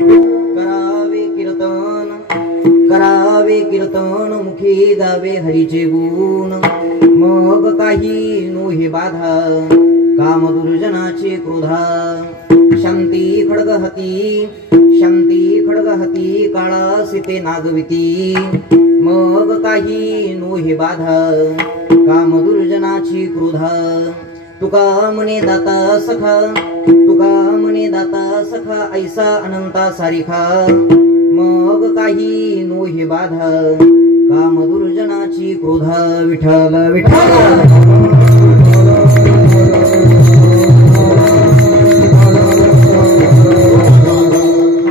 करावे कीर्तन मुखी गावे हरीचे गुण मग काही नोहे बाधा काम दुर्जनाचे क्रोधा शांती खडगहती काळा सीते नागविती मग काही नोहे बाधा काम दुर्जनाची क्रोधा तुका म्हणे दाता सखा ऐसा अनंता सारिखा मग काही नोहे बाधा काम दुर्जनाची क्रोधा विठ्ठल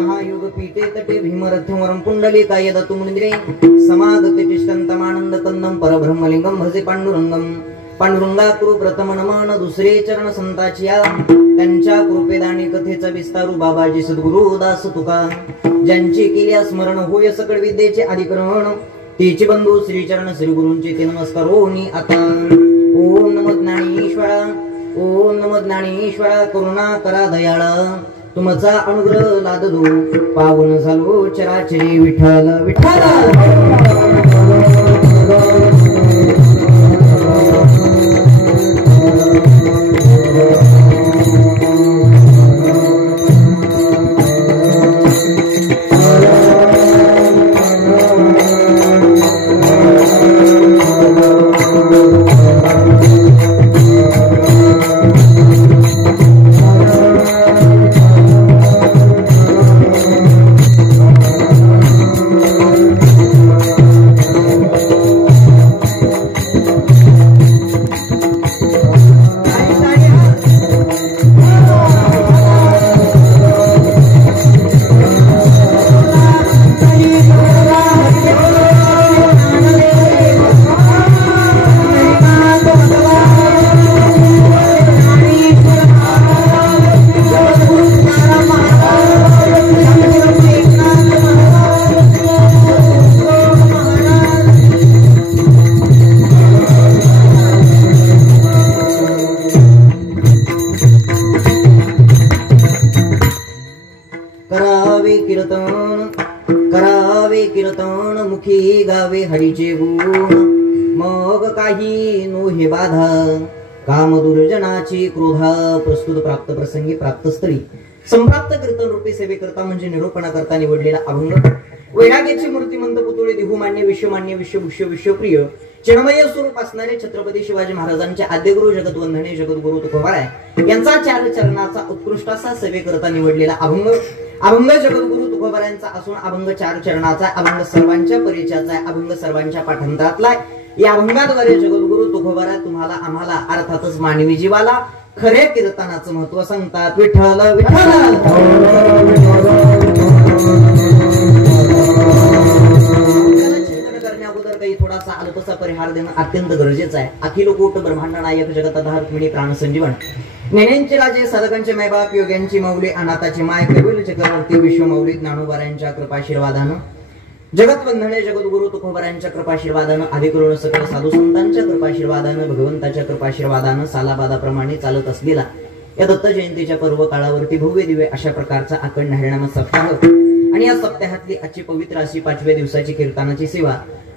महायुग पीठे तटे भीमरथ्यवरम पुंडलिकाय दत्तमुनिंद्रे समागते चिष्टंतमानंद कंदम परब्रह्मलिंगम भजे पांडुरंगम पांडुरंगा कृ प्रथम नमन दुसरे चरण संताचिया त्यांच्या कृपेदानी कथेचा विस्तारू बाबाजी सद्गुरु दास तुका ज्यांची केल्या स्मरण होय सकळ विद्येचे अधिकरण तेचे बंधू श्री चरण श्री गुरूंचे ते नमस्कार होनी आता ओम नमो ज्ञानेश्वरा करुणा करा दयाळा तुमचा अनुग्रह लादलो पावन झालो चराचरी विठ्ठल करावे कीर्तन मुखी गावे हरीचे गुण मग काही नोहे बाधा काम दुर्जनाची क्रोधा प्रस्तुत प्राप्त प्रसंगी प्राप्त स्थळी संप्राप्त कीर्तन रूपी सेवेकरता म्हणजे निरूपणा करता निवडलेला अभंग वैराग्याची मूर्तिमंत पुतळे देहूमान्य विश्वमान्य विश्वभूष्य विश्वप्रिय चिन्मय स्वरूप असणारे छत्रपती शिवाजी महाराजांचे आद्यगुरु जगद्वंदने जगद्गुरु तुकोबाराय यांचा 4 चरणाचा उत्कृष्ट असा सेवेकरता निवडलेला अभंग जगद्गुरु तुकोबारायांचा असून अभंग 4 चरणाचा अभंग सर्वांच्या परिचयाचा अभंग सर्वांच्या पाठांतरातला या अभंगाद्वारे जगद्गुरु तुकोबाराय तुम्हाला आम्हाला अर्थातच मानवी जीवाला खरे कीर्तनाचं महत्व सांगतात विठ्ठल करण्याअगोदर काही थोडासा अल्पसा परिहार देणं अत्यंत गरजेचं आहे अखिल कोट ब्रह्मांड नायक जगताधार मिनी प्राण संजीवन नेण्यांचे राजे साधकांचे मायबाप योग्यांची मौली अनाथाची माय कबील चक्रवर्ती विश्वमौली ज्ञानोबारायांच्या कृपाशीर्वादानं जगतवंदने जगद्गुरु तुकोबारायांच्या कृपाशीर्वादानं अधिकरून सकल साधू संतांच्या कृपाशीर्वादानं भगवंताच्या कृपाशीर्वादानं सालाबादाप्रमाणे चालत असलेला या दत्त जयंतीच्या पर्व काळावरती भव्य दिव्य अशा प्रकारचा अखंड हरिनाम सप्ताह आणि या सप्ताहातली आजची पवित्र अशी 5व्या दिवसाची कीर्तनाची सेवा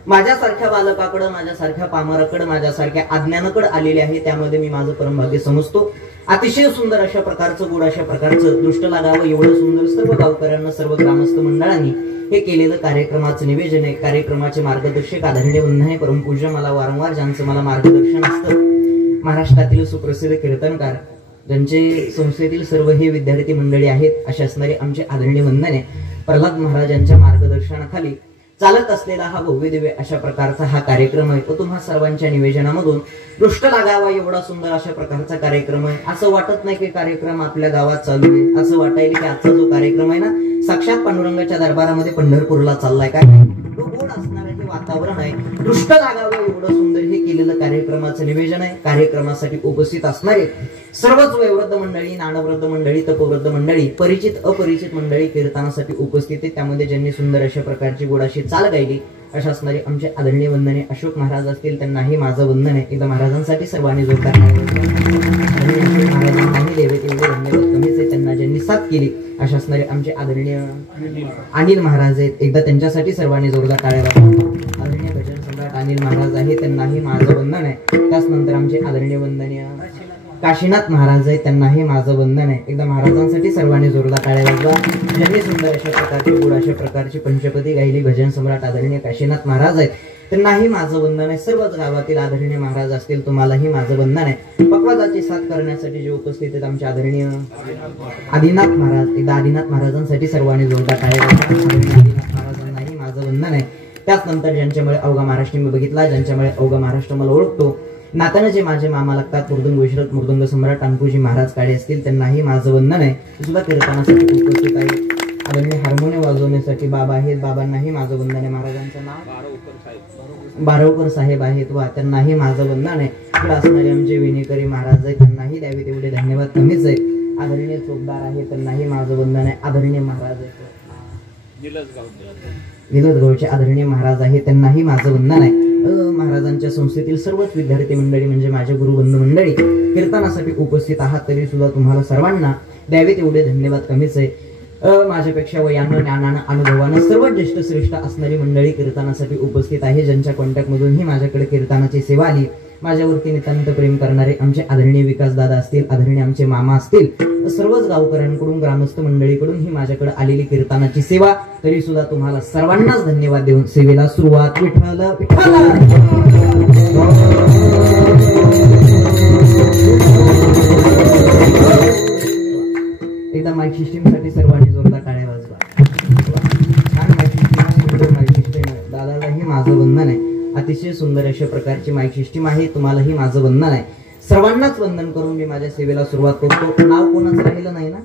माझ्यासारख्या बालकाकडे माझ्यासारख्या पामराकडे माझ्यासारख्या अज्ञानाकडे आलेले आहे त्यामध्ये मी माझं परमभाग्य समजतो अतिशय सुंदर अशा प्रकारचं गोड अशा प्रकारचं दृष्ट लागावं एवढं सुंदर सर्व गावकऱ्यांना सर्व ग्रामस्थ मंडळांनी हे केलेलं कार्यक्रमाचं निवेदन आहे कार्यक्रमाचे मार्गदर्शक आदरणीय वंदने परमपूज्य मला वारंवार ज्यांचं मला मार्गदर्शन असतं महाराष्ट्रातील सुप्रसिद्ध कीर्तनकार ज्यांचे संस्थेतील सर्व हे विद्यार्थी मंडळी आहेत अशा असणारे आमचे आदरणीय वंदने प्रल्हाद महाराजांच्या मार्गदर्शनाखाली चालत असलेला हा भव्य दिव्य अशा प्रकारचा हा कार्यक्रम आहे तो तुम्हा सर्वांच्या निवेदनामधून दृष्ट लागावा एवढा सुंदर अशा प्रकारचा कार्यक्रम आहे असं वाटत नाही की कार्यक्रम आपल्या गावात चालू आहे असं वाटायला की आजचा जो कार्यक्रम आहे ना साक्षात पांडुरंगाच्या दरबारामध्ये पंढरपूरला चाललाय काय तो गोड असणारं हे वातावरण आहे दृष्ट लागावं एवढं सुंदर हे केलेलं कार्यक्रमाचं निवेदन आहे कार्यक्रमासाठी उपस्थित असणारे सर्वच वयोवृद्ध मंडळी नानवृद्ध मंडळी तपवृद्ध मंडळी परिचित अपरिचित मंडळी कीर्तनासाठी उपस्थित आहेत त्यामध्ये ज्यांनी सुंदर अशा प्रकारची गोडाशी चाल गायली अशा असणारे आमचे आदरणीय वंदने अशोक महाराज असतील त्यांनाही माझं वंदन आहे एकदा महाराजांसाठी सर्वांनी जोरदार महाराजांनाही देवे तेवढे धन्यवाद कमीच आहे त्यांना ज्यांनी साथ केली अशा असणारे आमचे आदरणीय अनिल महाराज आहेत. एकदा त्यांच्यासाठी सर्वांनी जोरदार टाळ्या वाजवा. आदरणीय भजन सम्राट अनिल महाराज आहे, त्यांनाही माझं वंदन आहे. त्याचनंतर आमचे आदरणीय वंदनीय काशीनाथ महाराज आहेत, त्यांनाही माझं वंदन आहे. एकदा महाराजांसाठी सर्वांनी जोरदार टाळ्या वाजवा. ज्यांनी सुंदर अशा प्रकारची गोड अशा प्रकारची पंचपदी गायली भजन सम्राट आदरणीय काशीनाथ महाराज आहेत, त्यांनाही माझं वंदन आहे. सर्वच गावातील आदरणीय महाराज असतील, तुम्हालाही माझं वंदन आहे. पक्वादाची साथ करण्यासाठी जे उपस्थित आहेत आमचे आदरणीय आदिनाथ महाराज, एकदा आदिनाथ महाराजांसाठी सर्वांनी जोरदार टाळ्या वाजवा. आदिनाथ महाराजांनाही माझं वंदन आहे. त्याचनंतर ज्यांच्यामुळे अवघा महाराष्ट्र मी बघितला, ज्यांच्यामुळे अवघा महाराष्ट्र मला ओळखतो, नात्यानं जे माझे मामा लागतात, मृदुंग सम्राट अंकुजी महाराज काळे असतील, त्यांनाही माझं वंदन आहे. ते सुद्धा कीर्तनासाठी उपस्थित आहे. आदरणीय हार्मोनियम वाजवण्यासाठी बाबा आहेत, बाबांनाही माझं वंदन आहे. महाराजांचं नाव बारवकर साहेब आहेत वा, त्यांनाही माझं वंदन आहे. पुढे असणारे आमचे विनेकरी महाराज आहेत, त्यांनाही द्यावे तेवढे धन्यवाद कमीच आहे. आदरणीय चोपदार आहे, त्यांनाही माझं वंदन आहे. आदरणीय महाराज आहेत निलजगावचे आदरणीय महाराज आहे, त्यांनाही माझं वंदन आहे. महाराजांच्या संस्थेतील सर्वच विद्यार्थी मंडळी म्हणजे माझे गुरुबंधू मंडळी कीर्तनासाठी उपस्थित आहात, तरी सुद्धा तुम्हाला सर्वांना द्यावे तेवढे धन्यवाद कमीच आहे. माझ्यापेक्षा वयानं ज्ञानानं अनुभवानं सर्वात ज्येष्ठ श्रेष्ठ असणारी मंडळी कीर्तनासाठी उपस्थित आहे, ज्यांच्या कॉन्टॅक्ट मधूनही माझ्याकडे कीर्तनाची सेवा आली. माझ्यावरती नितांत प्रेम करणारे आमचे आदरणीय विकास दादा असतील, आदरणीय आमचे मामा असतील, सर्वच गावकऱ्यांकडून ग्रामस्थ मंडळीकडून ही माझ्याकडे आलेली कीर्तनाची सेवा, तरी सुद्धा तुम्हाला सर्वांनाच धन्यवाद देऊन सेवेला सुरुवात. विठ्ठल विठ्ठल. एकदा माईक सिस्टीम साठी सर्वांनी जोरदार टाळ्या वाजवा. छान माईक सिस्टीम आहे, सुंदर माईक सिस्टीम आहे. दादालाही माझं वंदन आहे. अतिशय सुंदर अशा प्रकारची माईक सिस्टीम आहे, तुम्हालाही माझं वंदन आहे. सर्वांनाच वंदन करून मी माझ्या सेवेला सुरुवात करतो. नाव कोणाचं राहिलं नाही ना,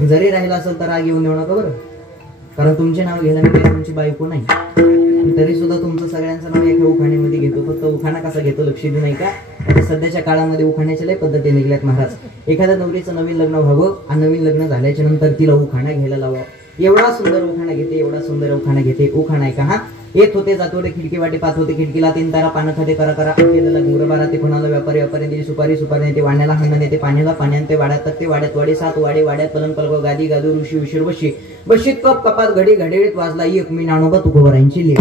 जरी राहिलं असेल तर राग येऊन देऊ नका बरं, कारण तुमचे नाव घ्यायला मी काही तुमची बायको नाही, तरी सुद्धा तुमचं सगळ्यांचं नाव एका उखाण्यामध्ये घेतो. फक्त उखाणा कसा घेतो लक्ष देऊ नाही का? आता सध्याच्या काळामध्ये उखाण्याच्या लय पद्धती निघल्यात महाराज. एखाद्या नवरीचं नवीन लग्न व्हावं आणि नवीन लग्न झाल्याच्या नंतर तिला उखाणा घ्यायला लावावं. एवढा सुंदर उखाणा घेते, एवढा सुंदर उखाणा घेते. उखाणा आहे का? हा, येत होते जात होते खिडकी वाटे पाहत होते, खिडकीला 3 तारा पानं खाते करा करा केलेला घुरबारा ते कोणाला व्यापारी व्यापारी सुपारी सुपारी नेते, वाण्याला हन्न नेते, पाण्याला पाण्यात ते वाड्यात तक्ते वाड्यात वाडी 7 वाडे वाड्यात पलंग पलग गादी गादू ऋषी उशीर बशी बशीत कप कपात घडी घडेळीत वाजला एक मी नानोबा तुकोबरांची लेख.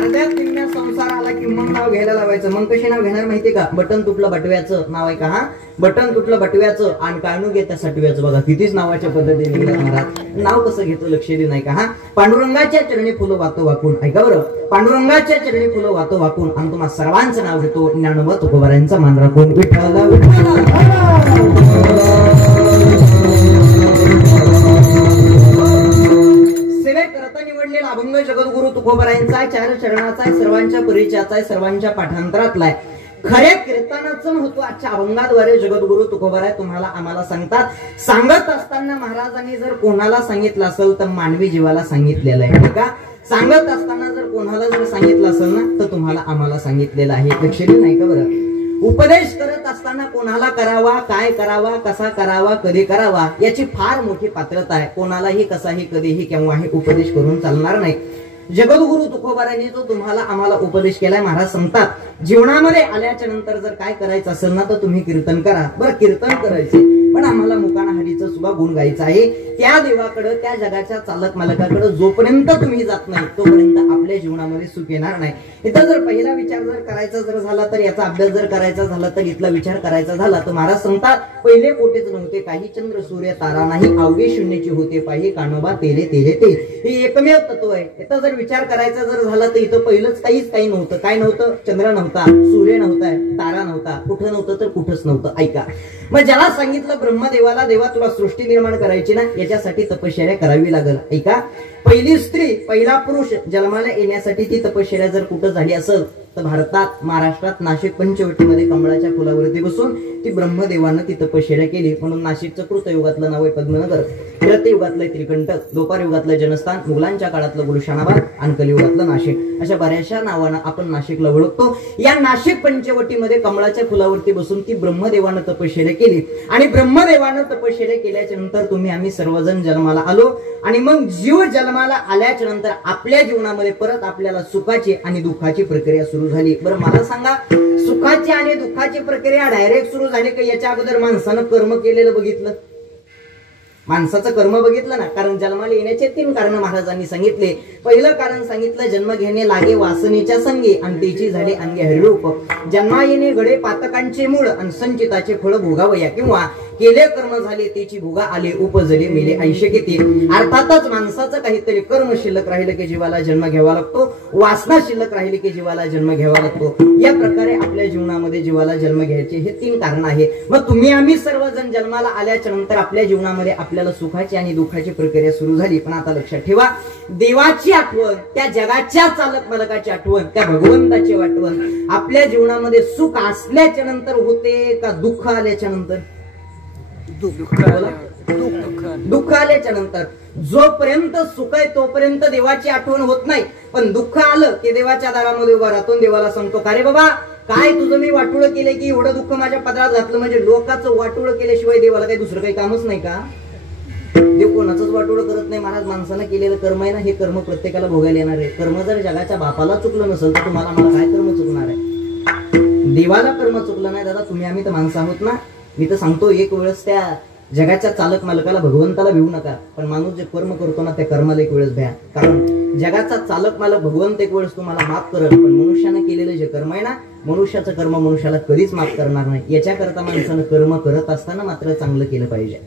अर्ध्यात निम्म्या संसार आला की मग नाव घ्यायला लावायचं. मग कशी नाव घेणार माहितीये का? बटन तुटलं बटव्याचं नाव आहे का? हा, बटन तुटलं बटव्याचं आणि काणू घेत्या सटव्याचं. बघा कितीच नावाच्या पद्धतीने निघाल्या महाराज. नाव कसं घेतो लक्ष दे नाही का? हा, पांडुरंगाच्या चरणी फुलं वातो वाकून. ऐका बरं, पांडुरंगाच्या चरणी फुलं वातो वाकून आणि तुम्हा सर्वांचं नाव घेतो ज्ञानोबा तुकोबारांचा मान राखून. विठ्ठल निवडलेला अभंग जगद्गुरु तुकोबारायांचा 4 चरणाचा आहे, सर्वांच्या परिचयाचा आहे, सर्वांच्या पाठांतरातला आहे. खऱ्या कीर्तनाचं महत्व आजच्या अभंगाद्वारे जगद्गुरु तुकोबाराय तुम्हाला आम्हाला सांगतात. सांगत असताना महाराजांनी जर कोणाला सांगितलं असेल तर मानवी जीवाला सांगितलेलं आहे का? सांगत असताना जर कोणाला जर सांगितलं असेल ना तर तुम्हाला आम्हाला सांगितलेलं आहे. लक्ष देऊ नाही का बरं? उपदेश करत असताना कोणाला करावा, काय करावा, कसा करावा, कधी करावा याची फार मोठी पात्रता आहे. कोणालाही कसाही कधीही केव्हाही उपदेश करून चालणार नाही. जगद्गुरु तुकोबारायांनी जो तुम्हाला आम्हाला उपदेश केलाय, महाराज सांगतात जीवनामध्ये आल्याच्या नंतर जर काय करायचं असेल ना तर तुम्ही कीर्तन करा. बरं, कीर्तन करायचे पण आम्हाला मुकाना हरीचं सुद्धा गुण गायचं आहे. त्या देवाकडे, त्या जगाच्या चालक मालकाकडे जोपर्यंत तुम्ही जात नाही तोपर्यंत आपल्या जीवनामध्ये सुख येणार नाही. इथं जर पहिला विचार जर करायचा जर झाला तर, याचा अभ्यास जर करायचा झाला तर, इथला विचार करायचा झाला तर महाराज सांगतात पहिले कोटेच नव्हते काही, चंद्र सूर्य तारा नाही, अवघे शून्याची होते पाही, कानोबा तेले तेले ते. हे एकमेव तत्व आहे. इथं जर विचार करायचा जर झाला तर इथं पहिलंच काही नव्हतं. काय नव्हतं? चंद्र नव्हता, सूर्य नव्हता, तारा नव्हता, कुठं नव्हतं तर कुठंच नव्हतं. ऐका, मग ज्याला सांगितलं ब्रह्मदेवाला, देवा तुला सृष्टी निर्माण करायची ना, याच्यासाठी तपश्चर्या करावी लागल. ऐका, पहिली स्त्री, पहिला पुरुष जन्माला येण्यासाठी ती तपश्चर्या जर कुठं झाली असेल तर भारतात, महाराष्ट्रात नाशिक पंचवटीमध्ये कमळाच्या फुलावरती बसून ती ब्रह्मदेवानं ती तपश्चर्या केली. म्हणून नाशिकचं कृतयुगातलं नाव आहे पद्मनगर, कृतयुगातलं त्रिकंठ, द्वापार युगातलं जनस्थान, मुघलांच्या काळातलं गुलशानाबाद आणि कलियुगातलं नाशिक, अशा बऱ्याचशा नावानं आपण नाशिकला ओळखतो. या नाशिक पंचवटीमध्ये कमळाच्या फुलावरती बसून ती ब्रह्मदेवानं तपश्चर्या केली आणि ब्रह्मदेवानं तपश्चर्या केल्याच्या नंतर तुम्ही आम्ही सर्वजण जन्माला आलो आणि मग जीव जन्माला आल्याच्या नंतर आपल्या जीवनामध्ये परत आपल्याला सुखाची आणि दुःखाची प्रक्रिया सुरू झाली. बरं मला सांगा, सुखाची आणि दुःखाची प्रक्रिया डायरेक्ट सुरू झाली की याच्या अगोदर माणसानं कर्म केलेलं बघितलं? माणसाचं कर्म बघितलं ना. कारण जन्माला येण्याचे 3 कारण महाराजांनी सांगितले. पहिलं कारण सांगितलं, जन्म घेणे लागे वासनेच्या संगी आणि त्याची झाली अंगे हरिरूप. जन्मा येणे घडे पातकांचे मूळ आणि संचिताचे फळ भोगावया, किंवा केले कर्म झाले त्याची भोगा आले, उपजले मेले ऐशे किती. अर्थातच माणसाचं काहीतरी कर्म शिल्लक राहिलं की जीवाला जन्म घ्यावा लागतो, वासना शिल्लक राहिली की जीवाला जन्म घ्यावा लागतो. या प्रकारे आपल्या जीवनामध्ये जीवाला जन्म घ्यायचे हे 3 कारण आहे. मग तुम्ही आम्ही सर्वजण जन्माला आल्याच्या नंतर आपल्या जीवनामध्ये आपल्याला सुखाची आणि दुःखाची प्रक्रिया सुरू झाली. पण आता लक्षात ठेवा, देवाची आठवण, त्या जगाच्या चालक मालकाची आठवण, त्या भगवंताची आठवण आपल्या जीवनामध्ये सुख असल्याच्या नंतर होते का दुःख आल्याच्या नंतर? दुःख आल्याच्या नंतर. जोपर्यंत सुख आहे तोपर्यंत देवाची आठवण होत नाही, पण दुःख आलं की देवाच्या दारामध्ये उभा राहतो, देवाला सांगतो, का रे बाबा काय तुझं मी वाटोळ केले की एवढं दुःख माझ्या पदरात घातलं. म्हणजे लोकांचं वाटोळ केल्याशिवाय देवाला काही दुसरं काही कामच नाही का? देव कोणाचंच वाटोळ करत नाही महाराज. माणसानं केलेलं कर्म आहे ना, हे कर्म प्रत्येकाला भोगायला येणार आहे. कर्म जर जगाच्या बापाला चुकलं नसेल तर तुम्हाला मला काय कर्म चुकणार आहे? देवाला कर्म चुकलं नाही दादा. तुम्ही आम्ही तर माणसं आहोत ना. मी तर सांगतो, एक वेळेस त्या जगाच्या चालक मालकाला भगवंताला भिवू नका, पण माणूस जे कर्म करतो ना त्या कर्माला एक वेळेस भ्या. कारण जगाचा चालक मालक भगवंत एक वेळेस तुम्हाला माफ करेल, पण मनुष्यानं केलेलं जे कर्म आहे ना, मनुष्याचं कर्म मनुष्याला कधीच माफ करणार नाही. याच्याकरता माणसानं कर्म करत असताना मात्र चांगलं केलं पाहिजे.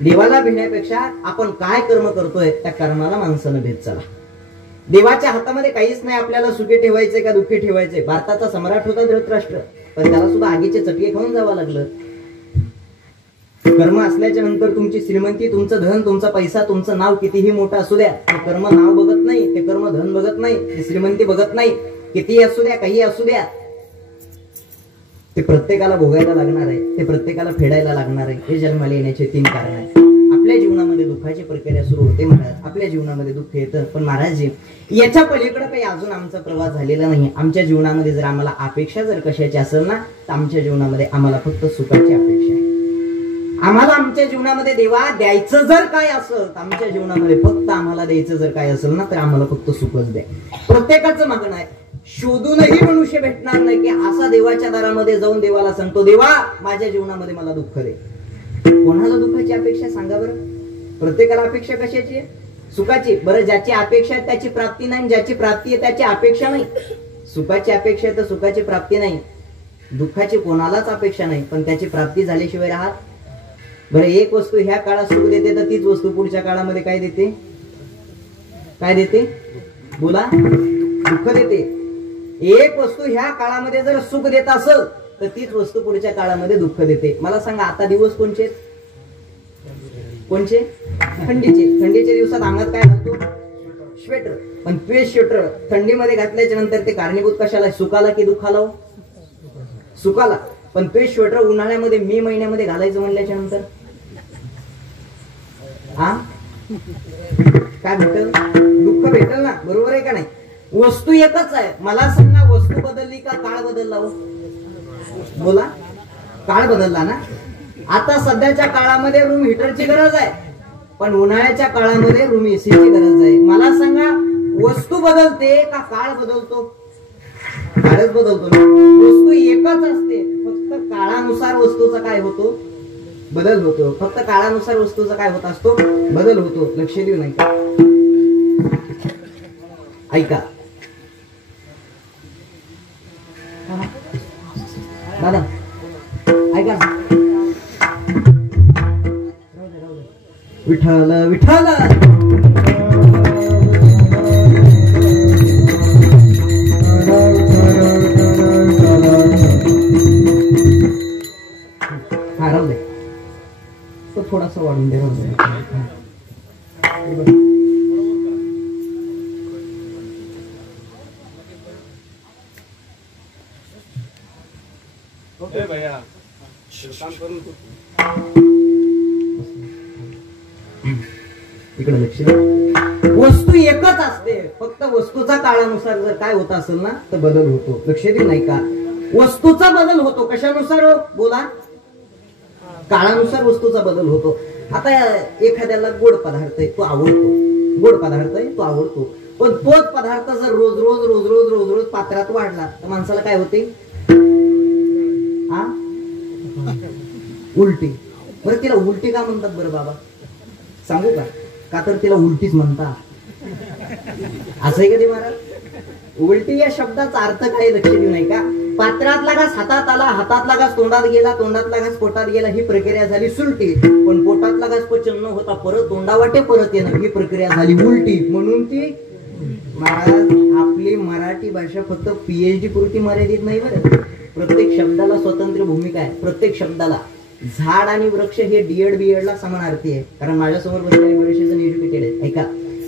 देवाला भिण्यापेक्षा आपण काय कर्म करतोय त्या कर्माला माणसानं भेद चला. देवाच्या हातामध्ये काहीच नाही आपल्याला सुखी ठेवायचे का दुःखी ठेवायचे. भारताचा सम्राट होता धृतराष्ट्र, पण त्याला सुद्धा आगीचे चटके खाऊन जावं लागलं. कर्म असल्याच्या नंतर तुमची श्रीमंती, तुमचं धन, तुमचा पैसा, तुमचं नाव कितीही मोठं असू द्या, ते कर्म नाव बघत नाही, ते कर्म धन बघत नाही, ते श्रीमंती बघत नाही. कितीही असू द्या, काही असू द्या, ते प्रत्येकाला भोगायला लागणार आहे, ते प्रत्येकाला फेडायला लागणार आहे. हे जन्माला येण्याचे 3 कारण आहेत. आपल्या जीवनामध्ये दुःखाची प्रक्रिया सुरू होते महाराज. आपल्या जीवनामध्ये दुःख येतं, पण महाराज याच्या पलीकडे काही अजून आमचा प्रवास झालेला नाही. आमच्या जीवनामध्ये जर आम्हाला अपेक्षा जर कशाची असेल ना, तर आमच्या जीवनामध्ये आम्हाला फक्त सुखाची अपेक्षा आहे. आम्हाला आमच्या जीवनामध्ये देवा द्यायचं जर काय असेल तर आमच्या जीवनामध्ये फक्त आम्हाला द्यायचं जर काय असेल ना, तर आम्हाला फक्त सुखच द्या. प्रत्येकाचं मागणं आहे. शोधूनही मनुष्य भेटणार नाही की असा देवाच्या दारामध्ये जाऊन देवाला सांगतो, देवा माझ्या जीवनामध्ये मला दुःख दे. कोणाला दुःखाची अपेक्षा सांगा बरं? प्रत्येकाला अपेक्षा कशाची आहे? सुखाची. बरं, ज्याची अपेक्षा आहे त्याची प्राप्ती नाही, ज्याची प्राप्ती आहे त्याची अपेक्षा नाही. सुखाची अपेक्षा आहे तर सुखाची प्राप्ती नाही, दुःखाची कोणालाच अपेक्षा नाही, पण त्याची प्राप्ती झाल्याशिवाय राहत. बरं, एक वस्तू ह्या काळात सुख देते तर तीच वस्तू पुढच्या काळामध्ये काय देते? काय देते? बोला. दुःख देते. एक वस्तू ह्या काळामध्ये जर सुख देत असेल तर तीच वस्तू पुढच्या काळामध्ये दुःख देते. मला सांगा, आता दिवस कोणचे? कोणचे? थंडीचे. थंडीच्या दिवसात अंगात काय घालतो? स्वेटर. पण ते स्वेटर थंडीमध्ये घातल्याच्या नंतर ते कारणीभूत कशाला? सुखाला की दुःखाला? सुखाला. पण ते स्वेटर उन्हाळ्यामध्ये मे महिन्यामध्ये घालायचं म्हणल्याच्या नंतर काय भेटल? दुःख भेटल ना. बरोबर आहे का नाही? वस्तू एकच आहे. मला सांगा, वस्तू बदलली का काळ बदलला? बोला. काळ बदलला ना. आता सध्याच्या काळामध्ये रूम हिटरची गरज आहे, पण उन्हाळ्याच्या काळामध्ये रूम एसीची गरज आहे. मला सांगा, वस्तू बदलते का काळ बदलतो? काळच बदलतो ना. वस्तू एकच असते, फक्त काळानुसार वस्तूचा काय होतो? बदल होतो. फक्त काळानुसार वस्तूचा काय होत असतो? बदल होतो. लक्ष देऊ नाही का? ऐका दादा, ऐका. विठ्ठल विठ्ठल राहू दे. तो थोडासा वाढून दे. राहू दे. इकडे लक्ष द्या. वस्तू एकच असते, फक्त वस्तूचा काळानुसार जर काय होत असेल ना तर बदल होतो. लक्ष देऊ नाही का? वस्तूचा बदल होतो. कशानुसार? बोला. काळानुसार वस्तूचा बदल होतो. आता एखाद्याला गोड पदार्थ आहे तो आवडतो, गोड पदार्थ आहे तो आवडतो, पण तोच पदार्थ जर रोज रोज रोज रोज रोज रोज पात्रात वाढला तर माणसाला काय होते? हा उलटी. बरं तिला उलटी का म्हणतात बरं बाबा सांगू का? का तर तिला उलटीच म्हणतात. असंही कधी महाराज? उलटी या शब्दाचा अर्थ काय लक्ष देऊ नाही का? पात्रातला घास हातात आला, हातातला घास तोंडात गेला, तोंडातला घास पोटात गेला, ही प्रक्रिया झाली सुलटी. पण पोटातला घास पचन न होता परत तोंडावाटे परत येणं, ही प्रक्रिया झाली उलटी. म्हणून ती महाराज आपली मराठी भाषा फक्त PhD पुरती मर्यादित नाही बरं. प्रत्येक शब्दाला स्वतंत्र भूमिका आहे. प्रत्येक शब्दाला झाड आणि वृक्ष हे D.Ed B.Ed ला समानार्थी आहे. कारण माझ्यासमोर बसलेले बरेचसे जण एज्युकेटेड आहेत. ऐका,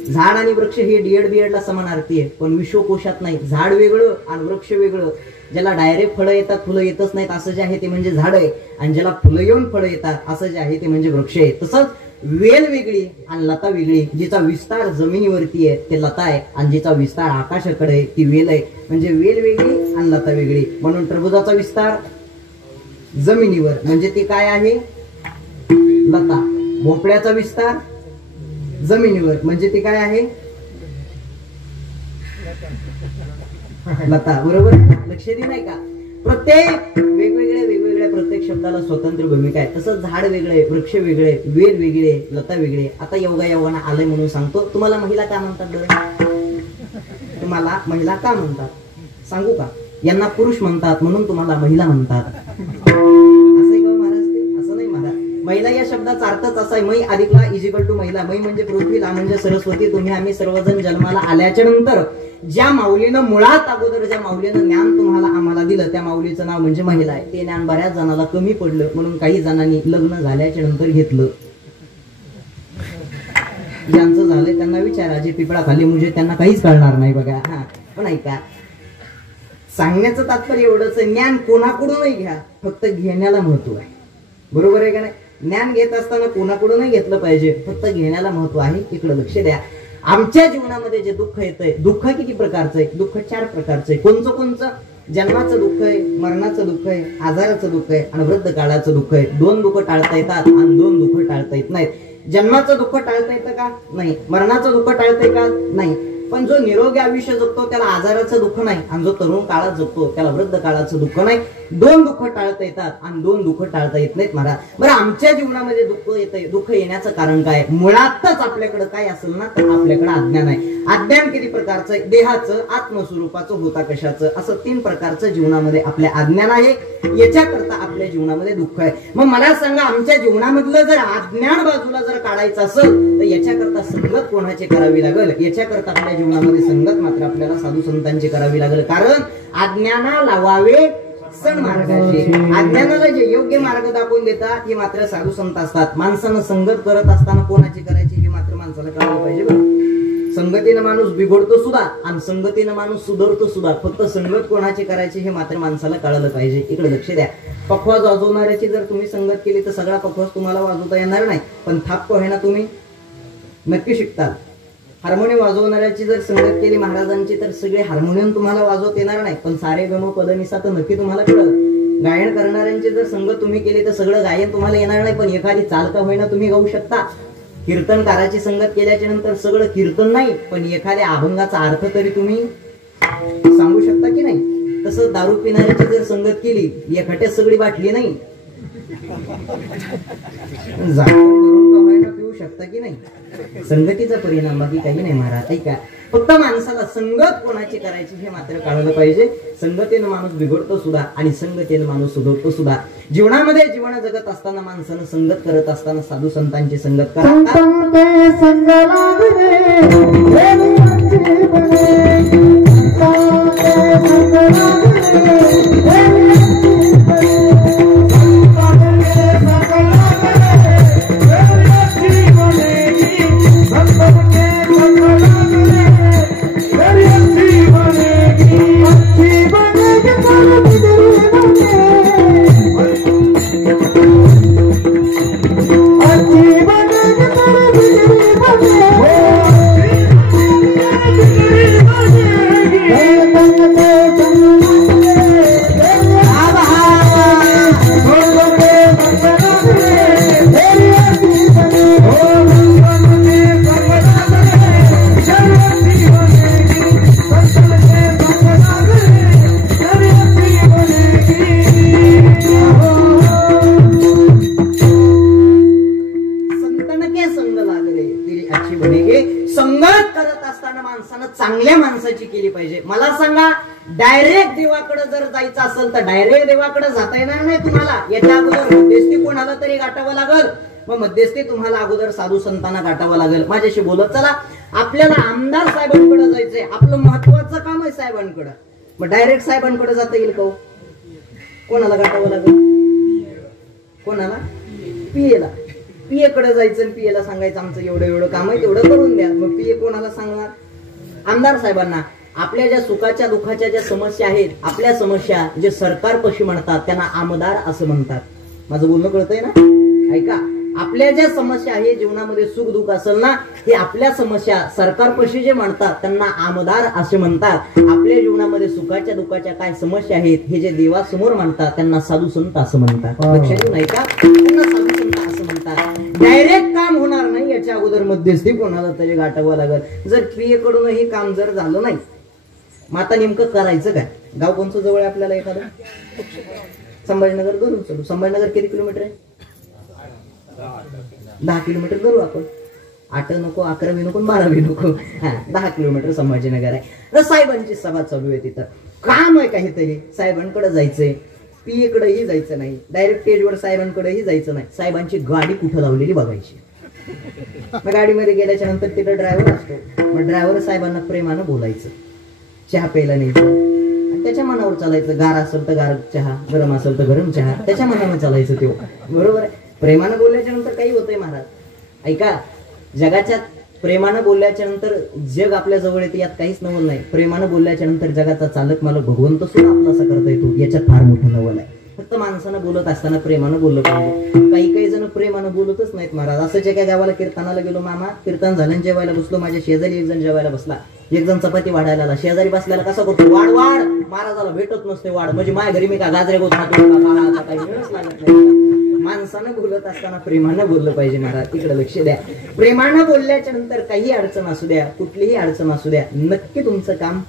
झाड आणि वृक्ष हे D.Ed B.Ed ला समानार्थी आहे. पण विश्वकोशात नाही. झाड वेगळं आणि वृक्ष वेगळं. ज्याला डायरेक्ट फळं येतात फुलं येतच नाहीत असं जे आहे ते म्हणजे झाड आहे, आणि ज्याला फुलं येऊन फळं येतात असं जे आहे ते म्हणजे वृक्ष आहे. तसंच वेल वेगळी आणि लता वेगळी. जिचा विस्तार जमिनीवरती आहे ते लता आहे, आणि जिचा विस्तार आकाशाकडे आहे ती वेल आहे. म्हणजे वेल वेगळी आणि लता वेगळी. म्हणून टरबुजाचा विस्तार जमिनीवर म्हणजे ते काय आहे लता. भोपळ्याचा विस्तार जमिनीवर म्हणजे ते काय आहे लता. बरोबर लक्ष दे नाही का? प्रत्येक वेगवेगळ्या प्रत्येक शब्दाला स्वतंत्र भूमिका आहे. तसंच झाड वेगळे, वृक्ष वेगळे, वेल वेगळे, लता वेगळे. आता योगायोगानं आलंय म्हणून सांगतो. तुम्हाला महिला का म्हणतात बरं? तुम्हाला महिला का म्हणतात सांगू का? यांना पुरुष म्हणतात म्हणून तुम्हाला महिला म्हणतात. असं का महाराज? ते असं नाही महाराज. महिला या शब्दाचा अर्थच असा आहे, मै अधिक ला इज इक्वल टू महिला. मै म्हणजे पृथ्वी, ला म्हणजे सरस्वती. तुम्ही आम्ही सर्वजण जन्माला आल्याच्या नंतर ज्या माऊलीनं मुळात अगोदर ज्या माऊलीनं ज्ञान तुम्हाला आम्हाला दिलं त्या माऊलीचं नाव म्हणजे महिला आहे. ते ज्ञान बऱ्याच जणांना कमी पडलं म्हणून काही जणांनी लग्न झाल्याच्या नंतर घेतलं. ज्यांचं झालंय त्यांना विचारा, जे पिपळा खाली म्हणजे त्यांना काहीच कळणार नाही बघा. हा पण ऐका, सांगण्याचं तात्पर्य एवढंच आहे, ज्ञान कोणाकडूनही घ्या, फक्त घेण्याला महत्व आहे. बरोबर आहे का नाही? ज्ञान घेत असताना कोणाकडूनही घेतलं पाहिजे, फक्त घेण्याला महत्व आहे. इकडे लक्ष द्या. आमच्या जीवनामध्ये जे दुःख येतंय, दुःख किती प्रकारचं आहे? दुःख 4 प्रकारचं आहे. कोणचं? जन्माचं दुःख आहे, मरणाचं दुःख आहे, आजाराचं दुःख आहे आणि वृद्ध काळाचं दुःख आहे. 2 दुःख टाळता येतात आणि 2 दुःख टाळता येत नाहीत. जन्माचं दुःख टाळता येतं का? नाही. मरणाचं दुःख टाळतंय का? नाही. पण जो निरोगी आयुष्य जगतो त्याला आजाराचं दुःख नाही, आणि जो तरुण काळात जगतो त्याला वृद्ध काळाचं दुःख नाही. 2 दुःख टाळता येतात आणि 2 दुःख टाळता येत नाहीत महाराज. बरं, आमच्या जीवनामध्ये दुःख येतंय. दुःख येण्याचं कारण काय? मुळातच आपल्याकडे काय असेल ना तर आपल्याकडे अज्ञान आहे. अज्ञान किती प्रकारचं आहे? देहाचं, आत्मस्वरूपाचं, होता कशाचं, असं 3 प्रकारचं जीवनामध्ये आपल्या अज्ञान आहे. याच्याकरता आपल्या जीवनामध्ये दुःख आहे. मग मला सांगा, आमच्या जीवनामधलं जर अज्ञान बाजूला जर काढायचं असेल तर याच्याकरता संगत कोणाची करावी लागेल? याच्याकरता आपल्या जीवनामध्ये संगत मात्र आपल्याला साधू संतांची करावी लागेल. कारण अज्ञाना लावावे सण मार्गाचे. अज्ञानाला जे योग्य मार्ग दाखवून देतात हे मात्र साधू संत असतात. माणसानं संगत करत असताना कोणाची करायची हे मात्र माणसाला कळलं पाहिजे बरं. संगतीनं माणूस बिघडतो सुद्धा आणि संगतीनं माणूस सुधारतो सुद्धा. फक्त संगत कोणाची करायची हे मात्र माणसाला कळलं पाहिजे. इकडे लक्ष द्या. पखवाज वाजवणाऱ्याची जर तुम्ही संगत केली तर सगळा पखवाज तुम्हाला वाजवता येणार नाही, पण थाप पोहेना तुम्ही नक्की शिकता. हार्मोनियम वाजवणाऱ्याची जर संगत केली महाराजांची तर सगळे हार्मोनियम तुम्हाला वाजवता येणार नाही, पण सारे गम पदनिसा तर नक्की तुम्हाला कळलं. गायन करणाऱ्यांची जर संगत तुम्ही केली तर सगळं गायन तुम्हाला येणार नाही, पण एखादी चालका होईना तुम्ही गाऊ शकता. कीर्तनकाराची संगत केल्याच्या नंतर सगळं कीर्तन नाही, पण एखाद्या अभंगाचा अर्थ तरी तुम्ही सांगू शकता की नाही. तसं दारू पिणाऱ्याची जर संगत केली, एखाद्या सगळी बाटली नाही पिऊ शकता की नाही. संगतीचा परिणाम बाकी काही नाही महाराज. ऐका, फक्त माणसाला संगत कोणाची करायची हे मात्र कळलं पाहिजे. संगतीनं माणूस बिघडतो सुद्धा आणि संगतीनं माणूस सुधारतो सुद्धा. जीवनामध्ये जीवन जगत असताना माणसानं संगत करत असताना साधू संतांची संगत करा. लागले तरी अच्छी बनेगे. संगत करत असताना माणसानं चांगल्या माणसाची केली पाहिजे. मला सांगा, डायरेक्ट देवाकडे जर जायचं असेल तर डायरेक्ट देवाकडे जाता येणार नाही तुम्हाला. याच्या अगोदर मध्यस्थी कोणाला तरी गाठावं लागल. मग मध्यस्थी तुम्हाला अगोदर साधू संतांना गाठावं लागेल. माझ्याशी बोलत चला. आपल्याला आमदार साहेबांकडे जायचंय, आपलं महत्वाचं काम आहे साहेबांकडे. मग डायरेक्ट साहेबांकडे जाता येईल का? कोणाला गाठावं लागेल? कोणाला? पीएला. पीए कडे जायचं आणि पीएला सांगायचं आमचं एवढं एवढं काम आहे तेवढं करून द्या. मग पीए कोणाला सांगणार? आमदार साहेबांना. आपल्या ज्या सुखाच्या दुःखाच्या ज्या समस्या आहेत, आपल्या समस्या जे सरकारपाशी म्हणतात त्यांना आमदार असं म्हणतात. माझं बोलणं कळतंय ना? ऐका, आपल्या ज्या समस्या आहे जीवनामध्ये सुख दुःख असेल ना, हे आपल्या समस्या सरकारपाशी जे म्हणतात त्यांना आमदार असे म्हणतात. आपल्या जीवनामध्ये सुखाच्या दुःखाच्या काय समस्या आहेत हे जे देवासमोर म्हणतात त्यांना साधू संत असं म्हणतात. लक्षात येऊ नाही का? त्यांना साधू संत असं म्हणतात. डायरेक्ट काम होणार नाही, याच्या अगोदर मध्यस्थी कोणाला तरी गाठावं लागल. जर पीए कडून हे काम जर झालं नाही, मग आता नेमकं करायचं काय? गाव कोणचं जवळ आहे आपल्याला? एखादं संभाजीनगर धरून चलू. संभाजीनगर किती किलोमीटर आहे? 10 किलोमीटर धरू आपण. 8 नको, 11 नको, 12 नको. 10 किलोमीटर संभाजीनगर आहे. तर साहेबांची सभा चालू आहे. तिथं काम आहे काहीतरी, साहेबांकडे जायचंय. पीए कडेही जायचं नाही, डायरेक्ट स्टेजवर साहेबांकडेही जायचं नाही. साहेबांची गाडी कुठं लावलेली बघायची. मग गाडीमध्ये गेल्याच्या नंतर तिथं ड्रायव्हर असतो. मग ड्रायव्हर साहेबांना प्रेमानं बोलायचं, चहा प्यायला न्यायचं, त्याच्या मनावर चालायचं. गार असेल तर गार चहा, गरम असेल तर गरम चहा, त्याच्या मनानं चालायचं. ते बरोबर आहे. प्रेमानं बोलल्याच्या नंतर काही होतंय महाराज. ऐका, जगाच्या प्रेमानं बोलल्याच्या नंतर जग आपल्या जवळ येते, यात काहीच नवल नाही. प्रेमानं बोलल्याच्या नंतर जगाचा चालक मालक भगवंत सुद्धा आपलासा करता येतो, याच्यात फार मोठं नवल आहे. फक्त माणसानं बोलत असताना प्रेमानं बोललं पाहिजे. काही जण प्रेमानं बोलतच नाहीत महाराज. असंच एका गावाला कीर्तनाला गेलो मामा, कीर्तन झालं जेवायला बसलो. माझ्या शेजारी एक जण जेवायला बसला. एक जण चपाती वाढायला आला. शेजारी बसल्याला कसा करतो? वाढ वाढ. महाराजाला भेटत नसते वाढ. म्हणजे माझ्या घरी मी का गाजरे गोत खातो का? काही मिळच लागत नाही. माणसानं बोलत असताना प्रेमानं बोललं पाहिजे महाराज. तिकडे लक्ष द्या. प्रेमानं बोलल्याच्या नंतर काही अडचण असू द्या, कुठलीही अडचण असू द्या, नक्की तुमचं काम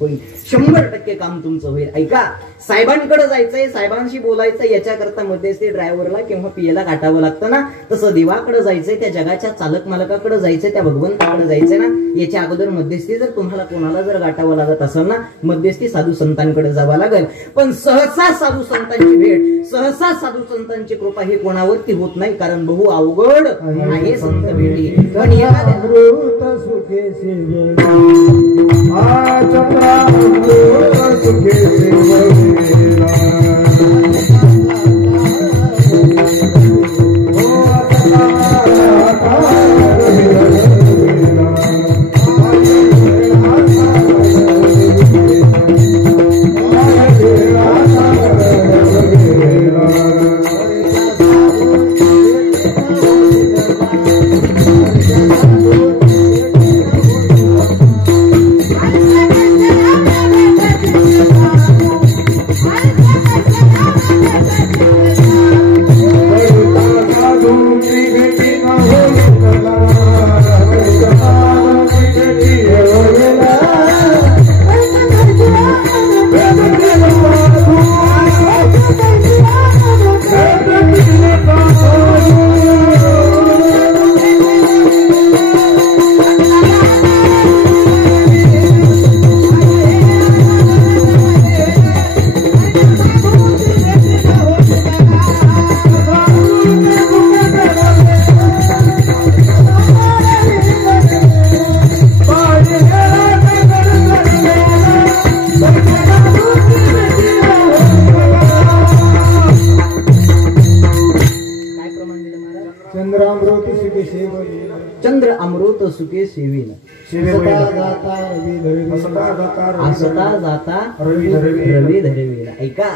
होईल. 100% काम तुमचं होईल. ऐका, साहेबांकडे जायचंय, साहेबांशी बोलायचं, याच्याकरता मध्यस्थी ड्रायव्हरला किंवा पीएला गाठावं लागतं ना, तसं देवाकडे जायचंय, त्या जगाच्या चालक मालकाकडे जायचंय, त्या भगवंताकडे जायचंय ना. याच्या अगोदर मध्यस्थी जर तुम्हाला कोणाला जर गाठावं लागत असेल ना, मध्यस्थी साधू संतांकडे जावं लागेल. पण सहसा साधू संतांची भेट, सहसा साधू संतांची कृपा ही कोणावरती होत नाही, कारण बहु अवघड आहे संत भेटी. पण चंद्र अमृत सुखे सेविला, असता जाता रवी धरविला. ऐका,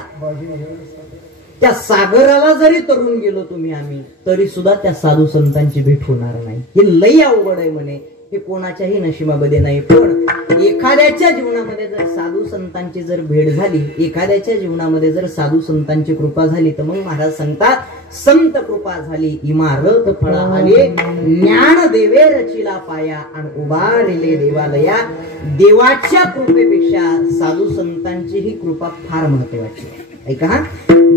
त्या सागराला जरी तरुण गेलो तुम्ही आम्ही, तरी सुद्धा त्या साधू संतांची भेट होणार नाही. हे लई अवघड आहे म्हणे. हे कोणाच्याही नशिबामध्ये नाही. पण एखाद्याच्या जीवनामध्ये जर साधू संतांची जर भेट झाली, एखाद्याच्या जीवनामध्ये जर साधू संतांची कृपा झाली, तर मग महाराज सांगतात, संत कृपा झाली इमारत फळा आले, ज्ञान देवे रचिला पाया, आणि उभारले देवालया. देवाच्या कृपेपेक्षा साधू संतांची ही कृपा फार महत्वाची आहे. ऐका,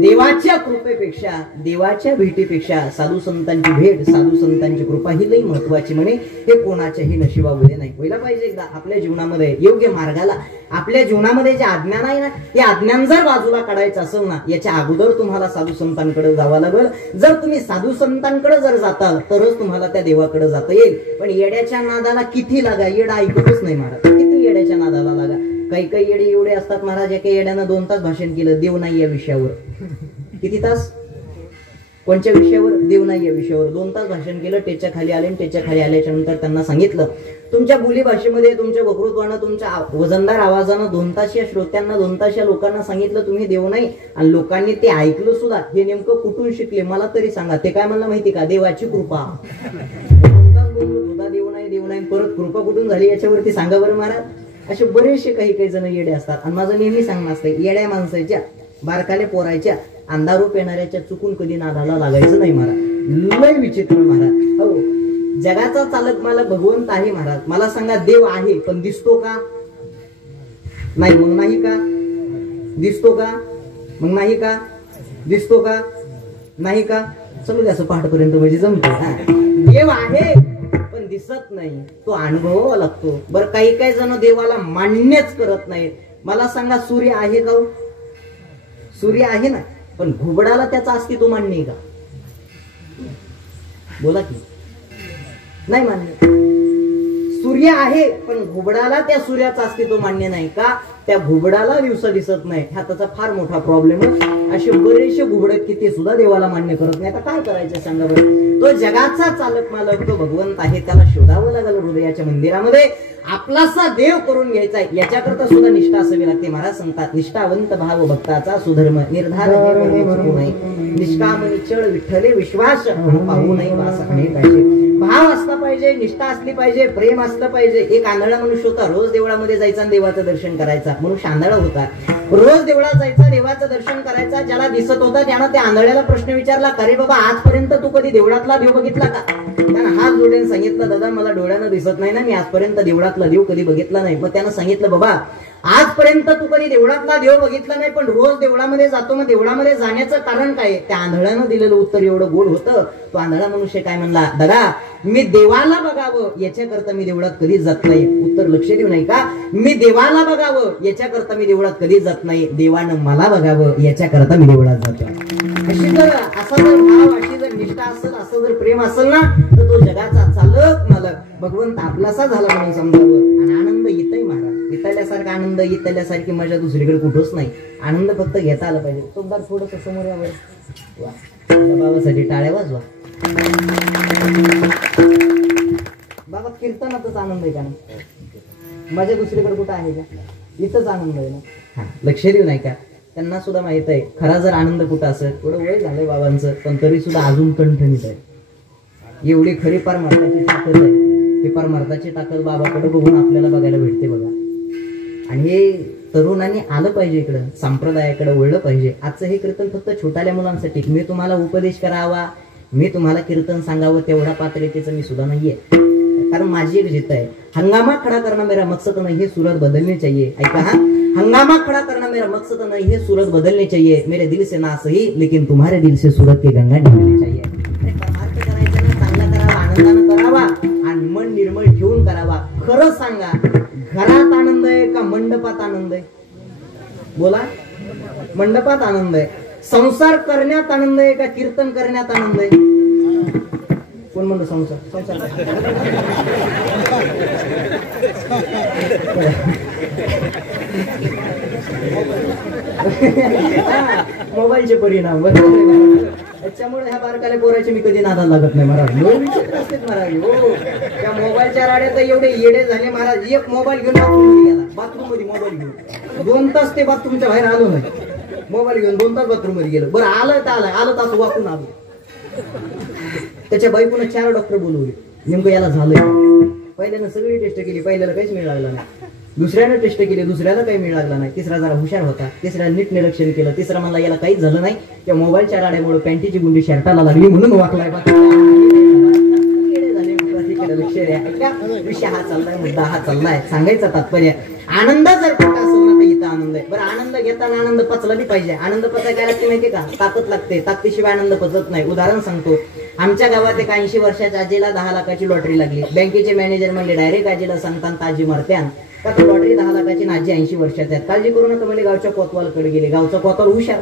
देवाच्या कृपेपेक्षा, देवाच्या भेटीपेक्षा साधू संतांची भेट, साधू संतांची कृपा ही लई महत्वाची म्हणे. हे कोणाच्याही नशिबामध्ये नाही. व्हायला पाहिजे एकदा आपल्या जीवनामध्ये योग्य मार्गाला. आपल्या जीवनामध्ये जे अज्ञान आहे ना, हे अज्ञान जर बाजूला काढायचं असेल ना, याच्या अगोदर तुम्हाला साधू संतांकडे जावं लागेल. जर तुम्ही साधू संतांकडे जर जाताल तरच तुम्हाला त्या देवाकडे जाता येईल. पण येड्याच्या नादाला किती लागा, येडा ऐकतच नाही महाराज. किती येड्याच्या नादाला लागा. काही काही येडे एवढे असतात महाराज, एका येड्यानं 2 तास भाषण केलं देव नाही या विषयावर. किती तास? कोणत्या विषयावर? देव नाही या विषयावर 2 तास भाषण केलं. टेच्या खाली आले. टेच्या खाली आल्याच्या नंतर त्यांना सांगितलं, तुमच्या बोली भाषेमध्ये, तुमच्या वक्तृत्वानं, तुमच्या वजनदार आवाजानं 2 तास या श्रोत्यांना, 2 तास या लोकांना सांगितलं तुम्ही देव नाही. आणि लोकांनी ते ऐकलं सुद्धा. हे नेमकं कुठून शिकले मला तरी सांगा. ते काय म्हणलं माहिती का? देवाची कृपा. 2 तास बोललो तुझा देव नाही, देव नाही, परत कृपा कुठून झाली याच्यावरती सांगा बरं महाराज. असे बरेचसे काही काही जण येडे असतात. आणि माझं नेहमी सांगणं असतं, येड्या माणसाच्या, बारकाले पोरायच्या, अंधारूप येणाऱ्याच्या चुकून कधी नादाला लागायचं नाही महाराज. लय विचित्र महाराज. हो, जगाचा चालक मला भगवंत आहे महाराज. मला सांगा देव आहे पण दिसतो का? नाही. मग नाही का? दिसतो का? मग नाही का? दिसतो का? नाही का? चलू द्या असं पहाटपर्यंत म्हणजे जमतो. देव आहे पण दिसत नाही, तो अनुभवावा लागतो. बरं, काही काही जण देवाला मान्यच करत नाही. मला सांगा सूर्य आहे का? सूर्य आहे ना, पण घुबडाला त्याचं अस्तित्व मान्य आहे का? बोला की. नाही मान्य. सूर्य आहे पण घुबडाला त्या सूर्याचं अस्तित्व मान्य नाही का? त्या घुबडाला दिवस दिसत नाही. हा त्याचा फार मोठा प्रॉब्लेम आहे. असे बरेचसे घुबड की ते सुद्धा देवाला मान्य करत नाही. आता काय करायचं सांगा बरं. तो जगाचा चालक मालक, तो भगवंत आहे. त्याला शोधावं लागेल हृदयाच्या मंदिरामध्ये. आपलासा देव करून घ्यायचा आहे. याच्याकरता सुद्धा निष्ठा असावी लागते. महाराज सांगतात, निष्ठावंत भाव भक्ताचा सुधर्म निर्धार नाही. निष्काम निश्चळ विठ्ठले विश्वास पाहू नाही वास अनेकाचे. भाव असला पाहिजे, निष्ठा असली पाहिजे, प्रेम असलं पाहिजे. एक आंधळा मनुष्य होता, रोज देवळामध्ये जायचा आणि देवाचं दर्शन करायचा. मनुष्य आंधळा होता, रोज देवळात जायचा, देवाचं दर्शन करायचा. ज्याला दिसत होता त्यानं त्या आंधळ्याला प्रश्न विचारला, अरे बाबा आजपर्यंत तू कधी देवळातला देव बघितला का? त्यानं हात जोडून सांगितलं, दादा मला डोळ्यानं दिसत नाही ना, मी आजपर्यंत देवळातला देव कधी बघितला नाही. मग त्यानं सांगितलं, बाबा आजपर्यंत तू कधी देवळातला देव बघितला नाही, पण रोज देवळामध्ये जातो. मग देवळामध्ये जाण्याचं कारण काय? त्या आंधळ्यानं दिलेलं उत्तर एवढं गोड होतं. तो आंधळा मनुष्य काय म्हणला, दादा मी देवाला बघावं याच्याकरता मी देवळात कधीच जात नाही. उत्तर लक्ष देऊ नाही का? मी देवाला बघावं याच्याकरता मी देवळात कधीच जात नाही. देवानं मला बघावं याच्याकरता मी देवळात जातो. अशी जर असा जर भाव, अशी जर निष्ठा असेल, असं जर प्रेम असेल ना, तर तो जगाचा चालक मालक भगवंत आपलासा झाला म्हणून समजावं. आणि आनंद येतय महाराज. इथल्यासारखा आनंद, इथल्यासारखी मजा दुसरीकडे कुठंच नाही. आनंद फक्त घेता आला पाहिजे. सोबत थोडस समोर यावं. वा, बाबासाठी टाळ्या वाजवा. बाबा कीर्तनातच आनंद आहे का? मजा दुसरीकडे कुठं आहे का? इथंच आनंद आहे ना. हा, लक्ष देऊ नाही का? त्यांना सुद्धा माहित आहे खरा जर आनंद कुठं असेल. थोडं वय झालंय बाबांचं, पण तरी सुद्धा अजून ठणठणीत आहे. एवढी खरी परमार्थाची ताकद आहे. ही परमार्थाची ताकद बाबाकडे बघून आपल्याला बघायला भेटते बघा. आणि हे तरुणांनी आलं पाहिजे इकडं, संप्रदायाकडे वळलं पाहिजे. आजचं हे कीर्तन फक्त छोट्याल्या मुलांसाठी. मी तुम्हाला उपदेश करावा, मी तुम्हाला कीर्तन सांगावं तेवढा पात्रतेचं मी सुद्धा नाहीये. कारण माझी एक जिद्द आहे, हंगामा खड़ा करना मेरा मकसद नहीं है, सूरत बदलनी चाहिए. ऐका हा, हंगामा खड़ा करना मेरा मकसद नहीं है, सूरत बदलनी चाहिए. मेरे दिल से ना सही लेकिन तुम्हारे दिल से सूरत की गंगा निकलनी चाहिए. परमार्थ करायचा ना, चांगला करावा, आनंदानं करावा आणि मन निर्मळ ठेवून करावा. खरं सांगा, घरात आनंद आहे का मंडपात आनंद आहे? बोला. मंडपात आनंद आहे. संसार करण्यात आनंद आहे का कीर्तन करण्यात आनंद आहे? कोण म्हणतो संसार? संसार मोबाईलचे परिणाम. त्याच्यामुळे ह्या बारकाल्या पोराचे मी कधी नादाला लागत नाही महाराज. महाराज हो, त्या मोबाईलच्या राड्यात एवढे येडे झाले महाराज. एक मोबाईल घेऊन बाथरूम मध्ये गेला, बाथरूम मध्ये मोबाईल घेऊन 2 तास ते बाथरूमच्या बाहेर आलो नाही. मोबाईल घेऊन 2 तास बाथरूम मध्ये गेलो. बरं आलं तर आलं तास वाकून आलो. त्याच्या बायकोनं 4 डॉक्टर बोलवले. नेमकं याला झालंय. पहिल्यानं सगळी टेस्ट केली, पहिल्याला काहीच मिळ लागला नाही. दुसऱ्यानं टेस्ट केली, दुसऱ्याला काही मिळ लागला नाही. तिसरा जरा हुशार होता, तिसऱ्या नीट निरीक्षण केलं. तिसरा म्हणला याला काहीच झालं नाही, त्या मोबाईलच्या राड्यामुळे पॅन्टीची गुंडी शर्टाला लागली म्हणून वाकलाय. विषय हा चाललाय, मुद्दा हा चाललाय. सांगायचं तात्पर्य, आनंद जर कुठं असेल ना जिथं आनंद आहे. बरं आनंद घेताना आनंद पचला बी पाहिजे. आनंद पचाय काय लागते माहितीये का? ताकद लागते. ताकदीशिवाय आनंद पचत नाही. उदाहरण सांगतो, आमच्या गावात एक 80 वर्षाच्या आजीला 10 लाखाची लॉटरी लागली. बँकेचे मॅनेजर म्हणले डायरेक्ट आजीला सांगताना आजी मरत्यान का तू लॉटरी 10 लाखाची आजी 80 वर्षाच्या आहेत, काळजी करू नका म्हणजे गावच्या कोतवालकडे गेले. गावचा कोतवाल हुशार,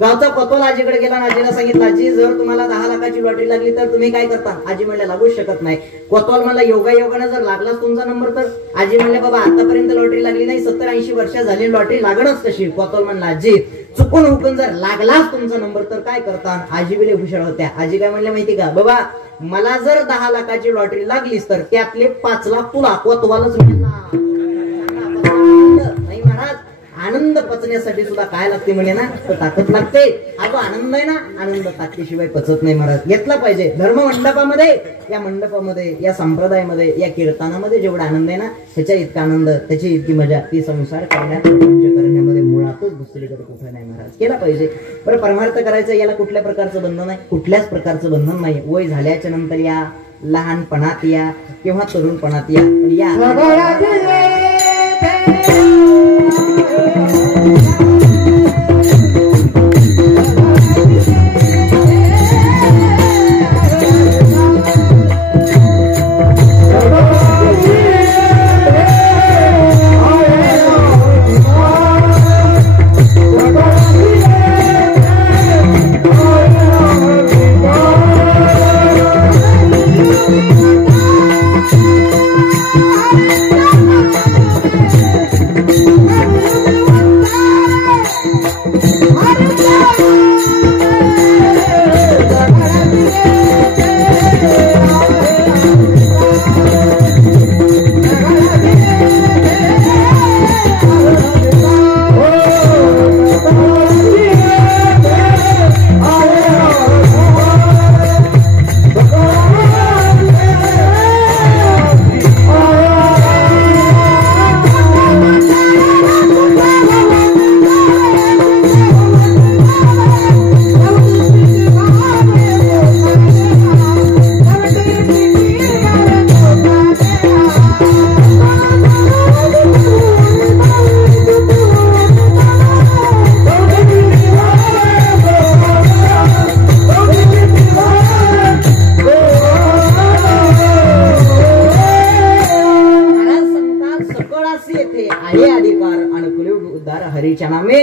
गावचा कोतवाल आजीकडे गेला आणि आजीला सांगितलं आजी जर तुम्हाला 10 लाखाची लॉटरी लागली तर तुम्ही काय करता? आजी म्हणले लागूच शकत नाही. कोतवाल म्हणला योगायोगाने जर लागलाच तुमचा नंबर तर? आजी म्हणले बाबा आतापर्यंत लॉटरी लागली नाही, 70-80 वर्ष झाली लॉटरी लागणच तशी. कोतवाल म्हणला आजी चुकून हुकून जर लागलाच तुमचा नंबर तर काय करता? आजी बिले हुशार होत्या. आजी काय म्हणल्या माहिती का? बाबा मला जर 10 लाखाची लॉटरी लागलीच तर त्यातले 5 लाख तुला कोतवालच मिळणार नाही. महाराज आनंद पचण्यासाठी सुद्धा काय लागते म्हणे ना, तर ताकद लागते. हा जो आनंद आहे ना, आनंद ताकदीशिवाय पचत नाही महाराज. घेतला पाहिजे. धर्म मंडपामध्ये, या मंडपामध्ये, या संप्रदायामध्ये, या कीर्तनामध्ये जेवढा आनंद आहे ना, त्याच्या इतका आनंद, त्याची इतकी मजा ती संसार करण्यामध्ये मुळातच दुसरीकडे कुठे नाही महाराज. केला पाहिजे. बरं परमार्थ करायचं याला कुठल्या प्रकारचं बंधन आहे? कुठल्याच प्रकारचं बंधन नाही. वय झाल्याच्या नंतर या, लहानपणात या किंवा तरुणपणात या, हरीच्या नामे.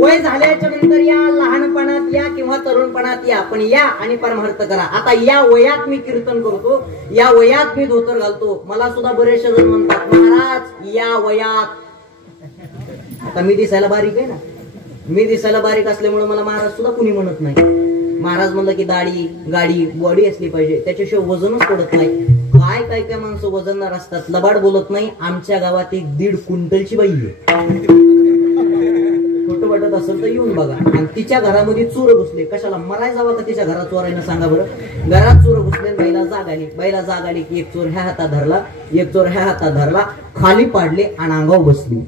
वय झाल्याच्या नंतर या, लहानपणात या किंवा तरुणपणात या, पण या आणि परमार्थ करा. आता या वयात मी कीर्तन करतो, या वयात मी धोतर घालतो. मला सुद्धा बरेचसे जण म्हणतात महाराज या वयात, आता मी दिसायला बारीक आहे ना, मी दिसायला बारीक असल्यामुळे मला महाराज सुद्धा कुणी म्हणत नाही. महाराज म्हणलं की दाढी गाडी बॉडी असली पाहिजे, त्याच्याशिवाय वजनच पडत नाही. काय काय काय माणसं वजनदार असतात, लबाड बोलत नाही. आमच्या गावात एक 1.5 क्विंटलची बाई आहे. खोटं वाटत असेल तर येऊन बघा. आणि तिच्या घरामध्ये चोर घुसले. कशाला मराय जावं का तिच्या घरात चोरायला सांगा बरं. घरात चोर घुसले, बाईला जाग आली. बाईला जाग आली की एक चोर ह्या हातात धरला, एक चोर ह्या हातात धरला, खाली पाडले आणि अंगावर बसली.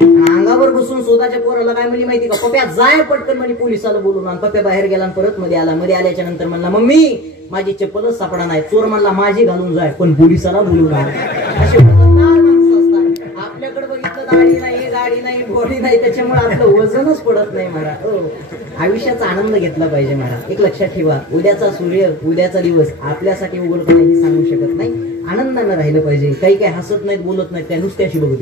अंगावर बसून स्वतःच्या पोराला काय म्हणली माहिती का? पप्या जाय पटकन म्हणे पोलिसाला बोलून. आणि पप्या बाहेर गेला आणि परत मध्ये आला. मध्ये आल्याच्या नंतर म्हणला मम्मी माझी चप्पलच सापडा नाही. चोर म्हणला माझी घालून जाय पण पोलिसाला बोलून आला. असे वजनदार माणसं असतात. आपल्याकडे बघितलं दाढी नाही गाडी नाही बॉडी नाही, त्याच्यामुळे आपलं वजनच पडत नाही महाराज. आयुष्याचा आनंद घेतला पाहिजे महाराज. एक लक्षात ठेवा, उद्याचा सूर्य उद्याचा दिवस आपल्यासाठी उघडतो नाही सांगू शकत नाही. आनंदानं राहिलं पाहिजे. काही काही हसत नाहीत बोलत नाहीत, काय नुसत्याशी बघू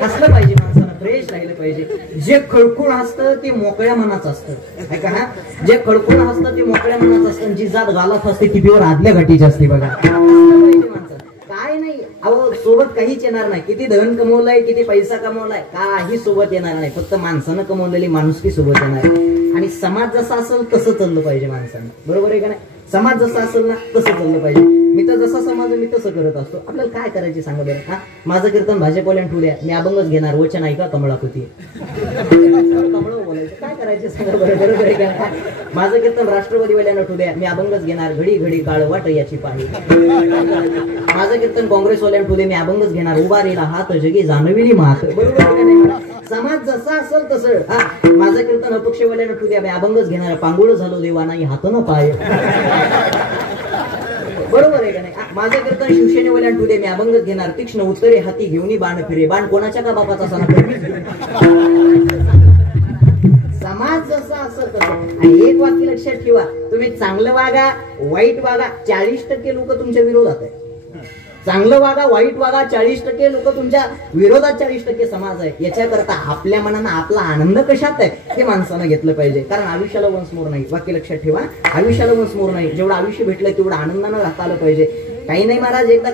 हसलं पाहिजे माणसानं, फ्रेश राहिलं पाहिजे. जे खळखुळ असतं ते मोकळ्या मनाचं असतं. ऐका ना, जे खळखुळ असतं ते मोकळ्या मनाचं असतं. जी जात घालत असते ती प्युअर आदल्या घाटीची असते बघा. काय नाही अहो, सोबत काहीच येणार नाही. किती धन कमवलंय, किती पैसा कमवलाय, काही सोबत येणार नाही. फक्त माणसानं कमवलेली माणुसकी सोबत येणार. आणि समाज जसा असेल तसं चाललं पाहिजे माणसानं. बरोबर आहे का नाही? समाज जसा असेल ना तसं चाललं पाहिजे. मी तर जसा समाज मी तसं करत असतो. आपल्याला काय करायचे सांगा बरं. हा, माझं कीर्तन भाजपवाल्यान ठेवूया, मी अभंगच घेणार. वचन ऐका कमळापती. कमळ बोलायचं काय करायचे सांगा बरं. बरोबर आहे का? माझं कीर्तन राष्ट्रवादीवाल्यांना ठेवू द्या, मी अभंगच घेणार. घडी घडी काळ वाट याची पाही. माझं कीर्तन काँग्रेसवाल्यांना ठेवू दे, मी अभंगच घेणार. उभारेला हात जगी जाणविली मात. बरोबर आहे का नाही? समाज जसा असेल तसं. माझं कीर्तन अपक्षवाल्यांना ठेवू द्या, मी अभंगच घेणार. पांगुळ झालो देवा नाही हात न पाय. बरोबर आहे का नाही? माझं कीर्तन शिवसेनेवाल्यांना ठेवू दे, मी अभंगच घेणार. तीक्ष्ण उत्तरे हाती घेऊन बाण फिरे. बाण कोणाच्या का बापाचा सणा. समाज जसा असं तसं. आणि एक वाक्य लक्षात ठेवा, तुम्ही चांगलं वागा वाईट वागा, 40% लोक तुमच्या विरोधात आहे. चांगलं वागा वाईट वागा, 40% लोक तुमच्या विरोधात, 40% समाज आहे. याच्याकरता आपल्या मनानं आपला आनंद कशात आहे हे माणसानं घेतलं पाहिजे. कारण आयुष्याला वन्स मोर नाही. वाक्य लक्षात ठेवा, आयुष्याला वन्स मोर नाही. जेवढं आयुष्य भेटलंय तेवढं आनंदानं राहता आलं पाहिजे. काही नाही महाराज, एकदा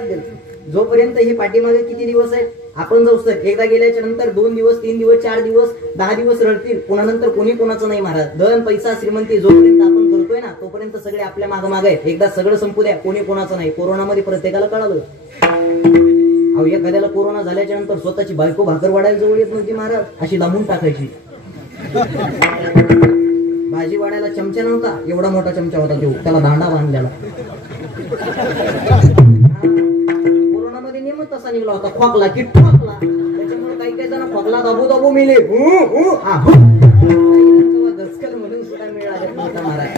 जोपर्यंत हे पाठीमागे किती दिवस आहे आपण जाऊ सर, एकदा गेल्याच्या नंतर 2 दिवस 3 दिवस 4 दिवस 10 दिवस रडतील. पुन्हा नंतर कोणी कोणाचं नाही महाराज. धन पैसा श्रीमंती जोपर्यंत आपण करतोय ना तोपर्यंत सगळे आपल्या माग आहेत. एकदा सगळं संपू द्या, कोणी कोणाचं नाही. कोरोनामध्ये प्रत्येकाला कळालं. अहो एखाद्याला कोरोना झाल्याच्या नंतर स्वतःची बायको भाकर वाढायला जवळ येत नव्हती महाराज, अशी लांबून टाकायची. भाजी वाढायला चमचा नव्हता, एवढा मोठा चमचा होता तो, त्याला दांडा बांधलेला. कोरोनामध्ये नियम तसा निघला होता, खोकला की ठोकला. त्याच्यामुळे काही काही जण खोकला दाबू दाबू मेले. म्हणून सुद्धा मिळाला महाराज.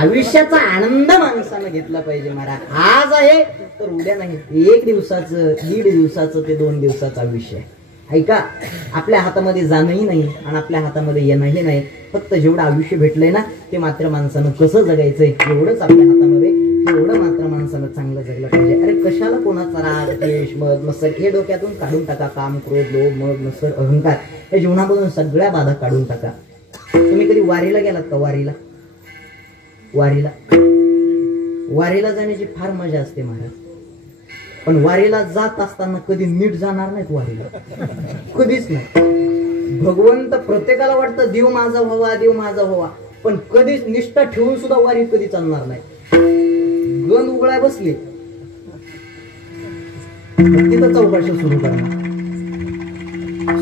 आयुष्याचा आनंद माणसानं घेतला पाहिजे महाराज. आज आहे तर उद्या नाही. 1 दिवसाचं 1.5 दिवसाचं ते 2 दिवसाचं आयुष्य आहे. ऐका, आपल्या हातामध्ये जाणंही नाही आणि आपल्या हातामध्ये येणंही नाही. फक्त जेवढं आयुष्य भेटलंय ना ते मात्र माणसानं कसं जगायचंय एवढंच आपल्या हातामध्ये. एवढं मात्र माणसानं चांगलं जगलं पाहिजे. अरे कशाला कोणाचा राग द्वेष मग मत्सर हे डोक्यातून काढून टाका. काम क्रोध लोभ मग मत्सर अहंकार या जीवनामधून सगळ्या बाधा काढून टाका. तुम्ही कधी वारीला गेलात का? वारीला जाण्याची फार मजा असते महाराज. पण वारीला जात असताना कधी नीट जाणार नाहीत वारीला, कधीच नाही. भगवंत प्रत्येकाला वाटतं देव माझा व्हावा देव माझा व्हावा, पण कधीच निष्ठा ठेवून सुद्धा वारीत कधी चालणार नाही. गण उघडाय बसले तिथं चौकशी सुरू करणार.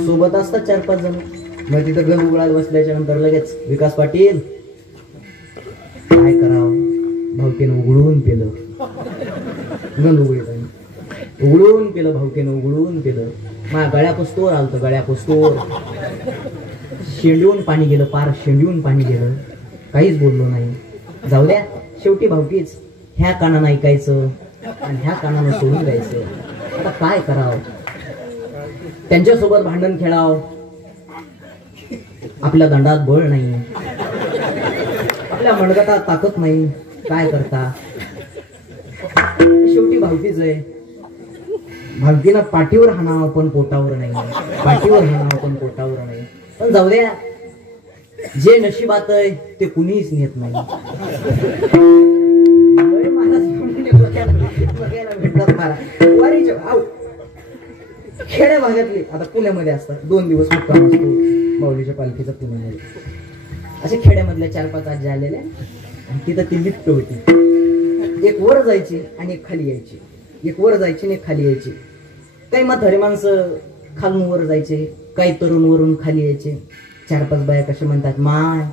सोबत असतात 4-5 जण. मग तिथं गण उघडायला बसल्याच्या नंतर लगेच विकास पाटील काय करावं, भावकीनं उघडून पेलं. गण उघडून पेलं, भावकीनं उघडून पेलं. माझ्या गळ्या पुस्तोर आलतं, गळ्या पुस्तोर. शेंडून पाणी गेलं, पार शेंडून पाणी गेलं. काहीच बोललो नाही. जाऊ द्या, शेवटी भावकीच. ह्या कानानं ऐकायचं आणि ह्या कानानं सोडून द्यायचं. आता काय करावं, त्यांच्यासोबत भांडण खेळावं. आपल्या दंडात बळ नाही, आपल्या मणगटात ताकद नाही. काय करता, शेवटी भावकीच आहे. भावकीनं पाठीवर हाणावं पण पोटावर नाही, पाठीवर हाणावं पण पोटावर नाही. पण जाऊ द्या, जे नशिबात आहे ते कुणीच नेत नाही. खेड्या भागातले आता पुण्यामध्ये असतात, 2 दिवस मुक्काम असतो माऊलीच्या पालखीचा पुण्यामध्ये. अशा खेड्यामधल्या 4-5 आजी आलेल्या. तिथं ती लिफ्ट होती. एक वर जायची आणि एक खाली यायची, एक वर जायची आणि एक खाली यायची. काही म्हातारे माणसं खालून वर जायचे, काही तरुण वरून खाली यायचे. 4-5 बाया कशा म्हणतात, माय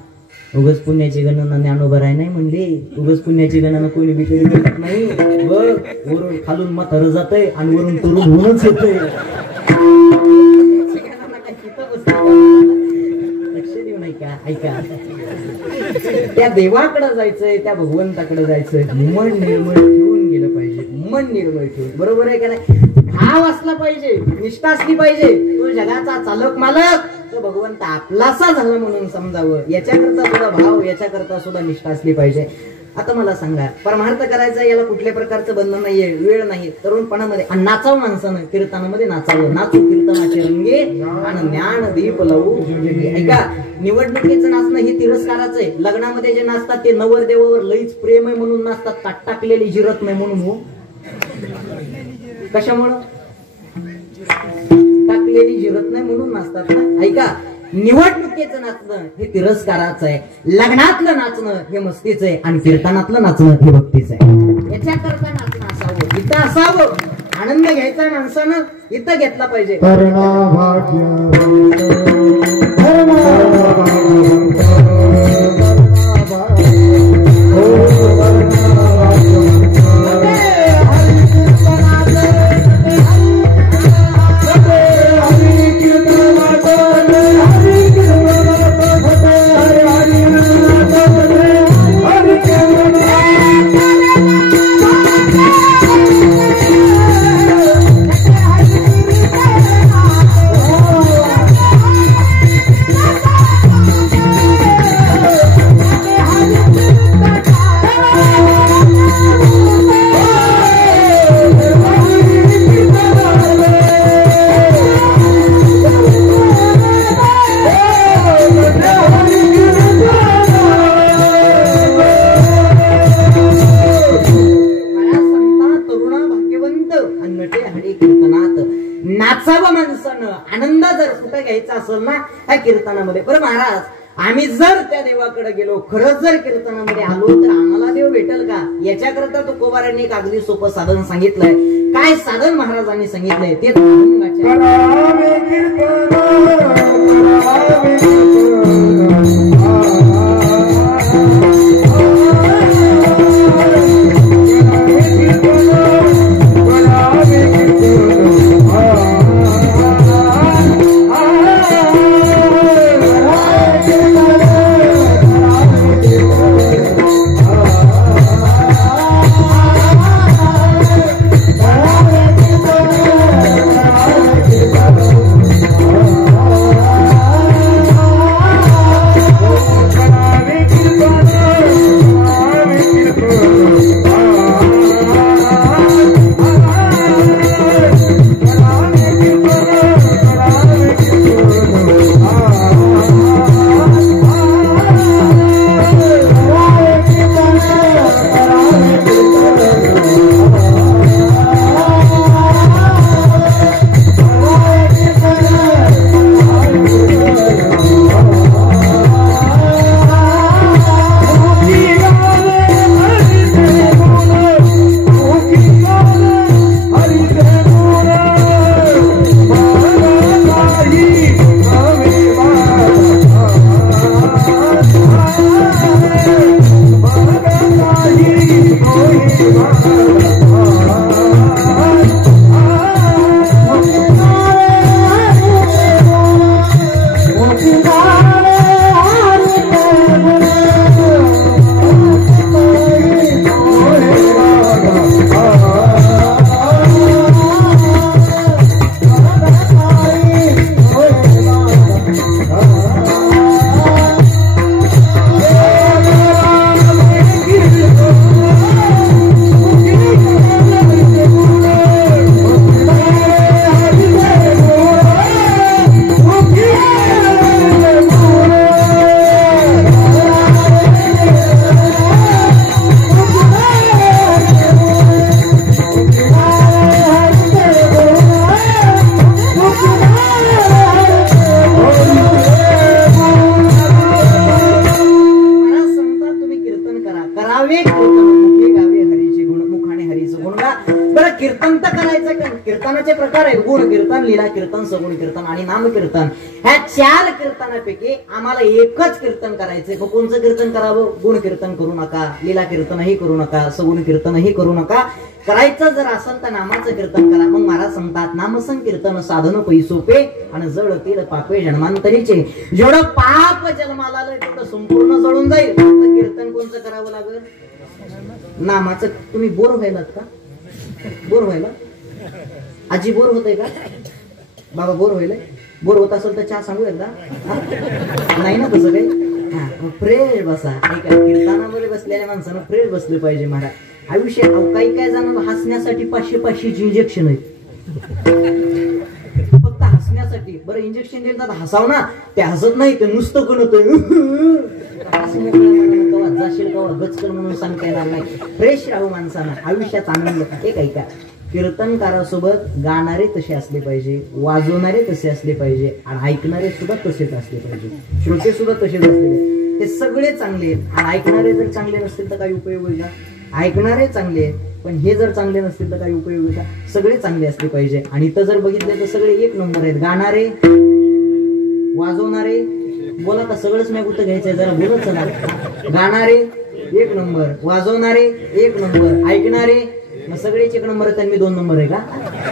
उगच पुण्याची गणना ज्ञानोबा राय नाही म्हणले, उगच पुण्याची गणना कोणी बिचारी करत नाही. बघ वरून खालून म्हातारं जातंय आणि वरून तरुण होऊनच येतंय. लक्ष देऊ नाही का? ऐका, त्या देवाकडे जायचंय, त्या भगवंताकडे जायचंय. मन निर्मळ ठेवून गेलं पाहिजे, मन निर्मळ ठेवून. बरोबर आहे का नाही? भाव असला पाहिजे, निष्ठा असली पाहिजे. तो जगाचा चालक मालक, तो भगवंत आपलासा झाला म्हणून समजावं. याच्याकरता सुद्धा भाव, याच्याकरता सुद्धा निष्ठा असली पाहिजे. आता मला सांगा, परमार्थ करायचा याला कुठल्या प्रकारचं बंधन नाहीये, वेळ नाही. तरुणपणामध्ये नाचावं, माणसानं कीर्तनामध्ये नाचावं. नाचू कीर्तनाचे रंगे आणि ज्ञान दीप लावू. ऐका, निवडणुकीचं नाचणं हे तिरस्काराचं आहे. लग्नामध्ये जे नाचतात ते नवरदेवावर लईच प्रेम आहे म्हणून नाचतात, ताट टाकलेली जिरत नाही म्हणून. हो, कशामुळं? टाकलेली जिरत नाही म्हणून नाचतात ना. ऐका, निवडणुकीचं नाचणं हे तिरस्काराचं आहे. लग्नातलं नाचणं हे मस्तीचं आहे आणि कीर्तनातलं नाचणं हे भक्तीचं आहे. याच्याकरता नाचणं असावं, इथं असावं. आनंद घ्यायचा माणसानं इथं घेतला पाहिजे. आनंद जर कुठं घ्यायचा असेल ना ह्या कीर्तनामध्ये. बरं महाराज, आम्ही जर त्या देवाकडे गेलो, खरंच जर कीर्तनामध्ये आलो तर आम्हाला देव भेटेल का? याच्याकरता तुकोबारांनी एक अगदी सोपं साधन सांगितलंय. काय साधन महाराजांनी सांगितलंय ते कीर्तन तर करायचं. कीर्तनाचे प्रकार आहेत, गुण कीर्तन, लीला कीर्तन, सगुण कीर्तन आणि नाम कीर्तन. ह्या 4 कीर्तनापैकी आम्हाला एकच कीर्तन करायचंय. कोणचं कीर्तन करावं? गुण कीर्तन करू नका, लीला कीर्तनही करू नका, सगुण कीर्तनही करू नका. करायचं जर असेल तर नामाचं कीर्तन करा. मग महाराज सांगतात, नामसंकीर्तन साधन पै सोपे आणि जळतील पापे जन्मांतरीचे. जेवढं पाप जन्माला आलं तेवढं संपूर्ण जळून जाईल. तर कीर्तन कोणचं करावं लागेल? नामाचं. तुम्ही बोर व्हायलात का? बोर व्हायला? आजी बोर होतय का? बाबा बोर व्हायला? बोर होत असेल तर चहा सांगू एकदा? नाही ना तसं काही? फ्रेश बसा. कीर्तनामध्ये बसलेल्या माणसानं फ्रेश बसले पाहिजे महाराज. आयुष्यात काही काय जण हसण्यासाठी 500 इंजेक्शन आहेत, फक्त हसण्यासाठी. बरं इंजेक्शन देतात हसाव ना, ते हसत नाही, ते नुसतं कणत जाशील कवा गचकन म्हणून सांगता येणार नाही. फ्रेश राहू माणसानं, आयुष्यात आनंद. एक ऐका, कीर्तनकारासोबत गाणारे तसे असले पाहिजे, वाजवणारे तसे असले पाहिजे आणि ऐकणारे सुद्धा तसेच असले पाहिजे, श्रोते सुद्धा तसेच असले पाहिजे. ते सगळे चांगले आहेत. आणि ऐकणारे जर चांगले नसतील तर काही उपयोग होईल का? ऐकणारे चांगले आहेत पण हे जर चांगले नसतील तर काही उपयोग होईल का? सगळे चांगले असले पाहिजे. आणि इथं जर बघितले तर सगळे एक नंबर आहेत. गाणारे, वाजवणारे, बोला का सगळंच मी कुठं घ्यायचंय, जरा बोलत चला. गाणारे एक नंबर, वाजवणारे एक नंबर, ऐकणारे मग सगळेच एक नंबर आहेत. मी 2 नंबर आहे का?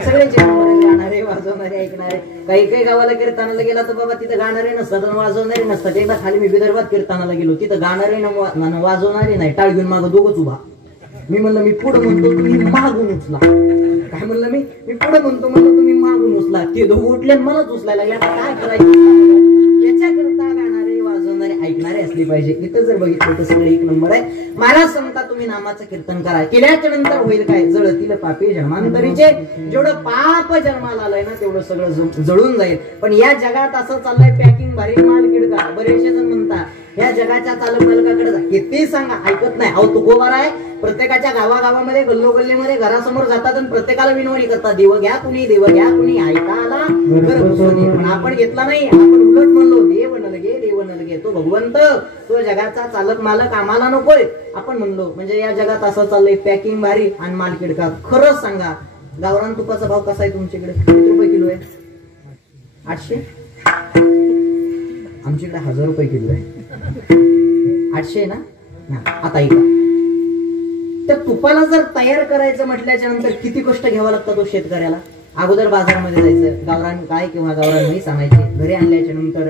सगळेच एक नंबर आहेत. गाणारे, वाजवणारे, ऐकणारे. काही काही गावाला कीर्तनाला गेला तर बाबा तिथं गाणारे नसतात आणि वाजवणारे नसतात. एकदा खाली मी विदर्भात कीर्तनाला गेलो, तिथं गाणारे वाजवणारे नाही, टाळ घेऊन मागं दोघंच उभा. मी म्हणलं मी पुढं म्हणतो, तुम्ही मागून उचला. काय म्हणलं मी पुढं म्हणतो, म्हणलं तुम्ही मागून उचला. ते दोघं उठले मलाच उचलायला लागले. आता काय करायचं? याच्याकरता गाणारे, वाजवणारे, ऐकणारे असले पाहिजे. इथं जर बघितलं तर सगळे एक नंबर आहे. महाराज सांगतात तुम्ही नामाचं कीर्तन करा. केल्याच्या नंतर होईल काय? जळतील पापे जन्मांतरीचे. जेवढं पाप जन्माला आलंय ना तेवढं सगळं जळून जाईल. पण या जगात असं चाललंय, पॅकिंग भारी माल किडका. बरेचसे जण म्हणतात या जगाच्या चालक मालकाकडे जा. किती सांगा ऐकत नाही. अहो तुकोबार आहे, प्रत्येकाच्या गावागावामध्ये गल्लोगल्लीमध्ये घरासमोर जातात आणि प्रत्येकाला विनवणी करतात, देव घ्या कुणी, देव घ्या कुणी. ऐका आला पण आपण घेतला नाही. आपण उलट म्हणलो, देव नलगे, देव नलगे. तो भगवंत, तो जगाचा चालक मालक आम्हाला नकोय आपण म्हणलो. म्हणजे या जगात असं चाललंय, पॅकिंग भारी आणि माल किडका. खरंच सांगा, गावरान तुपाचा भाव कसा आहे तुमच्याकडे? किती रुपये किलो आहे? 800. आमच्याकडे 1000 रुपये किलो आहे. 800 ना. आता ऐका, त्या तुपाला जर तयार करायचं म्हटल्याच्या नंतर किती कष्ट घ्यावा लागतात तो शेतकऱ्याला. अगोदर बाजारामध्ये जायचं, गावरान गाय किंवा गावरान म्हैस आणायची, घरी आणल्याच्या नंतर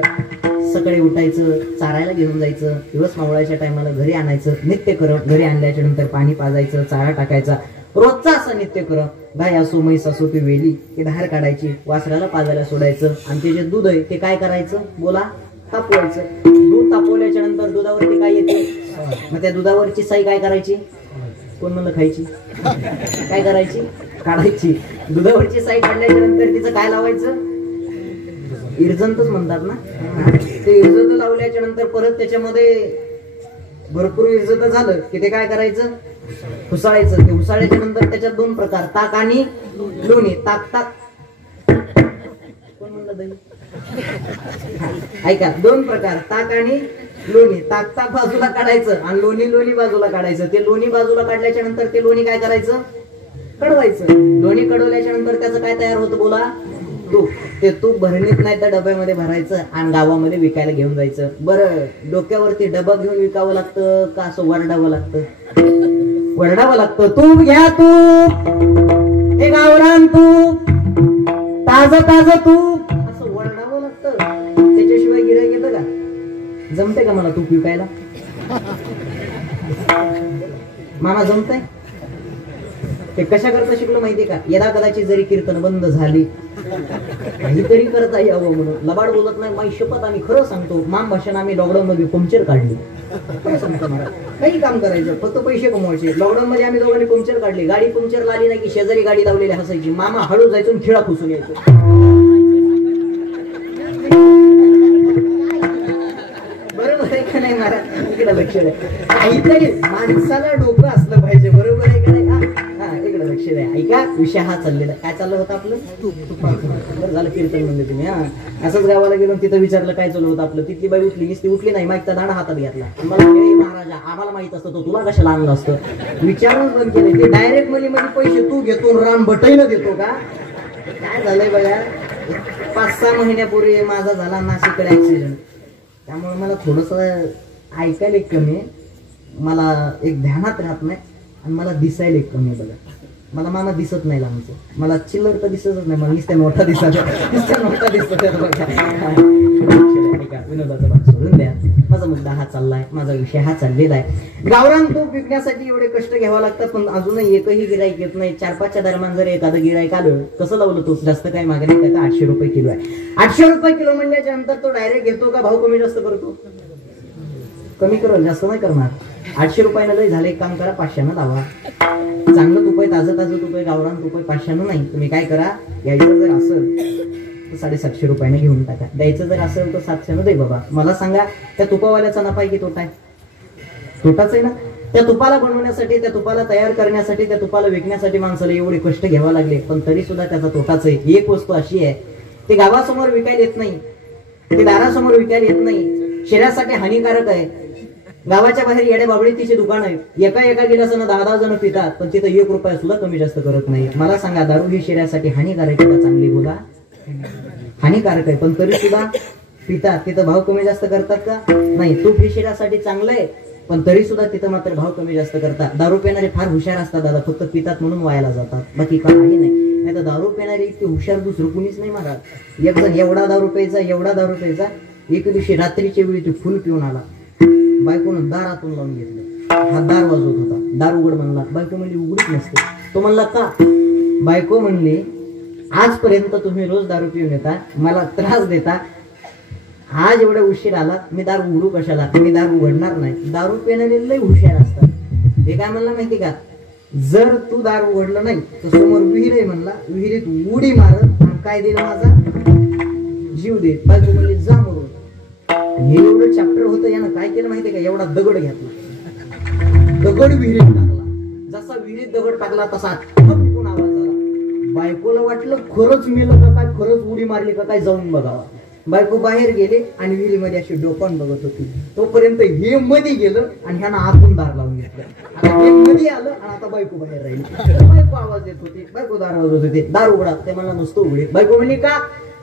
सकाळी उठायचं, चारायला घेऊन जायचं, दिवस मावळायच्या टायमाला घरी आणायचं, नित्यक्रम. घरी आणल्याच्या नंतर पाणी पाजायचं, चारा टाकायचा, रोजचा असा नित्यक्रम. गाय असो म्हैस असो ती वेली की धार काढायची, वासराला पाजायला सोडायचं, आणि ते जे दूध आहे ते काय करायचं बोला, तापवायचं. दूध तापवल्याच्या नंतर दुधावरती काय येते, मग त्या दुधावरची साई काय करायची, कोण म्हणलं खायची, काय करायची, काढायची. दुधावरची साई काढल्याच्या नंतर तिचं काय लावायचं, इरजंतच म्हणतात ना. ते इरजंत लावल्याच्या नंतर परत त्याच्यामध्ये भरपूर इरजंत झालं की ते काय करायचं, हुसाळायचं. ते हुसाळ्याच्या नंतर त्याच्यात 2 प्रकार, ताक आणि लोणी. ताक कोण म्हणलं दही, ऐका 2 प्रकार, ताक आणि लोणी. ताक बाजूला काढायचं आणि लोणी बाजूला काढायचं. ते लोणी बाजूला काढल्याच्या नंतर ते लोणी काय करायचं, कडवायचं. लोणी कडवल्याच्या नंतर त्याचं काय तयार होतं बोला, तूप. ते तूप भरणीत नाही तर डब्यामध्ये भरायचं आणि गावामध्ये विकायला घेऊन जायचं. बरं, डोक्यावरती डबा घेऊन विकावं लागतं का असं वरडावं लागतं? वरडावं लागतं. तूप घ्या, तूप, हे गावरान तूप, ताज तूप, असं वरडावं लागतं. त्याच्याशिवाय गिऱ्हाईक येतं का? जमते का मला तूप विकायला? मामा जमतंय? ते कशा करता शिकलो माहितीये का? यदा कदाचित जरी कीर्तन बंद झाली, काहीतरी करता यावं म्हणून. लबाड बोलत नाही, माझी शपथ. आम्ही खरं सांगतो, माम भाषण आम्ही लॉकडाऊन मध्ये पंक्चर काढली. खरं सांगतो मला, काही काम करायचं, फक्त पैसे कमवायचे. लॉकडाऊन मध्ये आम्ही दोघांनी पंक्चर काढली. गाडी पंक्चर लागली नाही की शेजारी गाडी लावलेली हसायची. मामा हळू जायचो आणि खिळा पुसून यायचो. बरोबर आहे का नाही महाराज? इकडे लक्ष द्या. काहीतरी माणसाला डोकं असलं पाहिजे. बरोबर आहे का नाही? इकडे लक्ष द्या. ऐका, विषय हा चाललेला. काय चाललं होतं आपलं? बरं झालं कीर्तन म्हणले तुम्ही. असंच गावाला गेलो, तिथं विचारलं काय चालू होतं आपलं. तिथली बाई उठली, ती उठली नाही, माईकचा दाणा हातात घेतला. मला महाराजा, आम्हाला माहित असतं, तो तुला कशाला आणलं असतं. विचारूनच बंद केलं. ते डायरेक्ट मध्ये पैसे तू घेतो, राम बटाईला देतो का? काय झालंय बघा, 5-6 महिन्यापूर्वी माझा झाला नाशिककडे ऍक्सिडेंट. त्यामुळे मला थोडस ऐकायला एक कमी आहे, मला एक ध्यानात राहत नाही, आणि मला दिसायला एक कमी आहे. बघा, मला मामा दिसत नाही लांबचं. मला चिल्लर तर दिसतच नाही, मला नुसत्या नोटा दिसत. विनोदाचा भाग सोडून द्या. माझा मुद्दा हा चाललाय, माझा विषय हा चाललेला आहे. गावरान तूप विकण्यासाठी एवढे कष्ट घ्यावं लागतात, पण अजूनही एकही गिराईक येत नाही. 4-5च्या दरम्यान जर एखादं गिराईक आलं, कसं लावलं तूप, जास्त काय मागणी काय का, 800 रुपये किलो आहे. 800 रुपये किलो म्हणल्याच्या नंतर तो डायरेक्ट घेतो का भाव कमी जास्त करतो? कमी करेल, जास्त नाही करणार. 800 रुपयानं लय झालं, एक काम करा, 500 लावा. चांगलं तुप आहे, ताजं तुप आहे, गावरान तुप आहे. 500 नाही, तुम्ही काय करा, यायचं जर असेल तर 750 रुपयाने घेऊन टाका. द्यायचं जर असेल तर 700 दे बाबा. मला सांगा, त्या तुपावाल्याचा नफा आहे की तोटा आहे? तोटाच आहे ना. त्या तुपाला बनवण्यासाठी, त्या तुपाला तयार करण्यासाठी, त्या तुपाला विकण्यासाठी माणसाला एवढे कष्ट घ्यावे लागले, पण तरी सुद्धा त्याचा तोटाच आहे. एक वस्तू अशी आहे, ती गावासमोर विकायला येत नाही, ती दारासमोर विकायला येत नाही, शरीरासाठी हानिकारक आहे. गावाच्या बाहेर येड्या बाबळीतीचे दुकान आहे, एका गिलासानं 10-10 जण पितात, पण तिथं 1 रुपया सुद्धा कमी जास्त करत नाही. मला सांगा, दारू ही शरीरासाठी हानिकारक आहे का चांगली? बोला, हानिकारक आहे, पण तरी सुद्धा पितात. तिथं भाव कमी जास्त करतात का? नाही. तूप ही शरीरासाठी चांगलं आहे, पण तरी सुद्धा तिथं मात्र भाव कमी जास्त करतात. दारू पिणारे फार हुशार असतात दादा, फक्त पितात म्हणून वायाला जातात, बाकी काही नाही. नाही तर दारू पिणारी इतकी हुशार दुसरं कुणीच नाही महाराज. एक जण एवढा दारू प्यायचा, एक दिवशी रात्रीच्या वेळी तो फुल पिऊन आला, बायकोनं दारातून लावून घेतलं. हा दार वाजवत होता, दार उघड म्हणला. बायको म्हणली उघडीच नसते. तो म्हणला का? बायको म्हणली, आजपर्यंत तुम्ही रोज दारू पिऊन येता, मला त्रास देता, आज एवढा उशीर आला, मी दार उघडू कशाला? मी दार उघडणार नाही. दारू पिणारे लय हुशार असतात. ते काय म्हणला माहिती का? जर तू दार उघडलं नाही तर समोर विहीर आहे म्हणला, विहिरीत उडी मारत आणि काय दिलं, माझा जीव दे. बायको म्हणली जा मरून. हे एवढं चॅप्टर होतं, यानं काय केलं माहितीये का, एवढा दगड घेतला, दगड विहिरीत टाकला. जसा विहिरीत दगड टाकला तसा ठपकून आवाज झाला. बायकोला वाटलं खरंच मेलं का काय, खरंच उडी मारली का काय, जाऊन बघावा. बायको बाहेर गेले आणि विहिरीमध्ये अशी डोकावून बघत होती. तोपर्यंत हे मध्ये गेलं आणि ह्यानं आतून दार लावून घेतलं. आता हे मध्ये आलं आणि आता बायको बाहेर राहिली. बायको आवाज देत होती, बायको दार वाजवत होती, दार उघडा. ते मला नुसतं उघडे. बायको म्हणली का?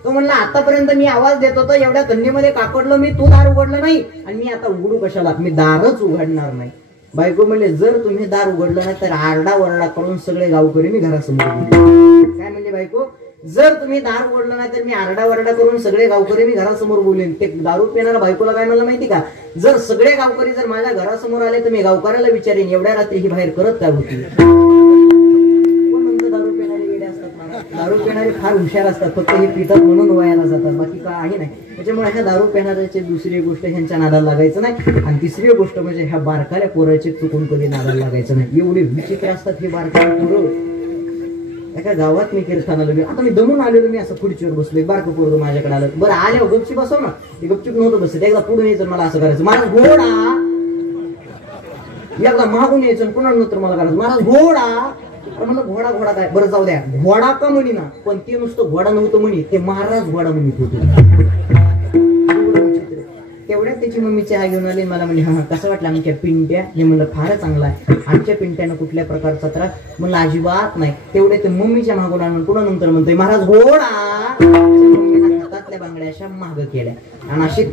तो म्हणला आतापर्यंत मी आवाज देत होतो, एवढ्या थंडीमध्ये कापडलं मी, तू दार उघडलं नाही आणि मी आता उघडू कशाला, मी दारच उघडणार नाही. बायको म्हणले जर तुम्ही दार उघडलं नाही तर आरडा वरडा करून सगळे गावकरी मी घरासमोर बोलेन. काय म्हणले बायको? जर तुम्ही दार उघडलं नाही तर मी आरडा वरडा करून सगळे गावकरी मी घरासमोर बोलेन. ते दारू पिणाऱ्या बायकोला काय म्हणलं माहिती का, जर सगळे गावकरी जर माझ्या घरासमोर आले तर मी गावकऱ्याला विचारेन एवढ्या रात्री ही बाहेर करत काय होती. दारू पिणारे वेडे असतात, दारू पिणारे फार हुशार असतात, फक्त हे पितात म्हणून वयाला जातात, बाकी काही नाही. त्याच्यामुळे ह्या दारू पिणाऱ्याची दुसरी गोष्ट ह्यांच्या नादाला लागायचं नाही. आणि तिसरी गोष्ट म्हणजे ह्या बारकाल्या पोराची चुकून कधी नादाला लागायचं नाही. एवढे विचित्र असतात हे बारकाले पोरं. एका गावात मी कीर्तनाला गेलो, आता मी दमून आलेलो, मी असं खुर्चीवर बसलोय, बारकं पोरगं माझ्याकडे आलं. बरं आल्यावर गपची बसव ना, ते गपचूप नव्हतं बसत. एकदा पुढून यायचं मला असं करायचं, माझा घोडा, एकदा मागून यायचं पुन्हा नंतर मला करायचं माझा घोडा. म्हणलं घोडा घोडा काय, बरं जाऊ द्या, घोडा का म्हणी ना, पण ते नुसतं घोडा नव्हतं म्हणी, ते महाराज घोडा म्हणत होते. तेवढ्यात त्याची मम्मी चहा घेऊन आली, मला म्हणजे हा कसं वाटलं आमच्या पिंट्या. हे म्हणलं फारच चांगला आहे. आमच्या पिंट्यानं कुठल्या प्रकारचा त्रास, म्हणलं अजिबात नाही. तेवढे ते मम्मीच्या मागून आणून पुन्हा नंतर म्हणतोय महाराज घोडा. मम्मीनं हातातल्या बांगड्या अशा माग केल्या आणि अशी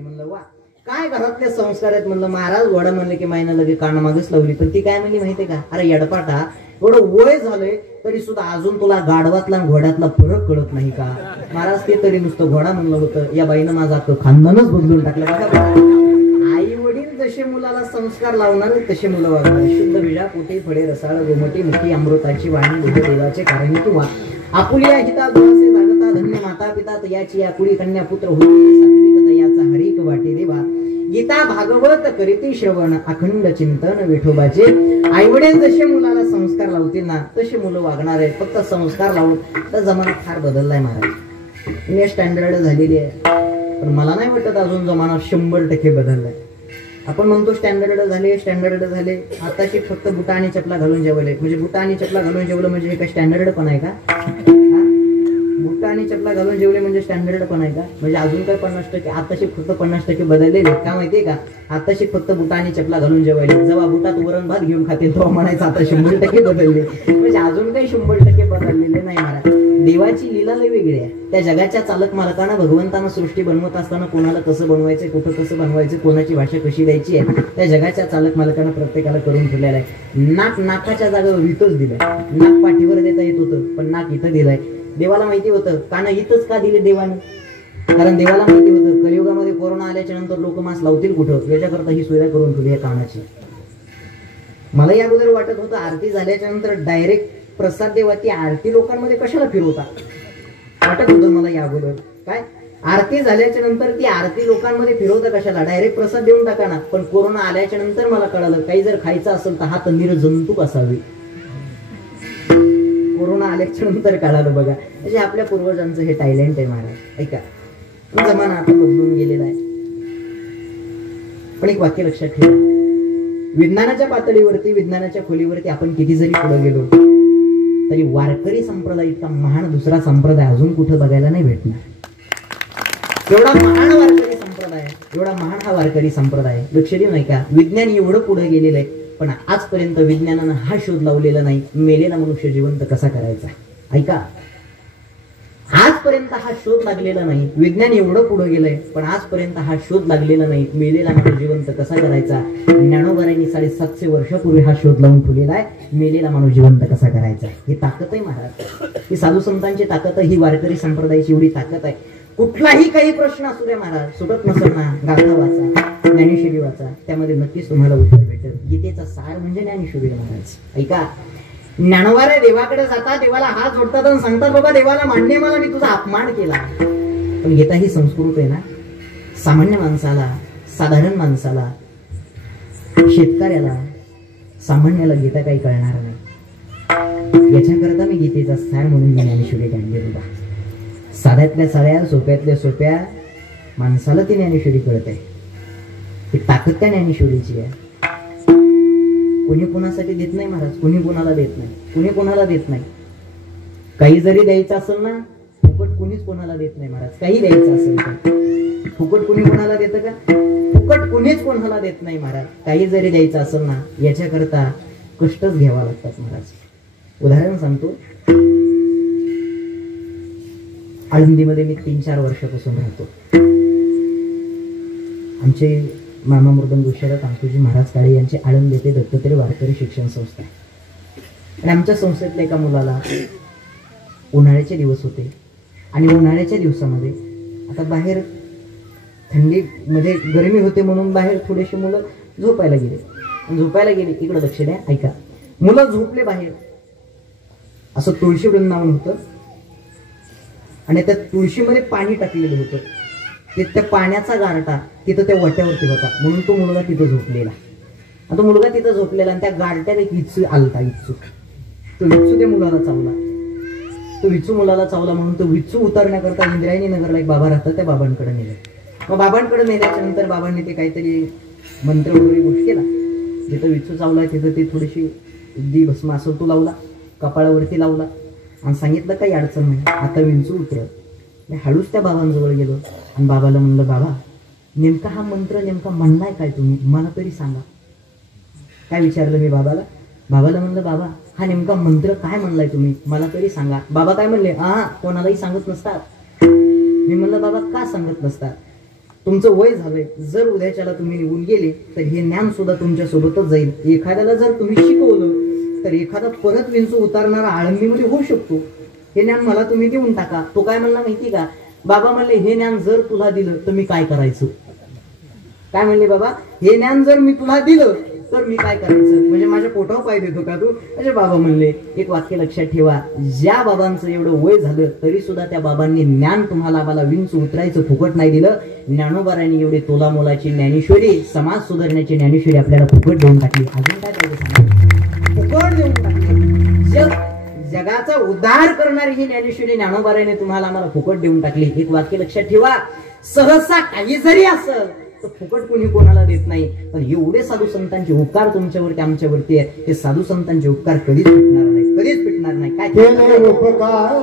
म्हणलं वा काय घरातले संस्कार आहेत. म्हणलं महाराज घोडा म्हणले की मायना लगे कान मागच लावली. पण ती काय म्हणली माहितीये का, अरे येडपाटा एवढं वय झालंय तरी सुद्धा अजून तुला गाढवातला घोड्यातला फरक कळत नाही का. महाराज ते तरी नुसतं घोडा म्हणलं होतं, या बाईनं माझा खानदानच बदलून टाकलं. आई वडील जसे मुलाला संस्कार लावणार तसे मुलं वागणार. शुद्ध विजा पोटे फळे रसाळ गोमटी मुठी अमृताची वाणी बुद्ध देवाचे कारण किंवा आपुलिया हिता गुणाचे जागता धन्य माता पिता तयाची आकुळी कन्या पुत्र होती सात्विक तयाचा हरिक वाटे देवा. गीता भागवत करीती श्रवण अखंड चिंतन विठोबाचे. आईवडील जसे मुलाला संस्कार लावतील ना तसे मुलं वागणार आहे. फक्त संस्कार लावून तर जमाना फार बदललाय महाराज, मी स्टँडर्ड झालेली आहे. पण मला नाही वाटत अजून जमाना 100% बदललाय. आपण म्हणतो स्टँडर्ड झाले स्टँडर्ड झाले, आताशी फक्त बुटा आणि चपला घालून जेवले. म्हणजे बुटा आणि चपला घालून जेवलं म्हणजे हे काय स्टँडर्ड पण आहे का? बुटा आणि चपला घालून जेवले म्हणजे स्टँडर्ड पण आहे का? म्हणजे अजून काय 50%, आताशी फक्त 50% बदललेले. का माहितीये का, आताशी फक्त बुटा आणि चपला घालून जेवायले. जेव्हा बुटात वरण भात घेऊन खातील तेव्हा म्हणायचं आता 100% बदलले. म्हणजे अजून काही 100% बदललेले नाही महाराज. देवाची लीला लय वेगळी आहे. त्या जगाच्या चालक मालकांना भगवंतानं सृष्टी बनवत असताना कोणाला कसं बनवायचं, कुठं कसं बनवायचं, कोणाची भाषा कशी द्यायची आहे, त्या जगाच्या चालक मालकांना प्रत्येकाला करून ठेवलेलं आहे. नाक नाकाच्या जागेवर इथंच दिलंय. नाक पाठीवर देता येत होतं पण नाक इथं दिलंय. देवाला माहिती होतं कान इथंच का दिले देवाने, कारण देवाला माहिती होतं कलियुगामध्ये कोरोना आल्याच्या नंतर लोक मास्क लावतील कुठं, याच्याकरता ही सुविधा करून ठेवली आहे कानाची. मला या अगोदर वाटत होतं आरती झाल्याच्या नंतर डायरेक्ट प्रसाद देवा ती आरती लोकांमध्ये कशाला फिरवता, वाटत होतं मला या अगोदर. काय आरती झाल्याच्या नंतर ती आरती लोकांमध्ये फिरवता कशाला, डायरेक्ट प्रसाद देऊन टाका ना. पण कोरोना आल्याच्या नंतर मला कळालं काही जर खायचं असेल तर हात निर्जंतुक असावी. कोरोना आल्याच्या नंतर कळालं बघा. म्हणजे आपल्या पूर्वजांचं हे टॅलेंट आहे महाराज. ऐका, जमाना आता बदलून गेलेला आहे. पण एक वाक्य लक्षात ठेवा, विज्ञानाच्या पातळीवरती विज्ञानाच्या खोलीवरती आपण किती जरी पुढे गेलो तरी वारकरी संप्रदाय इतका महान दुसरा संप्रदाय अजून कुठं बघायला नाही भेटणार. एवढा महान वारकरी संप्रदाय, एवढा महान हा वारकरी संप्रदाय. लक्ष देऊ नाही का, विज्ञान एवढं पुढे गेलेलं आहे पण आजपर्यंत विज्ञानानं हा शोध लावलेला नाही मेलेला मनुष्य जिवंत कसा करायचा. ऐका, आजपर्यंत हा शोध लागलेला नाही. विज्ञान एवढं पुढे गेलंय पण आजपर्यंत हा शोध लागलेला नाही मेलेला माणूस जिवंत कसा करायचा. ज्ञानोबारांनी 750 वर्षापूर्वी हा शोध लावून ठेवलेला आहे, मेलेला माणूस जिवंत कसा करायचा. ही ताकद आहे महाराज, ही साधू संतांची ताकद आहे, ही वारकरी संप्रदायाची एवढी ताकद आहे. कुठलाही काही प्रश्न असू द्या महाराज, सुटत नसेल ना गाथा वाचा, ज्ञानेश्वरी वाचा, त्यामध्ये नक्कीच तुम्हाला उत्तर भेटेल. गीतेचा सार म्हणजे ज्ञानेश्वरी महाराज. ऐका, ज्ञानोबारे देवाकडे जातात, देवाला हात जोडतात आणि सांगतात बाबा देवाला मान्य मला मी तुझा अपमान केला. पण गीता ही संस्कृत आहे ना, सामान्य माणसाला, साधारण माणसाला, शेतकऱ्याला, सामान्याला गीता काही कळणार नाही. याच्याकरता मी गीतेचा सार म्हणून ज्ञानेश्वरी आणली बाबा. साध्यातल्या साध्या, सोप्यातल्या सोप्या, माणसाला ती ज्ञानेश्वरी कळत आहे. ती ताकद त्या ज्ञानेश्वरीची आहे. कोणी कोणासाठी देत नाही महाराज, कोणी कोणाला देत नाही, कोणी कोणाला देत नाही. काही जरी द्यायचं असेल ना, फुकट कोणीच कोणाला देत नाही महाराज. काही द्यायचं असेल तर फुकट कोणी कोणाला देतं का? फुकट कोणीच कोणाला देत नाही महाराज. काही जरी द्यायचं असेल ना, याच्याकरता कष्टच घ्यावा लागतात महाराज. उदाहरण सांगतो. आळंदीमध्ये मी 3-4 वर्षापासून राहतो. आमचे मामा मृदंग शरद अंकुजी महाराज काळे यांचे आळंद येथे दत्तात्रय वारकरी शिक्षण संस्था. आणि आमच्या संस्थेतल्या एका मुलाला उन्हाळ्याचे दिवस होते. आणि उन्हाळ्याच्या दिवसामध्ये आता बाहेर थंडीमध्ये गरमी होते म्हणून बाहेर थोडेसे मुलं झोपायला गेले. इकडे लक्ष द्या, ऐका. मुलं झोपले बाहेर. असं तुळशी वृंदावन होतं आणि त्या तुळशीमध्ये पाणी टाकलेलं होतं. ते त्या पाण्याचा गारटा तिथं त्या वट्यावरती होता म्हणून तो मुलगा तिथं झोपलेला. आता मुलगा तिथं झोपलेला आणि त्या गारट्याला एक विचू आलता. तो विचू त्या मुलाला चावला. तो विचू मुलाला चावला म्हणून तो विचू उतरण्याकरता इंद्रायणी नगरला एक बाबा राहतात, त्या बाबांकडे नेले. मग बाबांकडे नेल्याच्या नंतर बाबांनी ते काहीतरी मंत्र वगैरे गोष्ट केला. जिथं विचू चावला तिथं ते थोडीशी उद्दी भस्म असं तो लावला, कपाळावरती लावला आणि सांगितलं काही अडचण नाही, आता विंचू उतरत. मी हळूच त्या बाबांजवळ गेलो आणि बाबाला म्हणलं, बाबा नेमका हा मंत्र नेमका म्हणलाय काय तुम्ही, मला तरी सांगा. काय विचारलं मी बाबाला. बाबाला म्हणलं, बाबा हा नेमका मंत्र काय म्हणलाय तुम्ही, मला तरी सांगा. बाबा काय म्हणले, कोणालाही सांगत नसतात. मी म्हणलं, बाबा का सांगत नसतात, तुमचं वय झालंय, जर उद्याच्याला तुम्ही निघून गेले तर हे ज्ञान सुद्धा तुमच्या सोबतच जाईल. एखाद्याला जर तुम्ही शिकवलं तर एखादा परत विंचू उतारणारा आळंदीमध्ये होऊ शकतो. हे ज्ञान मला तुम्ही देऊन टाका. तो काय म्हणला माहिती का, बाबा म्हणले हे ज्ञान जर तुला दिलं तर मी काय करायचं. काय म्हणले बाबा, हे ज्ञान जर मी तुला दिलं तर मी काय करायचं, म्हणजे माझ्या पोटावर पाय देतो का तू. म्हणजे बाबा म्हणले, एक वाक्य लक्षात ठेवा, ज्या बाबांचं एवढं वय झालं तरी सुद्धा त्या बाबांनी ज्ञान तुम्हाला आम्हाला विंचू उतरायचं फुकट नाही दिलं. ज्ञानोबारांनी एवढे तोला मोलाची ज्ञानेश्वरी, समाज सुधारण्याची ज्ञानेश्वरी आपल्याला फुकट देऊन टाकली. अजून काय पाहिजे, फुकट देऊन टाकली. जगाचा उद्धार करणारी ही ज्ञानेश्वरी ज्ञानोबाराने तुम्हाला आम्हाला फुकट देऊन टाकली. एक वाक्य लक्षात ठेवा, सहसा काही जरी असेल तर फुकट कोणी कोणाला देत नाही. पण एवढे साधू संतांचे उपकार तुमच्यावरती आमच्यावरती आहे, हे साधू संतांचे उपकार कधीच पिटणार नाही, कधीच पिटणार नाही. काय केले उपकार,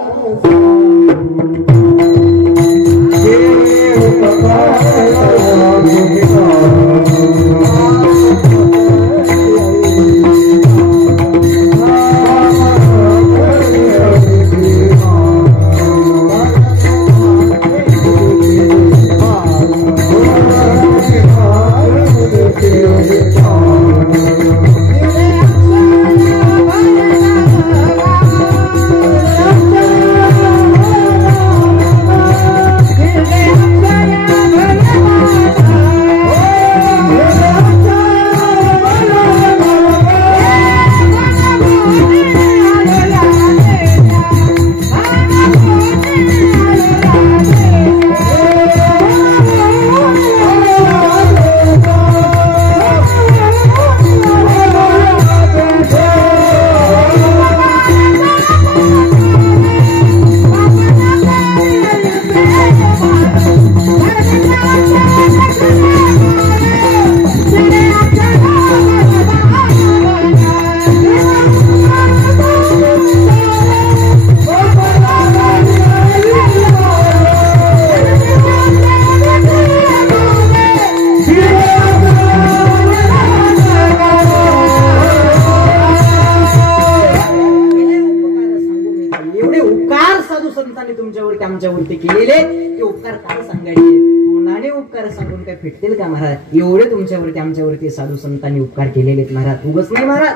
आमच्यावरती केलेले ते उपकार काय सांगायचे, तोंडाने उपकार सांगून काय फिटतील का महाराज. एवढे तुमच्यावरती आमच्यावरती साधू संतांनी उपकार केलेले महाराज. उगच नाही महाराज,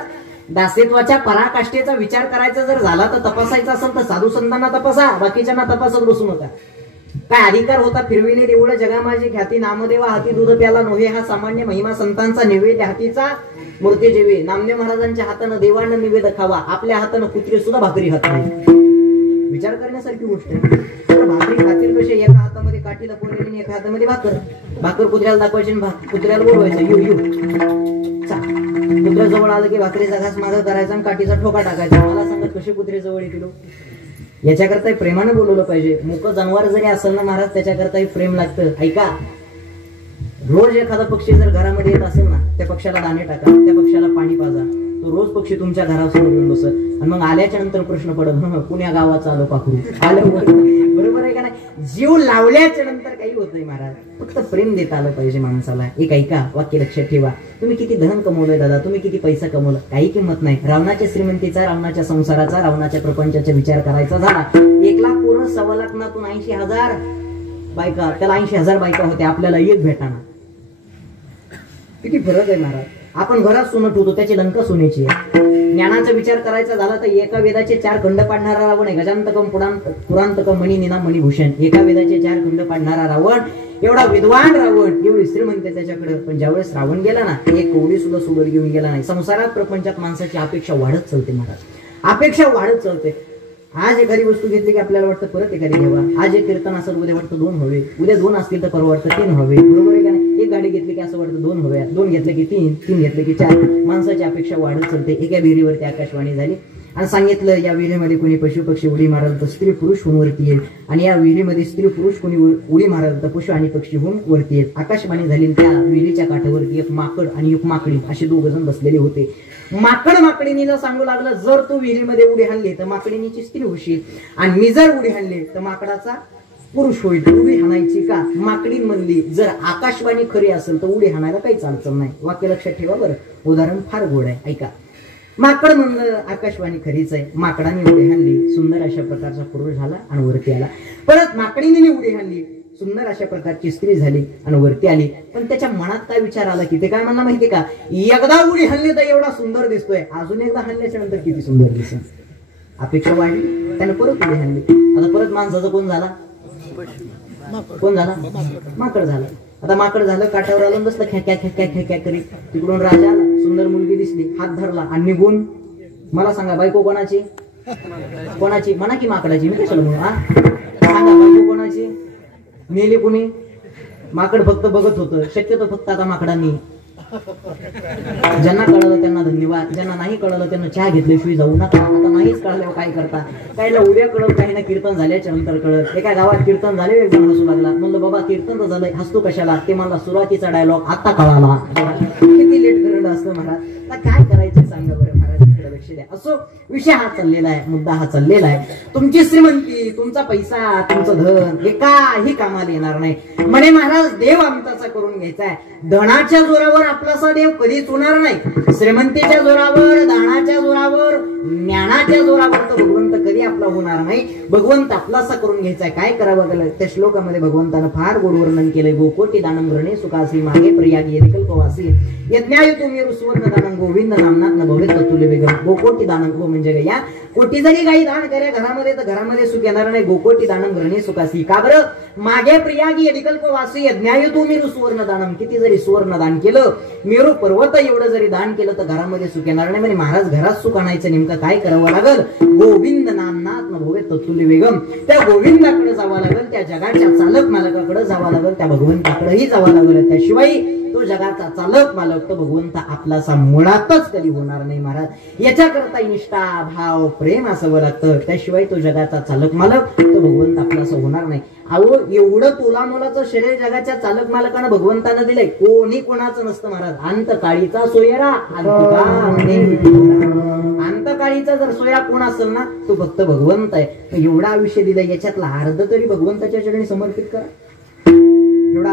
दासत्वाच्या पराकाष्ठेचा विचार करायचा जर झाला तर तपासायचा असेल तर साधू संतांना तपासा, बाकीच्यांना तपासत बसू नका. काय अधिकार होता फिरविले एवढं जगा माझी ख्याती, नामदेवा हाती दूध प्याला नव्हे हा सामान्य महिमा संतांचा नैवेद्य हातीचा मूर्ती जेवे. नामदेव महाराजांच्या हातानं देवानं निवेद खावा, आपल्या हातानं कुत्रे सुद्धा भाकरी खात नाही. विचार करण्यासारखी गोष्ट आहे. भाकरी खातील कसे, एका हातामध्ये काठी लपवलेली आणि एका हातामध्ये भाकर. भाकर कुत्र्याला दाखवायची, कुत्र्याला बोलवायचं यू यू. कुत्र्या जवळ आलं की भाकरीचा घास मागं करायचा आणि काठीचा ठोका टाकायचा. मला सांगत कसे कुत्रे जवळ येतील. याच्याकरता प्रेमानं बोलवलं पाहिजे. मूक जनावर जरी असेल ना महाराज त्याच्याकरता प्रेम लागतं. ऐका, रोज एखादा पक्षी जर घरामध्ये येत असेल ना, त्या पक्षाला दाणे टाका, त्या पक्षाला पाणी पाजा, तो रोज पक्षी तुमच्या घरासमोर येऊन बसत आणि मग आल्याच्या नंतर प्रश्न पडत पुण्या गावाचा आलो पाखरू आलं. बरोबर आहे का नाही? जीव लावल्याच्या नंतर काही होत नाही महाराज. फक्त प्रेम देता आलं पाहिजे माणसाला. एक ऐका, वाक्य लक्षात ठेवा. तुम्ही किती धन कमवलंय दादा, तुम्ही किती पैसा कमवला, काही किंमत नाही. रावणाच्या श्रीमंतीचा, रावणाच्या संसाराचा, रावणाच्या प्रपंचाचा विचार करायचा झाला, 1 लाख पूर्ण 1.25 लाखातून 80,000 बायका, त्याला 80,000 बायका होत्या, आपल्याला एक भेटाना. किती फरक आहे महाराज. आपण घरात सोनं ठेवतो, त्याची लंका सोन्याची आहे. ज्ञानाचा विचार करायचा झाला तर एका वेदाचे 4 खंड पाडणारा रावण आहे. गजांतकम पुरांतकम मणिनिना मणिभूषण. एका वेदाचे 4 खंड पाडणारा रावण, एवढा विद्वान रावण, एवढी श्रीमंत त्याच्याकडे. पण ज्यावेळेस रावण गेला ना, एक कवडी सुद्धा सोबत घेऊन गेला नाही. संसारात प्रपंचात माणसाची अपेक्षा वाढत चालते महाराज, अपेक्षा वाढत चालते. आज एखादी वस्तू घेतली की आपल्याला वाटतं परत एखादी घ्यावा. आज एक कीर्तन असेल, उद्या वाटतं 2 हवे, उद्या 2 असतील तर परवा वाटतं 3 हवे. बरोबर आहे का नाही? एक गाडी घेतली की असं वाटतं 2 हव्या, 2 घेतले की 3, 3 घेतले की 4. माणसाची अपेक्षा वाढत चालते. एका विहिरीवरती आकाशवाणी झाली आणि सांगितलं, या विहिरीमध्ये कोणी पशु पक्षी उडी मारल तर स्त्री पुरुष होऊन वरती येईल, आणि या विहिरीमध्ये स्त्री पुरुष कोणी उडी मारल तर पशु आणि पक्षी होऊन वरती येईल. आकाशवाणी झाली. त्या विहिरीच्या काठावरती एक माकड आणि एक माकडी असे 2 जण बसलेले होते. माकड माकडीनीला सांगू लागलं, जर तू विहिरीमध्ये उडी हाणली तर माकडीनीची स्त्री होशील, आणि मी जर उडी हाणली तर माकडाचा पुरुष होईल. उडी हाणायची का? माकडी म्हणली, जर आकाशवाणी खरी असेल तर उडी हाणायला काहीच अडचण नाही. वाक्य लक्षात ठेवा बरं, उदाहरण फार गोड आहे. ऐका, माकड म्हणलं आकाशवाणी खरीच आहे. माकडाने उडी हाणली, सुंदर अशा प्रकारचा पुरुष झाला आणि वरती आला. परत माकडीने उडी हाणली, सुंदर अशा प्रकारची स्त्री झाली आणि वरती आली. पण त्याच्या मनात काय विचार आला की ते काय म्हणला माहितीये का, एकदा उडी हाणली तर एवढा सुंदर दिसतोय, अजून एकदा हाणल्याच्या नंतर किती सुंदर दिसेल. अपेक्षा वाढली, त्याने परत उडी हाणली. आता परत माणसाचा कोण झाला? कोण झाला? माकड झाला. आता माकड झालं, काठावर आलं, बसलं ख्या ख्या ख्या ख्या ख्या करीत. तिकडून राजा आला, सुंदर मुलगी दिसली, हात धरला आणि निघून. मला सांगा बायको कोणाची? कोणाची म्हणा की माकडाची, मी कशाला म्हणू? सांगा बायको कोणाची? मेली कुणी? माकड फक्त बघत होतं. शक्यतो फक्त आता माकडांनी, ज्यांना कळलं त्यांना धन्यवाद, ज्यांना नाही कळलं त्यांना चहा घेतल्याशिवाय जाऊ नका. आता नाहीच कळल्यावर काय करता? काहीला उद्या कळत, काही ना कीर्तन झाल्याच्या नंतर कळत. एका गावात कीर्तन झाले, एक जण हसू लागला. म्हणलं बाबा कीर्तन तर झालंय, हसतो कशाला? ते मला सुरुवातीचा डायलॉग आता कळाला. किती लेट करत असतं महाराज. आता काय करायचं सांगा बरं महाराज, लक्ष द्या. असो, विषय हा चाललेला आहे, मुद्दा हा चाललेला आहे. तुमची श्रीमंती, तुमचा पैसा, तुमचं धन हे काही कामाला येणार नाही. म्हणे महाराज, देव आमचाचा करून घ्यायचा आहे. धनाच्या जोरावर आपलासा देव कधीच होणार नाही. श्रीमंतीच्या जोरावर, दानाच्या जोरावर, ज्ञानाच्या जोरावर तर भगवंत कधी आपला होणार नाही. भगवंत आपलासा करून घ्यायचा आहे. काय करावं गेलं? त्या श्लोकामध्ये भगवंतानं फार गोड वर्णन केलंय. गोकोटी दानम ग्रहणे सुखासी मागे प्रयागी कल्पवासी यज्ञाय तुम्ही सुवर्ण दानम गोविंद नामनाथ न भवेत तुल्य वेगम. गोकोटी दानम गो म्हणजे या कोटी जरी काही दान करे घरामध्ये तर घरामध्ये सुख येणार नाही. गोकोटी दानम ग्रहणे सुखासी. का बरं? मागे प्रयागी कल्पवासी यज्ञाय तुम्ही सुवर्ण दानम. किती जरी सुवर्ण दान केलं, मेरू पर्वत एवढं जरी दान केलं तर घरामध्ये सुख येणार नाही. म्हणजे महाराज घरात सुख आणायचं नेमकं काय करावं लागल? गोविंद नामनाथ न भवेत तुल्य वेगम. त्या गोविंदाकडे जावं लागल, त्या जगाच्या चालक मालकाकडे जावं लागल, त्या भगवंताकडेही जावं लागल. त्याशिवाय तो जगाचा चालक मालक तो भगवंत आपलासा मुळातच कधी होणार नाही महाराज. याच्याकरता निष्ठा, भाव, प्रेम असावं लागतं. त्याशिवाय तो जगाचा चालक मालक तो भगवंत आपलासा होणार नाही. अहो, एवढं तोला मोलाचं शरीर जगाच्या चालक मालकानं भगवंतानं दिलंय. कोणी कोणाचं नसतं महाराज. अंतकाळीचा सोयरा, अंतकाळीचा जर सोयरा कोण असेल ना, तो फक्त भगवंत आहे. एवढं आयुष्य दिलंय, याच्यातला अर्ध तरी भगवंताच्या चरणी समर्पित करा. एवढं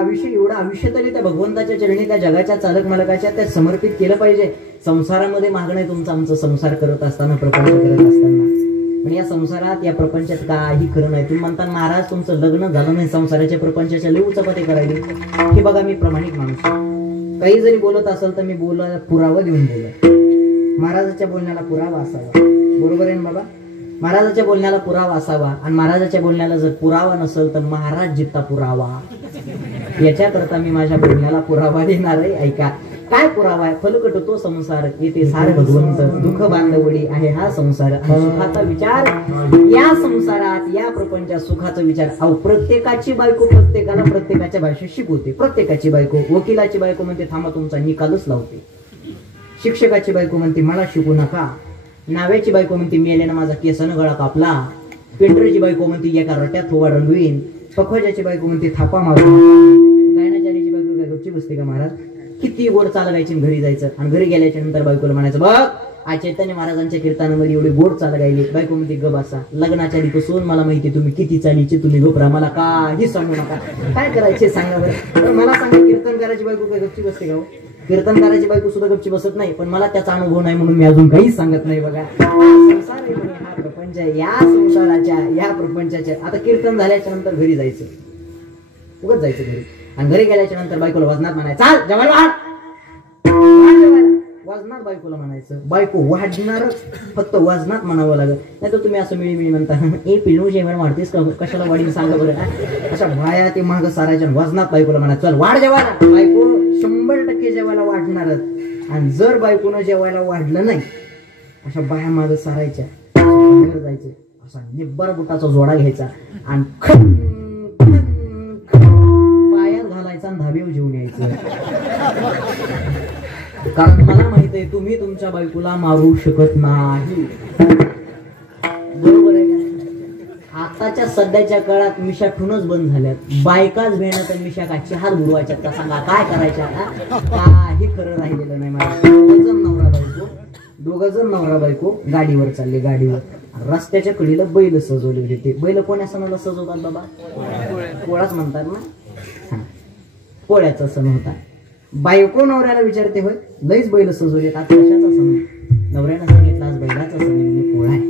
आयुष्य तरी त्या भगवंताच्या चरणी, त्या जगाच्या चालक मालकाच्या त्या समर्पित केलं पाहिजे. संसारामध्ये मागणं तुमचं आमचं संसार करत असताना, प्रपंच करत असताना. पण या संसारात, या प्रपंचात काही खरं नाही. तुम्ही म्हणता महाराज तुमचं लग्न झालं नाही, संसाराच्या प्रपंचाच्या लई उचापते करायले. हे बघा, मी प्रामाणिक माणूस, काही जरी बोलत असेल तर मी पुरावा देऊन बोलत. महाराजाच्या बोलण्याला पुरावा असावा. बरोबर आहे ना बाबा? महाराजाच्या बोलण्याला पुरावा असावा. आणि महाराजाच्या बोलण्याला जर पुरावा नसेल तर महाराज जित्ता पुरावा. याच्याकरता मी माझ्या बोलण्याला पुरावा देणार आहे. ऐका, काय पुरावा आहे? फलकट तो संसार, येते सार भगवंत. दुःख बांधवडी आहे हा संसार. सुखाचा विचार या संसारात, या प्रपंचात सुखाचा विचार. अहो, प्रत्येकाची बायको प्रत्येकाला प्रत्येकाच्या भाषेत शिकवते. प्रत्येकाची बायको, वकिलाची बायको म्हणते थांबा तुमचा निकालच लावते. शिक्षकाची बायको म्हणते मला शिकू नका. नाव्याची बायको म्हणते मेल्यानं माझा केसानं गळा कापला. पेंटरची बायको म्हणते एका रट्यात थोबा रंगवीन, पखवाजाची बायको म्हणते थापा मारून, गायनाचार्याची बायको काय गपची बसते का महाराज? किती गोड चालगायची घरी जायचं आणि घरी गेल्याच्या नंतर बायकोला म्हणायचं बघ आज चैतन्य महाराजांच्या कीर्तनामध्ये एवढी गोड चाल गायली. बायको म्हणते ग बसा, लग्नाच्या आधीपासून मला माहिती तुम्ही किती चालीचे, तुम्ही गोपरा मला काही सांगू नका. काय करायचे सांगा बरं. मला सांगा कीर्तन करायची बायको काय गपची बसते का? कीर्तन करायची बायको सुद्धा गपची बसत नाही. पण मला त्याचा अनुभव नाही म्हणून मी अजून काहीच सांगत नाही. बघा संसार आहे, हा प्रपंच आहे. या संसाराच्या या प्रपंचाच्या आता कीर्तन झाल्याच्या नंतर घरी जायचं, उगाच जायचं घरी. आणि घरी गेल्याच्या नंतर बायकोला वजनात म्हणायचं चाल जेवायला वाढ, वजनात बायकोला म्हणायचं. बायको वाढणारच, फक्त वजनात म्हणावं लागत. नाही तर तुम्ही असं मिळी म्हणता ए पिलू जेवण वाढतेस का, कशाला वाढीन सांगा बरं. अशा बाया ते माग सारायच्या वजनात बायकोला म्हणायचं चल वाढ जेवायला. बायको 100% जेवायला वाढणारच. आणि जर बायकोनं जेवायला वाढलं नाही अशा बाया माग सारायच्या, बाहेर जायचं, असा निब्बर बुटाचा जोडा घ्यायचा आणि पायात घालायचा आणि धाब्यावर जेवून यायचं. कारण मला माहित आहे तुम्ही तुमच्या बायकोला मारू शकत नाही. बरोबर आहे का? आताच्या सध्याच्या काळात मिशा ठूनच बंद झाल्यात. बायकाच भेणं तर मिशा का चहात बुडवायच्यात का सांगा, काय करायच्या? काही खरं राहिलेलं नाही. मला दोघ जण नवरा बायको गाडीवर चालले. गाडीवर रस्त्याच्या कडेला बैल सजवले होते. बैल कोण्या सणाला सजवतात बाबा? पोळाच म्हणतात ना, पोळ्याचा सण होता. बायको नवऱ्याला विचारते होय लईच बैल सजवलेत, आज कशाचा सण? नवऱ्यानं सांगितलं आज बैलाचा सण आहे, पोळा आहे.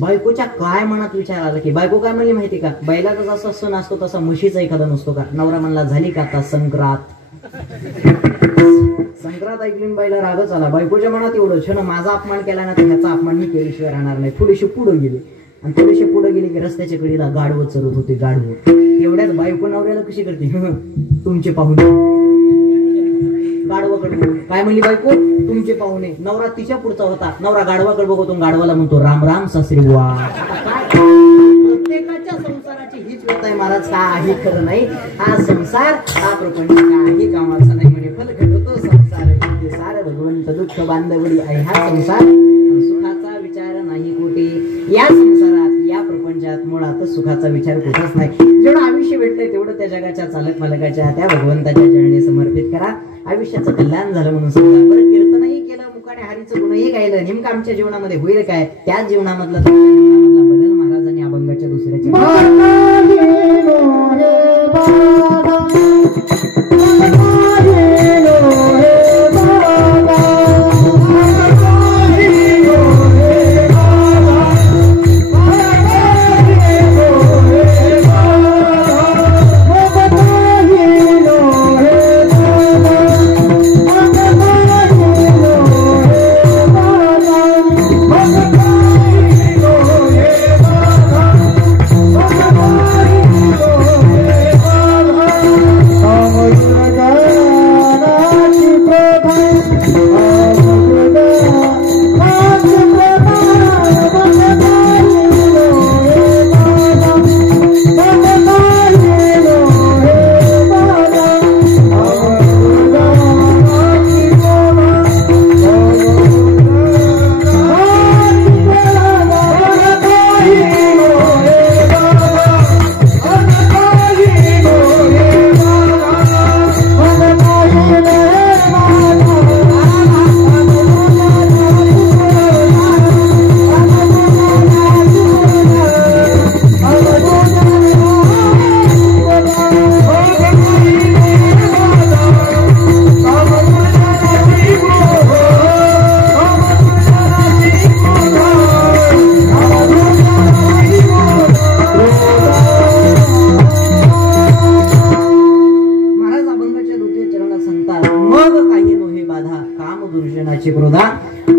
बायकोच्या काय मनात विचार आला की बायको काय म्हणली माहिती का, बैलाचा जसा सण असतो तसा म्हशीचा एखादा नसतो का? नवरा म्हणला झाली का आता संक्रांत. संक्रांत ऐकली बाईला रागच आला. बायकोच्या मनात एवढं छान माझा अपमान केला ना तर ह्याचा अपमान मी केल्याशिवाय राहणार नाही. थोडीशी पुढे गेली आणि थोडीशी पुढे गेली की रस्त्याच्या कडेला गाढवं चरत होते. गाढवं तेवढ्यात बायको नवऱ्याला कशी करते तुमचे पाहुणे. गाढवाकडे काय म्हणली बायको तुमचे पाहुणे. नवरा तिच्या पुढचा होता. नवरा गाढवाकडे बघतो, गाढवाला म्हणतो राम राम सासरी बुवा. प्रत्येकाच्या संसाराची हीच व्यथा आहे महाराज. काही खरं नाही. हा संसार हा प्रपंच काही कामाचा नाही. म्हणे फल घडवतो संसार सार भगवंत दुःख बांधवडी आहे हा संसार. सुखाचा विचार नाही कोटी या संसारात या प्रपंचात. मुळात सुखाचा विचार कुठंच नाही. जेवढं आयुष्य भेटतंय तेवढं त्या जगाच्या चालक मालकाच्या त्या भगवंताच्या चरणी समर्पित करा. आयुष्याचं कल्याण झालं म्हणून समजा. बरं कीर्तनही केलं, मुखाने हरीचं गुणही गायलं. नेमकं आमच्या जीवनामध्ये होईल काय? त्याच जीवनामधला बदल महाराजांनी अभंगाच्या दुसऱ्याच्या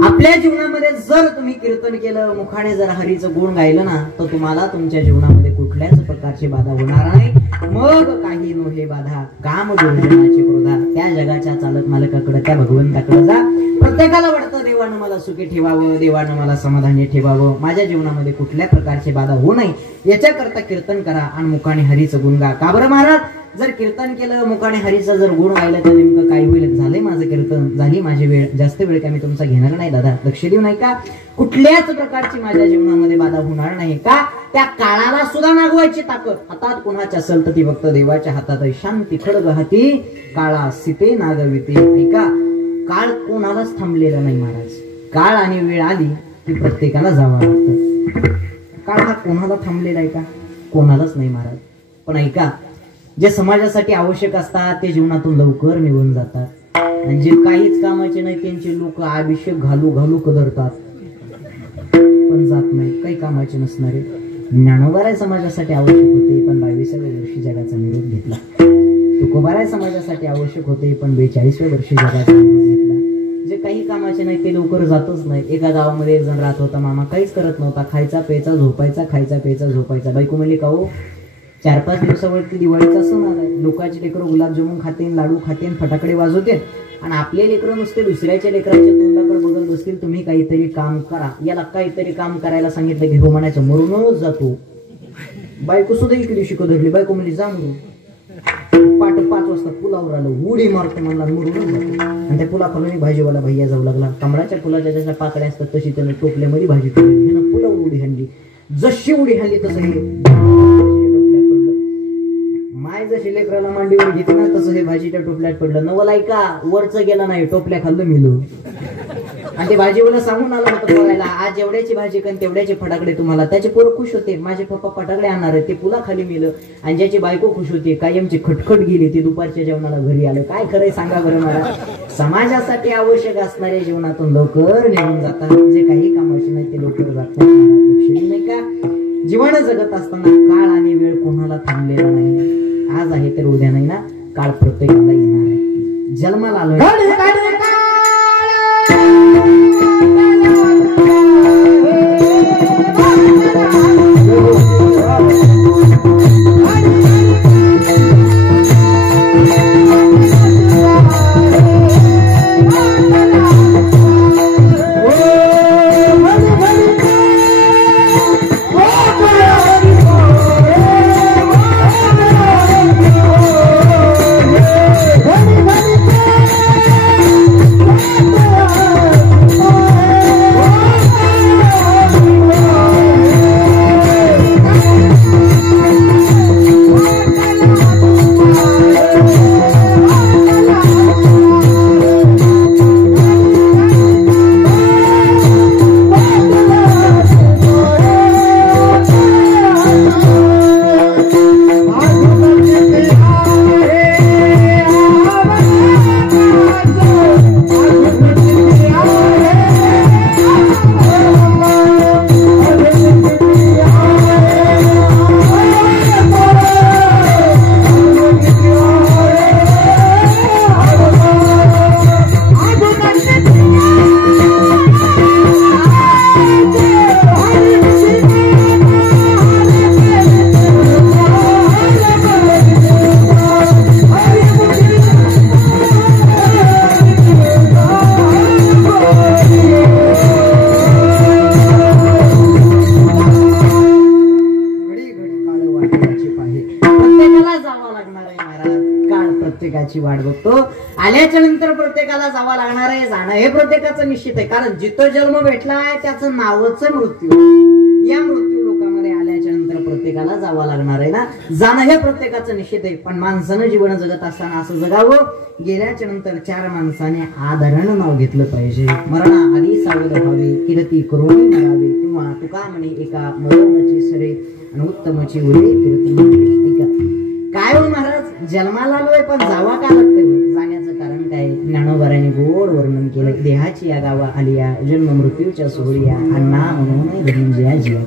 आपल्या जीवनामध्ये जर तुम्ही कीर्तन केलं, मुखाने जर हरीचं गुण गायलं ना तर तुम्हाला तुमच्या जीवनामध्ये कुठल्याच प्रकारची बाधा होणार नाही. मग काही नो हे बाधा काम दुर्जनाची क्रोधा. त्या जगाच्या चालक मालकाकडे त्या भगवंताकडे जा. प्रत्येकाला वाटतं देवानं मला सुखी ठेवावं, देवानं मला समाधानी ठेवावं, माझ्या जीवनामध्ये कुठल्या प्रकारची बाधा होऊ नये याच्याकरता कीर्तन करा आणि मुखाने हरीचं गुण गा. का बरं महाराज? जर कीर्तन केलं मुखाने हरीचा जर गुण व्हायला तर नेमकं काय होईल? झालंय माझं कीर्तन, झाली माझी वेळ, जास्त वेळ काय मी तुमचा घेणार नाही दादा, लक्ष देऊ नाही का? कुठल्याच प्रकारची माझ्या जीवनामध्ये बाधा होणार नाही का? त्या काळाला सुद्धा नागवायची ताकद हातात कोणाच्या असेल तर ती फक्त देवाच्या हातात आहे. शांती खडग हाती काळा सीते नागविते. ऐका, काळ कोणालाच थांबलेला नाही महाराज. काळ आणि वेळ आली की प्रत्येकाला जावं लागतं. काळ हा कोणाला थांबलेला आहे का? कोणालाच नाही महाराज. पण ऐका, जे समाजासाठी आवश्यक असतात ते जीवनातून लवकर निघून जातात आणि जे काहीच कामाचे नाही त्यांचे लोक आयुष्य घालू घालू कदरतात पण जात नाही. काही कामाचे नसणारे ज्ञानोबाराय समाजासाठी आवश्यक होते पण 22व्या वर्षी जगाचा निरोप घेतला. तुकोबाराय समाजासाठी आवश्यक होते पण 42व्या वर्षी जगाचा निरोप घेतला. जे काही कामाचे नाही ते लवकर जातच नाही. एका गावामध्ये एक जण राहत होता. मामा काहीच करत नव्हता, खायचा प्यायचा झोपायचा, खायचा प्यायचा झोपायचा. बायको म्हणली का हो 4-5 दिवसावरती दिवाळीचा सण आलाय, लोकांचे लेकरं गुलाबजामुन खातेन, लाडू खातेन, फटाकडे वाजवते आणि आपले लेकरं नुसते दुसऱ्याच्या लेकरांच्या तोंडाकडे बघत बसतील. तुम्ही काहीतरी काम करा. याला काहीतरी काम करायला सांगितलं की हो म्हणायचं, मरूनच जातो. बायको सुद्धा इकडे दिवशी कधरली. बायको म्हणली जा मरून. पाट 5 वाजता पुलावर आलं, उडी मारतो म्हणला, मरूनच जातो. आणि त्या पुलाखालून भाजीवाला भैया जाऊ लागला. कमळाच्या फुलाच्या जशा पाकड्या असतात तशी त्यानं टोपल्यामध्ये भाजी ठेवली. त्यानं पुलावर उडी हाणली. जशी उडी हाणली तसं हे माय जशी लेकराला मांडीवर घेते ना तसं हे भाजीच्या टोपल्यात पडलं. नवला ऐका, वरचं गेलं नाही, टोपल्या खाल्लं मिळू. आणि ते भाजीवाला सांगून आलं होतं बघायला, आज जेवढ्याची भाजी कन तेवढ्याचे फटाकडे तुम्हाला. त्याचे पोरं खुश होते, माझे पप्पा फटाकडे आणणार आहे. ते पुला खाली मिळलं. आणि ज्याची बायको खुश होती, कायमची खटखट गेली, ते दुपारच्या जेवणाला घरी आलं. काय खरंय सांगा बरं मला? समाजासाठी आवश्यक असणाऱ्या जीवनातून लवकर निघून जातात, जे काही कामाचे नाही ते लवकर जातात. लक्ष नाही का? जीवन जगत असताना काळ आणि वेळ कोणाला थांबलेला नाही. आज आहे तर उद्या नाही ना. काळ प्रत्येकाला येणार आहे. जन्माला आलोय वाट बघतो. आल्याच्या नंतर प्रत्येकाला जावं लागणार आहे. जाणं हे प्रत्येकाचं निश्चित आहे. कारण जिथं जन्म भेटलाय त्याचं नावच मृत्यू. या मृत्यू लोकांमध्ये आल्याच्या नंतर प्रत्येकाला जावं लागणार आहे ना. जाणं हे प्रत्येकाचं निश्चित आहे. पण माणसानं जीवन जगत असताना असं जगावं, गेल्याच्या नंतर 4 माणसाने आदरानं नाव घेतलं पाहिजे. मरणा आधी सावध व्हावे, कीर्ती करून मरावे, किंवा तुका म्हणे एका मरणाची सरे आणि उत्तमची उरे कीर्ती. काय हो महाराज, जन्माला आलोय पण जावा का लागतंय? जाण्याचं कारण काय? ज्ञानोबाराने गोड वर्णन केलं. देहाची या गावा आलिया, जन्म मृत्यूच्या सोहळ्या, अण्णा म्हणून धनंजया जिया.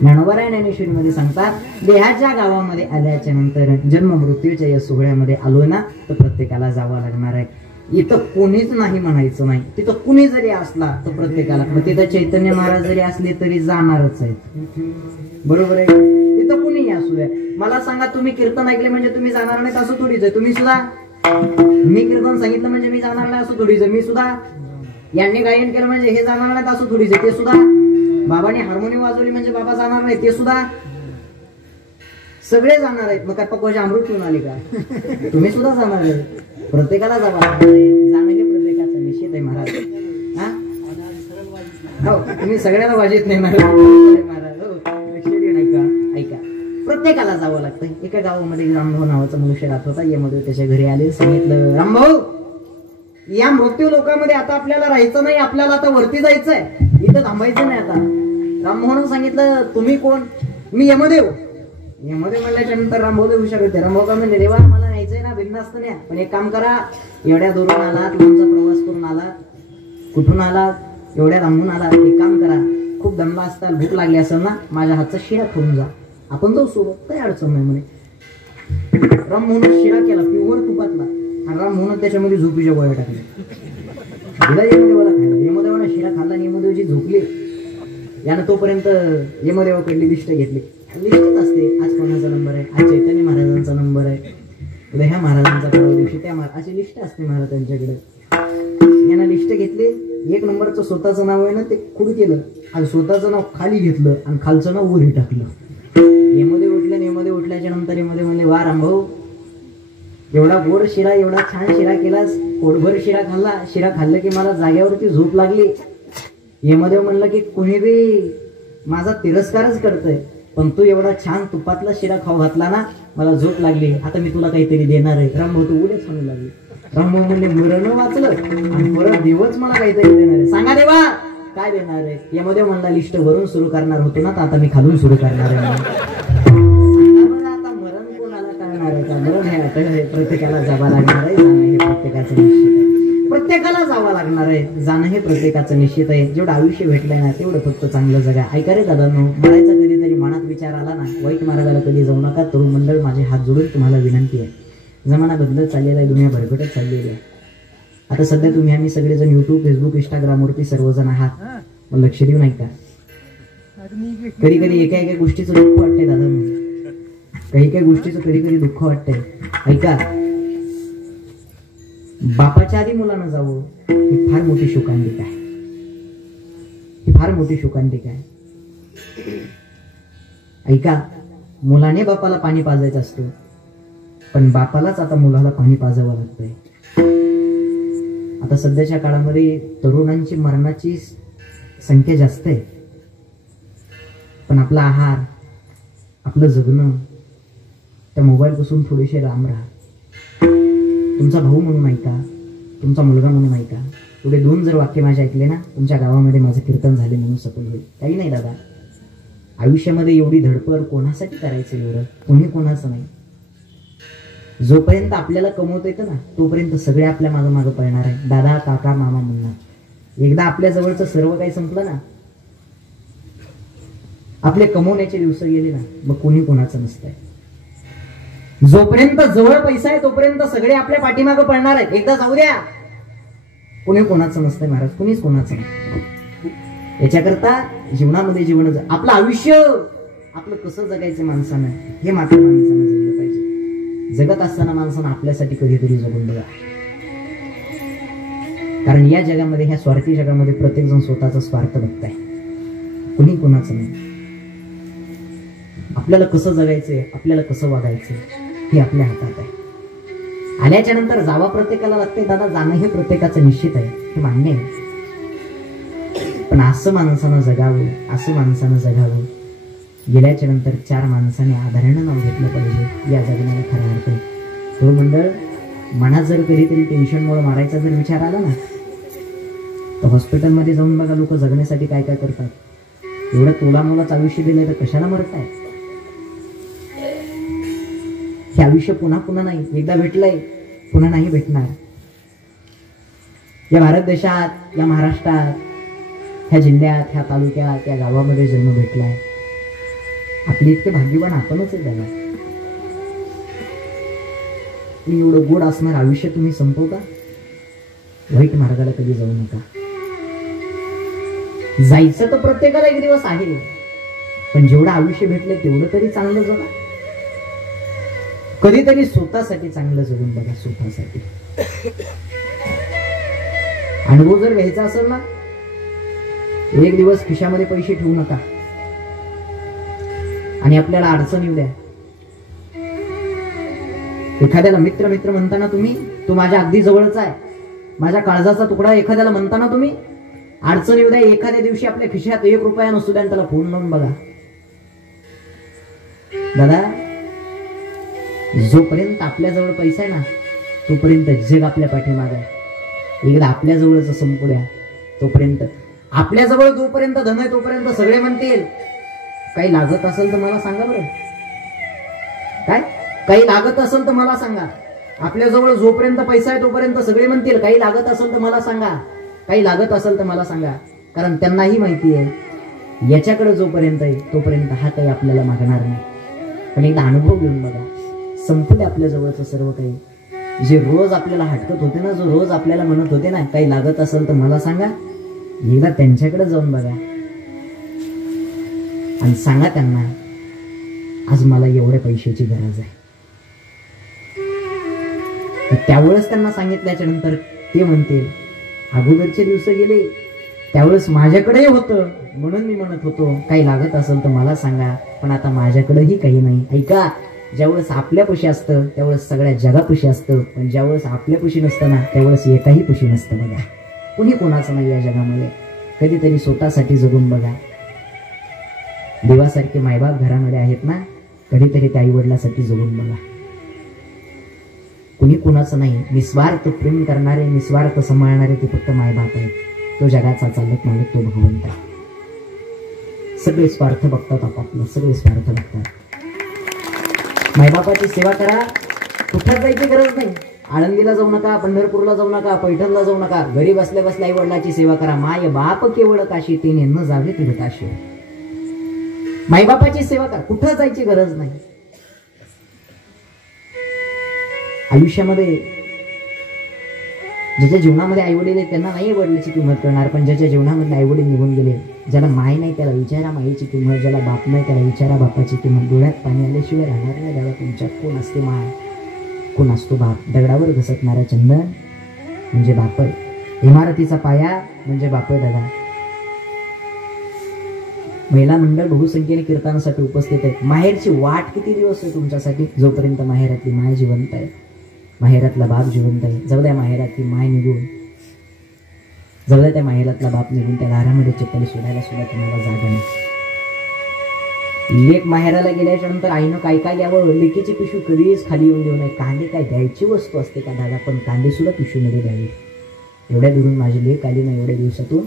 ज्ञानोबाराय ज्ञानेश्वरी मध्ये सांगतात, देहाच्या गावामध्ये आल्याच्या नंतर जन्म मृत्यूच्या या सोहळ्यामध्ये आलोय ना तर प्रत्येकाला जावं लागणार आहे. इथं कोणीच नाही म्हणायचं नाही. तिथं कुणी जरी असला तर प्रत्येकाला, मग तिथं चैतन्य महाराज जरी असले तरी जाणारच आहेत. बरोबर आहे? तिथं कुणीही असू द्या. मला सांगा, तुम्ही कीर्तन ऐकले म्हणजे तुम्ही जाणार नाहीत असं थोडीच आहे. तुम्ही सुद्धा, मी कीर्तन सांगितलं म्हणजे मी जाणार नाही असं थोडीच आहे. मी सुद्धा, यांनी गायन केलं म्हणजे हे जाणार नाहीत असं थोडीच आहे. ते सुद्धा, बाबांनी हार्मोनियम वाजवली म्हणजे बाबा जाणार नाही ते सुद्धा. सगळे जाणार आहेत. मग काय पक्वाचे अमृत पिऊन आले का? तुम्ही सुद्धा जाणार आहे. प्रत्येकाला जावं लागणार आहे. जाणं हे प्रत्येकाचं निश्चित आहे महाराज. हो, तुम्ही सगळ्याला वाजीत नेणार महाराज. हो, लक्ष देऊ नका. ऐका, प्रत्येकाला जावं लागतं. एका गावामध्ये रामभाऊ नावाचा मनुष्य राहत होता. यामध्ये त्याच्या घरी आले, सांगितलं, रामभाऊ, या मृत्यू लोकांमध्ये आता आपल्याला राहायचं नाही, आपल्याला आता वरती जायचंय, इथं थांबायचं नाही आता. रामभाऊनं सांगितलं, तुम्ही कोण? मी यमदेव. यमदेव म्हणल्याच्या नंतर रामभाऊ हुशार होते. रामभाऊ का म्हणजे, देवा मला न्यायचंय ना, बिंदास्त न्या, पण एक काम करा, एवढ्या दूरून आलात, लांबचा प्रवास करून आलात, कुठून आलात, एवढ्या लांबून आलात, एक काम करा, खूप दमला असताल, भूक लागली असेल ना, माझ्या हातचा शिरा खाऊन जा, आपण जाऊ सोबत, काही अडचण नाही म्हणे. रामभाऊनं शिरा केला प्युअर तुपातला, आणि रामभाऊनं त्याच्यामध्ये झोपीच्या गोळ्या टाकल्या. यमदेवाला खायला, यमदेवाला शिरा खाल्ला, यमदेवची झोपली. यानं तोपर्यंत यमदेवाकडली लिस्ट घेतली. लिस्टच असते, आज कोणाचा नंबर आहे, आज चैतन्य महाराजांचा नंबर आहे, उद्या ह्या महाराजांचा, परवा दिवशी त्या अशी लिस्ट असते महाराज त्यांच्याकडे. यानं लिस्ट घेतली, एक नंबरचं स्वतःचं नाव आहे ना ते खुड केलं, आणि स्वतःचं नाव खाली घेतलं, आणि खालचं नाव वर टाकलं. यमदेव उठले, यमदेव उठल्याच्या नंतर यमदेव म्हणले, वा रामभाऊ, एवढा गोड शिरा, एवढा छान शिरा केलास, पोटभर शिरा खाल्ला, शिरा खाल्लं की मला जाग्यावरती झोप लागली. यमदेव म्हणलं की कोणी बी माझा तिरस्कारच करतोय, पण तू एवढा छान तुपातला शिरा खाऊ घातला ना, मला झोप लागली, आता मी तुला काहीतरी देणार आहे. रामभाऊ तू उद्याच म्हणू लागली. रामभाऊ म्हणले, मरण वाचलं आणि परत देवच मला काहीतरी देणार आहे, सांगा देवा काय देणार आहे? यमदेव म्हणला, लिस्ट वरून सुरू करणार होतो ना, तर आता मी खालून सुरू करणार आहे. आता मरण कोणाला करणार आहे का? मरण हे अटळ आहे, प्रत्येकाला जावं लागणार आहे, जाणं हे प्रत्येकाचं निश्चित आहे. प्रत्येकाला जावं लागणार आहे, जाणं हे प्रत्येकाचं निश्चित आहे. जेवढं आयुष्य भेटलंय ना, तेवढं फक्त चांगलं जगा. ऐका रे दादांनो, मरायचा कधीतरी मनात विचार आला ना, वाईट मार्गाला कधी जाऊ नका. तरुण मंडळ, माझे हात जोडून तुम्हाला विनंती आहे. जमाना बदलत चाललेला आहे, दुनिया भरकटत चाललेली आहे. आता सध्या तुम्ही आम्ही सगळेजण युट्यूब, फेसबुक, इंस्टाग्रामवरती सर्वजण आहात, मग लक्ष देऊ नाही का? कधी कधी एका एका गोष्टीचं दुःख वाटतंय दादा, काही काही गोष्टीचं कधी कधी दुःख वाटतंय. ऐका, बापाच्या आधी मुलांना जावं ही फार मोठी शोकांतिका आहे, ही फार मोठी शोकांतिका आहे. ऐका, मुलाने बापाला पाणी पाजायचं असतं, पण बापालाच आता मुलाला पाणी पाजावं लागतंय. आता सध्याच्या काळामध्ये तरुणांची मरणाची संख्या जास्त आहे, पण आपला आहार, आपलं जगणं, त्या मोबाईल पासून थोडेसे लांब राहा. तुमचा भाऊ म्हणून ऐका, तुमचा मुलगा म्हणून ऐका. पुढे 2 जर वाक्य माझे ऐकले ना, तुमच्या गावामध्ये माझं कीर्तन झाले म्हणून सफल होईल. काही नाही दादा, आयुष्यामध्ये एवढी धडपड कोणासाठी करायचं? एवढं कोणी कोणाचं नाही. जोपर्यंत आपल्याला कमवता येतं ना, तोपर्यंत सगळे आपल्या मागं मागं पळणार आहे. दादा, काका, मामा म्हणणार. एकदा आपल्या जवळचं सर्व काही संपलं ना, आपले कमवण्याचे दिवस गेले ना, मग कोणी कोणाचं नसतंय. जोपर्यंत जवळ पैसा आहे तोपर्यंत सगळे आपल्या पाठीमागं पळणार आहेत. एकदा जाऊ द्या, कोणी कोणाचं नसतंय महाराज, कोणीच कोणाचं नाही. याच्याकरता जीवनामध्ये जीवन, आपलं आयुष्य आपलं कसं जगायचं माणसानं, हे मात्र माणसानं जगलं पाहिजे. जगत असताना माणसानं आपल्यासाठी कधीतरी जगून बघा. कारण या जगामध्ये, ह्या स्वार्थी जगामध्ये प्रत्येक जण स्वतःचा स्वार्थ बघताय, कुणी कोणाचं नाही. आपल्याला कसं जगायचंय, आपल्याला कसं वागायचंय, हे आपल्या हातात आहे. आल्याच्या नंतर जावा प्रत्येकाला लागते दादा, जाणं हे प्रत्येकाचं निश्चित आहे, हे मान्य आहे. पण असं माणसानं जगावं, असं माणसानं जगावं, गेल्याच्या नंतर 4 माणसाने आदरानं नाव घेतलं पाहिजे, या जगण्याला खरा अर्थ आहे. तो मंडळ, मनात जर कधीतरी टेन्शनमुळे मारायचा जर विचार आला ना, तर हॉस्पिटलमध्ये जाऊन बघा, लोक जगण्यासाठी काय काय करतात. एवढं तोलामोलाच आयुष्य दिलंय तर कशाला मरताय? हे आयुष्य पुन्हा पुन्हा नाही, एकदा भेटलंय, पुन्हा नाही भेटणार. या भारत देशात, या महाराष्ट्रात, ह्या जिल्ह्यात, ह्या तालुक्यात, त्या गावामध्ये जन्म भेटलाय. आपली इतके भाग्यवान आपणच आहे दादा. तुम्ही एवढं गोड असणार आयुष्य तुम्ही संपवता, वाईट मार्गाला कधी जाऊ नका. जायचं तर प्रत्येकाला एक दिवस आहे, पण जेवढं आयुष्य भेटलं तेवढं तरी चांगलं जगा. कधीतरी स्वतःसाठी चांगलं जगून बघा, स्वतःसाठी. अनुभव जर घ्यायचा असेल ना, एक दिवस खिशामध्ये पैसे ठेवू नका, आणि आपल्याला अडचण येऊ द्या, एखाद्याला मित्र मित्र म्हणताना तुम्ही, तो माझ्या अगदी जवळचा आहे, माझ्या काळजाचा तुकडा एखाद्याला म्हणताना तुम्ही, अडचण येऊ द्या, एखाद्या दिवशी आपल्या खिशात 1 रुपया नसू द्या, त्याला फोन लावून बघा. दादा, जोपर्यंत आपल्या जवळ पैसा आहे ना, तोपर्यंत जग आपल्या पाठीमागे आहे. एकदा आपल्या जवळच संपू द्या, तोपर्यंत आपल्या जवळ जोपर्यंत धन आहे तोपर्यंत सगळे म्हणतील काही लागत असेल तर मला सांगा बरं. काय काही लागत असेल तर मला सांगा. आपल्या जवळ जोपर्यंत पैसा आहे तोपर्यंत सगळे म्हणतील काही लागत असेल तर मला सांगा, काही लागत असेल तर मला सांगा. कारण त्यांनाही माहिती आहे याच्याकडे जोपर्यंत आहे तोपर्यंत हा काही आपल्याला मागणार नाही. पण एकदा अनुभव घेऊन बघा, संपले आपल्या जवळचं सर्व काही. जे रोज आपल्याला हटकत होते ना, जो रोज आपल्याला म्हणत होते ना काही लागत असेल तर मला सांगा, एकदा त्यांच्याकडे जाऊन बघा आणि सांगा त्यांना आज मला एवढ्या पैशाची गरज आहे. त्यावेळेस त्यांना सांगितल्याच्या नंतर ते म्हणतील अगोदरचे दिवस गेले, त्यावेळेस माझ्याकडेही होतं म्हणून मी म्हणत होतो काही लागत असेल तर मला सांगा, पण आता माझ्याकडेही काही नाही. ऐका, ज्यावेळेस आपल्यापाशी असतं त्यावेळेस सगळ्या जगापाशी असतं, पण ज्यावेळेस आपल्यापाशी नसतं ना त्यावेळेस एकाही पाशी नसतं. बघा, कुणी कोणाचं नाही या जगामध्ये. कधीतरी स्वतःसाठी जगून बघा. देवासारखे मायबाप घरामध्ये आहेत ना, कधीतरी त्या आई वडिलासाठी जगून बघा. कुणी कुणाचं नाही, निस्वार्थ प्रेम करणारे, निस्वार्थ सांभाळणारे ते फक्त मायबाप आहेत. तो जगाचा चालक मालक तो भगवंत आहे. सगळे स्वार्थ बघतात आपापलं, सगळे स्वार्थ बघतात. मायबापाची सेवा करा, कुठं जायची गरज नाही. आळंदीला जाऊ नका, पंढरपूरला जाऊ नका, पैठणला जाऊ नका. घरी बसल्या बसल्या आई वडिलाची सेवा करा. माय बाप केवळ काशी, ते न जावे तीर्थाशी. मायबापाची सेवा करा, कुठं जायची गरज नाही. आयुष्यामध्ये ज्याच्या जीवनामध्ये आई वडील आहेत त्यांना नाही वडिलाची किंमत करणार, पण ज्याच्या जीवनामध्ये आई वडील निघून गेले, ज्याला माय नाही त्याला विचारा मायेची किंमत, ज्याला बाप नाही त्याला विचारा बापाची किंमत. डोळ्यात पाणी आल्याशिवाय राहणार नाही दादा तुमच्यात. कोण असते माय, कोण असतो बाप. दगडावर घसटणारा चंदन म्हणजे बाप, इमारतीचा पाया म्हणजे बाप दादा. महिला मंडळ बहुसंख्येने कीर्तनासाठी उपस्थित आहेत. माहेरची वाट किती दिवस आहे तुमच्यासाठी, जोपर्यंत माहेरातली माय जिवंत आहे, माहेरातला बाप जिवंत आहे. जाऊ द्या माहेरातली माय निघून, जाऊ द्या त्या माहेरातला बाप निघून, त्या दारामध्ये चप्पल सोडायला सुद्धा तुम्हाला जागा नाही. लेक माहेराला गेल्याच्या नंतर आईनं काय काय द्यावं, लेकीची पिशवी कधीच खाली येऊन देऊ नये. कांदे काय द्यायची वस्तू असते का दादा, पण कांदे सुद्धा पिशवीमध्ये द्यावे. एवढ्या दुरून माझी लेक आली ना, एवढ्या दिवसातून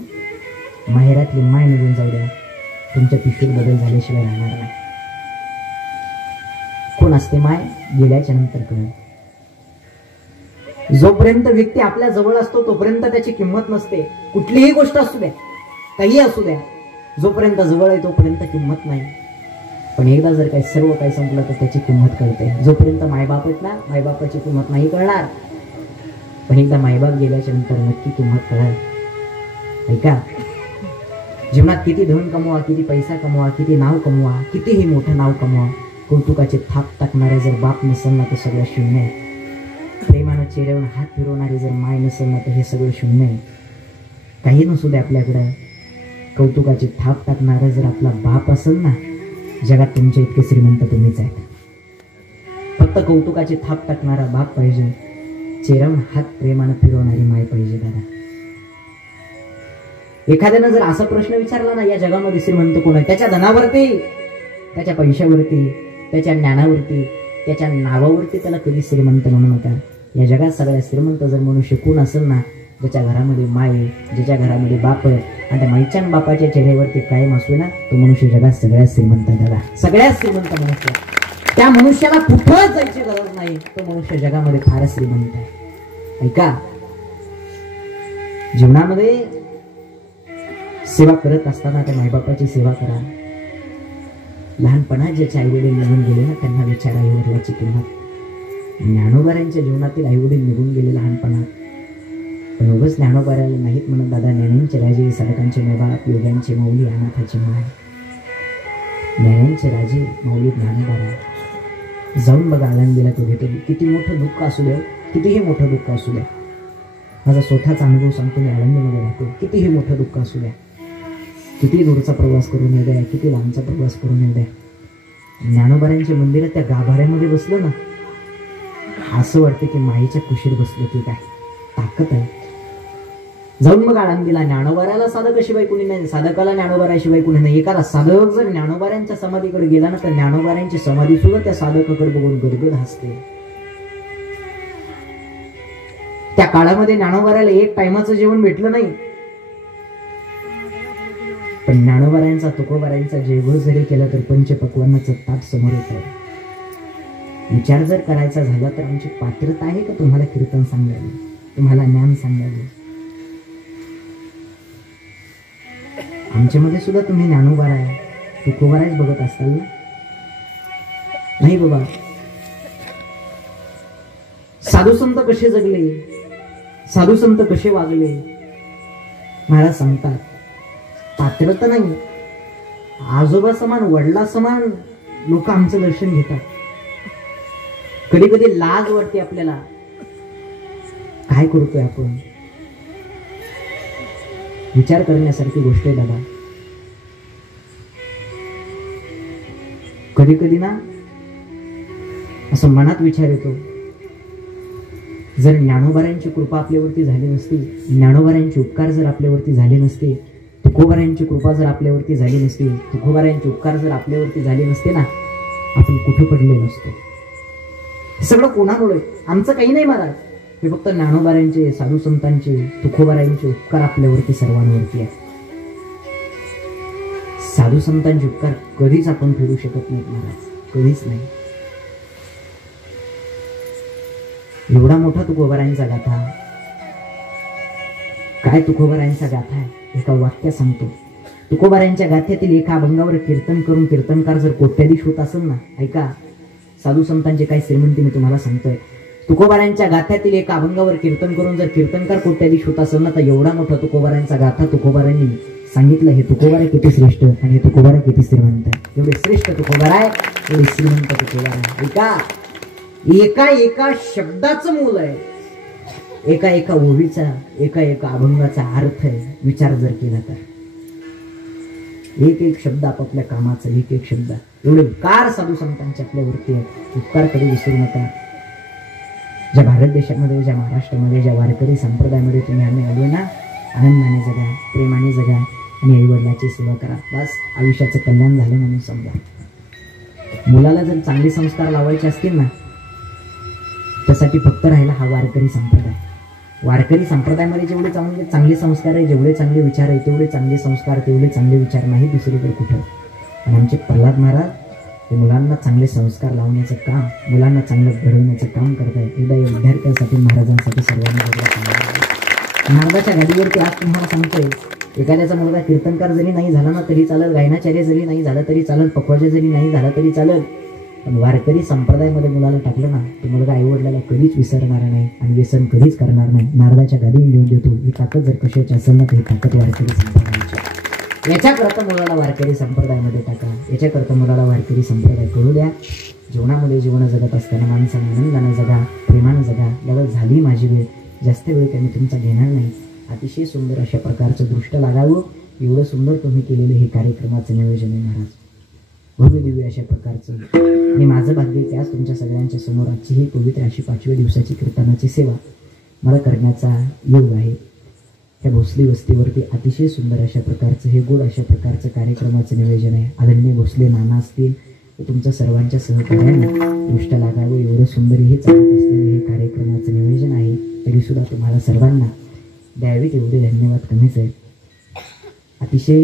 माहेरातली माय निघून जाऊ द्या, तुमच्या पिशवीत बदल झाल्याशिवाय राहणार नाही. कोण असते माय गेल्याच्या नंतर कळेल. जोपर्यंत व्यक्ती आपल्या जवळ असतो तोपर्यंत त्याची किंमत नसते. कुठलीही गोष्ट असू द्या, काही असू द्या, जोपर्यंत जवळ आहे तोपर्यंत किंमत नाही. पण एकदा जर काही सर्व काही संपलं तर त्याची किंमत कळते. जोपर्यंत मायबाप आहेत ना, मायबापाची किंमत नाही कळणार, पण एकदा मायबाप गेल्याच्या नंतर नक्की किंमत कळेल. ऐका, जीवनात किती धन कमवा, किती पैसा कमवा, किती नाव कमवा, कितीही मोठं नाव कमवा, कौतुकाचे थाप टाकणारे जर बाप नसेल ना तर सगळं शून्य आहे. प्रेमानं चेहऱ्यावर हात फिरवणारी जर माय नसेल ना तर हे सगळं शून्य आहे. काही नसू दे आपल्याकडं, कौतुकाचे थाप टाकणारा जर आपला बाप असेल ना, जगात तुमच्या इतके श्रीमंत तुम्हीच आहेत. फक्त कौतुकाचे थाप टाकणारा बाप पाहिजे, चेहऱ्यावर हात प्रेमानं फिरवणारी माय पाहिजे दादा. एखाद्यानं जर असा प्रश्न विचारला ना, या जगामध्ये श्रीमंत कोण आहे, त्याच्या धनावरती, त्याच्या पैशावरती, त्याच्या ज्ञानावरती, त्याच्या नावावरती त्याला कधी श्रीमंत म्हणू नका. या जगात सगळ्या श्रीमंत जर मनुष्य कोण असेल ना, ज्याच्या घरामध्ये माय आहे, ज्याच्या घरामध्ये बाप आहे, आणि त्या माईच्या बापाच्या चेहऱ्यावरती कायम असू ना, तो मनुष्य जगात सगळ्यात श्रीमंत दादा, सगळ्यात श्रीमंत मनुष्य. त्या मनुष्याला कुठं जायची गरज नाही, तो मनुष्य जगामध्ये फारच श्रीमंत आहे. ऐका, जीवनामध्ये सेवा करत असताना त्या मायबापाची सेवा करा. लहानपणात ज्याचे आईवडील निघून गेले ना, त्यांना विचारा आईवडिलाची किंमत. ज्ञानोबाऱ्यांच्या जीवनातील आईवडील निघून गेले लहानपणात, पण उगाच ज्ञानोबाऱ्याला नाहीत म्हणत दादा. ज्ञानांचे राजे, साधकांचे मायबाप, योग्यांचे मौली, अनाथाची माय. ज्ञानांचे राजे मौली ज्ञानोबारा. जाऊन बघा आळंदीला कधी तरी, किती मोठं दुःख असू द्या, कितीही मोठं दुःख असू द्या. माझा स्वतःचा अनुभव सांगतो, मी आळंदीमध्ये राहतो. कितीही मोठं दुःख असू द्या, किती दूरचा प्रवास करून येऊ द्या, किती लांबचा प्रवास करून येऊ द्या, ज्ञानोबाऱ्यांच्या मंदिरात त्या गाभाऱ्यामध्ये बसलो ना, असं वाटतं की माईच्या कुशीत बसलो की काय ताकद आहे. जाऊन मग आळंदीला ज्ञानोबाराला साधकाशिवाय कुणी नाही, साधकाला ज्ञानोबाराशिवाय कुणी नाही. एखादा साधक जर ज्ञानोबाऱ्यांच्या समाधीकडे गेला ना तर ज्ञानोबाऱ्यांची समाधी सुद्धा त्या साधकाकडे बघून गदगद हसते. त्या काळामध्ये ज्ञानोबाऱ्याला एक टायमाचं जेवण भेटलं नाही, पण ज्ञानोबाऱ्यांचा तुकोबाऱ्यांचा जेवण जरी केलं तर पंचपक्वान्नाचं ताट समोर येत आहे. विचार जर करायचा झाला तर आमची पात्रता आहे का तुम्हाला कीर्तन सांगायला, तुम्हाला ज्ञान सांगायला? आमच्यामध्ये सुद्धा तुम्ही ज्ञानोबारा आहे, तुकोबाराच बघत असताल ना? नाही बाबा. साधू संत कसे जगले, साधू संत कसे वागले महाराज सांगतात. पात्रता नाही, आजोबा समान वडिला समान लोक आमचं दर्शन घेतात. कधी कधी लाज वाटते आपल्याला, काय करतोय आपण? विचार करण्यासारखी गोष्ट आहे दादा. कधी कधी ना असं मनात विचार येतो, जर ज्ञानोबाऱ्यांची कृपा आपल्यावरती झाली नसती, ज्ञानोबाऱ्यांचे उपकार जर आपल्यावरती झाले नसते, तुकोबाऱ्यांची कृपा जर आपल्यावरती झाली नसती, तुकोबाऱ्यांचे उपकार जर आपल्यावरती झाले नसते ना, आपण कुठे पडले नसतो. हे सगळं कोणामुळे? आमचं काही नाही महाराज, हे फक्त ज्ञानोबाऱ्यांचे, साधू संतांचे, तुकोबाऱ्यांचे उपकार आपल्यावरती सर्वांवरती आहे. साधू संतांचे उपकार कधीच आपण फेडू शकत नाही महाराज, कधीच नाही. एवढा मोठा तुकोबाऱ्यांचा गाथा, काय तुकोबाऱ्यांचा गाथा आहे, एका वाक्य सांगतो. तुकोबाऱ्यांच्या गाथ्यातील एका अभंगावर कीर्तन करून कीर्तनकार जर कोट्याधीश होत असेल ना, ऐका साधू संतांचे काय श्रीमंती मी तुम्हाला सांगतोय. तुकोबाऱ्यांच्या गाथ्यातील एका अभंगावर कीर्तन करून जर कीर्तनकार कोट्याधीश होत असेल ना, तर एवढा मोठा तुकोबाऱ्यांचा गाथा तुकोबाऱ्यांनी सांगितलं. हे तुकोबारा किती श्रेष्ठ आणि हे तुकोबारा किती श्रीमंत आहे. एवढे श्रेष्ठ तुकोबारा आहे, एवढे श्रीमंत तुकोबारा आहे. एका एका शब्दाचं मूल आहे, एका एका ओवीचा, एका एका अभंगाचा अर्थ आहे. विचार जर केला तर एक एक शब्द आपापल्या कामाचा, एक एक शब्द. एवढे उपकार साधू संतांचे आपल्यावरती आहेत, उपकार कधी विसरू नका. ज्या भारत देशामध्ये, ज्या महाराष्ट्रामध्ये, ज्या वारकरी संप्रदायामध्ये तुम्ही आम्ही आलो ना, आनंदाने जगा, प्रेमाने जगा आणि आई वडिलाची सेवा करा. बस आयुष्याचं कल्याण झालं म्हणून समजा. मुलाला जर चांगले संस्कार लावायचे असतील ना, त्यासाठी फक्त राहिला हा वारकरी संप्रदाय. वारकरी संप्रदायामध्ये जेवढे चांगले संस्कार आहे, जेवढे चांगले विचार आहे, तेवढे चांगले संस्कार, तेवढे चांगले विचार नाही दुसरीकडे कुठं. पण आमचे प्रल्हाद महाराज हे मुलांना चांगले संस्कार लावण्याचं काम, मुलांना चांगलं घडवण्याचं काम करत आहे. एकदा या विद्यार्थ्यांसाठी, महाराजांसाठी सर्वांनी महाराजाच्या गाडीवरती आज तुम्हाला सांगतोय, एखाद्याचा मुलगा कीर्तनकार जरी नाही झाला ना तरी चालेल, गायनाचार्य जरी नाही झाला तरी चालेल, पक्वाचा जरी नाही झाला तरी चालेल, पण वारकरी संप्रदायामध्ये मुलाला टाकलं ना, तो मुलगा आईवडिलाला कधीच विसरणार नाही आणि व्यसन कधीच करणार नाही. नारदाच्या गादीवर घेऊन देतो. ही ताकद जर कशाची असेल ना, तर ही ताकद वारकरी संप्रदायाची. याच्याकरता मुलाला वारकरी संप्रदायामध्ये टाका, याच्याकरता मुलाला वारकरी संप्रदाय करू द्या. जीवनामध्ये जीवन जगत असताना माणसाने आनंदाने जगा, प्रेमाने जगा. दादा झाली माझी वेळ, जास्त वेळ त्यांनी तुमचा घेणार नाही. अतिशय सुंदर अशा प्रकारचं दृष्ट लागावं, एवढं सुंदर तुम्ही केलेलं हे कार्यक्रमाचं नियोजन आहे महाराज. भव्य दिव्य अशा प्रकारचं. आणि माझं भाग्य की आज तुमच्या सगळ्यांच्या समोर आजची ही पवित्र अशी 5व्या दिवसाची कीर्तनाची सेवा मला करण्याचा योग आहे. त्या भोसले वस्तीवरती अतिशय सुंदर अशा प्रकारचं हे गोड अशा प्रकारचं कार्यक्रमाचं नियोजन आहे. आदरणीय भोसले नाना असतील, तुमच्या सर्वांच्या सहकार्याने दृष्ट लागावं एवढं सुंदर हे चालत असलेलं हे कार्यक्रमाचं नियोजन आहे. तरी सुद्धा तुम्हाला सर्वांना द्यावेत एवढे धन्यवाद कमीच आहेत. अतिशय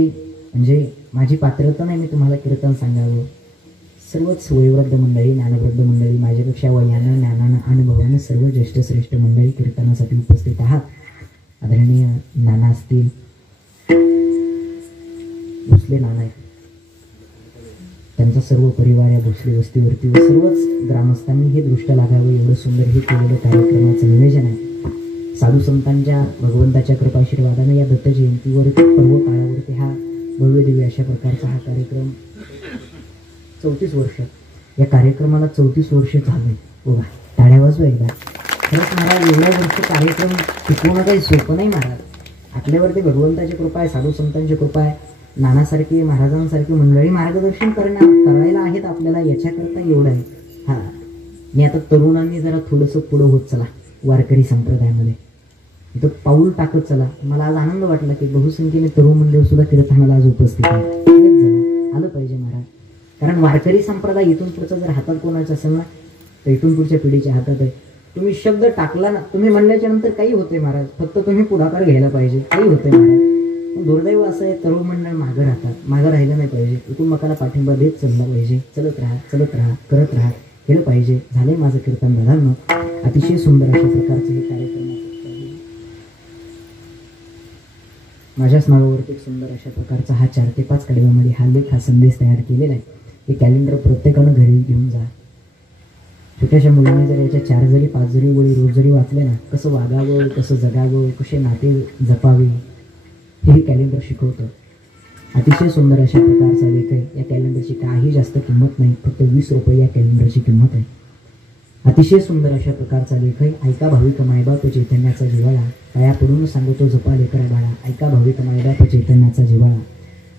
म्हणजे माझी पात्रता नाही मी तुम्हाला कीर्तन सांगावं. सर्वच वयोवृद्ध मंडळी, ज्ञानवृद्ध मंडळी, माझ्यापेक्षा वयानं, ज्ञानानं, अनुभवानं सर्व ज्येष्ठ श्रेष्ठ मंडळी कीर्तनासाठी उपस्थित आहात. आदरणीय नाना असतील, भोसले नाना आहेत, त्यांचा सर्व परिवार या भोसले वस्तीवरती व सर्वच ग्रामस्थांनी हे दृष्ट लागावं एवढं सुंदर हे केलेलं कार्यक्रमाचं नियोजन आहे. साधू संतांच्या भगवंताच्या कृपाशीर्वादाने या दत्त जयंतीवर पर्व काळावरती हा भव्य दिव्य अशा प्रकारचा हा कार्यक्रम 34 वर्ष, या कार्यक्रमाला 34 वर्ष झाले. बघा टाळ्या वाजवा एकदा. खरंच महाराज एवढ्या वर्ष कार्यक्रम शिकवणं काही सोपं नाही महाराज. आपल्यावरती भगवंताची कृपा आहे, साधू संतांची कृपा आहे, नानासारखी महाराजांसारखी मंडळी मार्गदर्शन करायला आहेत आपल्याला, याच्याकरता एवढं आहे. हा मी आता तरुणांनी जरा थोडंसं पुढं होत चला वारकरी संप्रदायामध्ये, इथं पाऊल टाकत चला. मला आज आनंद वाटला की बहुसंख्येने तरुण मंडळ सुद्धा कीर्तनाला आज उपस्थित आहे. आलं पाहिजे महाराज, कारण वारकरी संप्रदाय इथून पुढचा जर हातात कोणाच्या असेल ना तर इथून पुढच्या पिढीच्या हातात आहे. तुम्ही शब्द टाकला ना, तुम्ही म्हणल्याच्या नंतर काही होते महाराज, फक्त तुम्ही पुढाकार घ्यायला पाहिजे, काही होते महाराज. पण दुर्दैव असं आहे, तरुण मंडळ मागं राहतात, मागं राहिलं नाही पाहिजे. कुटुंबाला पाठिंबा देत चालला पाहिजे, चलत राहा करत राहा, केलं पाहिजे. झालंय माझं कीर्तन दादांनो, अतिशय सुंदर अशा प्रकारचे हे कार्यक्रम माझ्याच नावावरती एक सुंदर अशा प्रकारचा हा 4 ते 5 कडव्यामध्ये हा लेख हा संदेश तयार केलेला आहे. हे कॅलेंडर प्रत्येकानं घरी घेऊन जा. छोट्याशा मुलांनी जर याच्या 4 जरी 5 जरी ओळी रोज जरी वाचले ना, कसं वागावं, कसं जगावं, कसे नाते जपावे, हे कॅलेंडर शिकवतं. अतिशय सुंदर अशा प्रकारचा लेख आहे. या कॅलेंडरची काही जास्त किंमत नाही, फक्त 20 रुपये या कॅलेंडरची किंमत आहे. अतिशय सुंदर अशा प्रकारचा लेख आहे. ऐका भाविक मायबाप चैतन्याचा जिव्हाळा, पाया पडून सांगतो जपा लेकरा बाळा. ऐका भाविक मायबाप चैतन्याचा जिव्हाळा,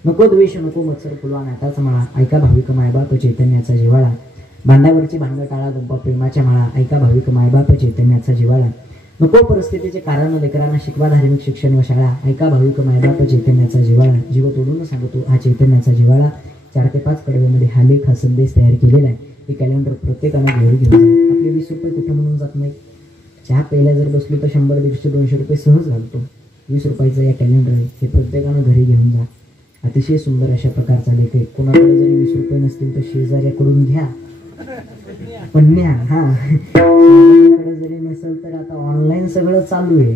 नको द्वेष नको मत्सर फुलवा नाताच माळा. ऐका भाविक मायबाप चैतन्याचा जिव्हाळा, बांधावरची भांग टाळा गप्पा प्रेमाच्या माळा. ऐका भाविक मायबाप चैतन्याचा जिव्हाळा, नको परिस्थितीचे कारण लेकरांना शिकवा धार्मिक शिक्षण व शाळा. ऐका भाविक मायबाप चैतन्याचा जिव्हाळा, जीव तोडून सांगतो हा चैतन्याचा जिव्हाळा. 4 ते 5 कडव्यामध्ये हा लेख हा संदेश तयार केलेला आहे. हे कॅलेंडर प्रत्येकानं घरी घेऊन जा. आपले 20 रुपये कुठं म्हणून जात नाही. चहा प्यायला जर बसलो तर 100, 150, 200 रुपये सहज घालतो. 20 रुपयाचं या कॅलेंडर आहे, हे प्रत्येकानं घरी घेऊन जा. अतिशय सुंदर अशा प्रकारचा लेख आहे. कोणाकडे जरी 20 रुपये नसतील तर शेजाऱ्याकडून घ्या, पण न्या. शेजाऱ्याकडे जरी नसेल तर आता ऑनलाईन सगळं चालू आहे,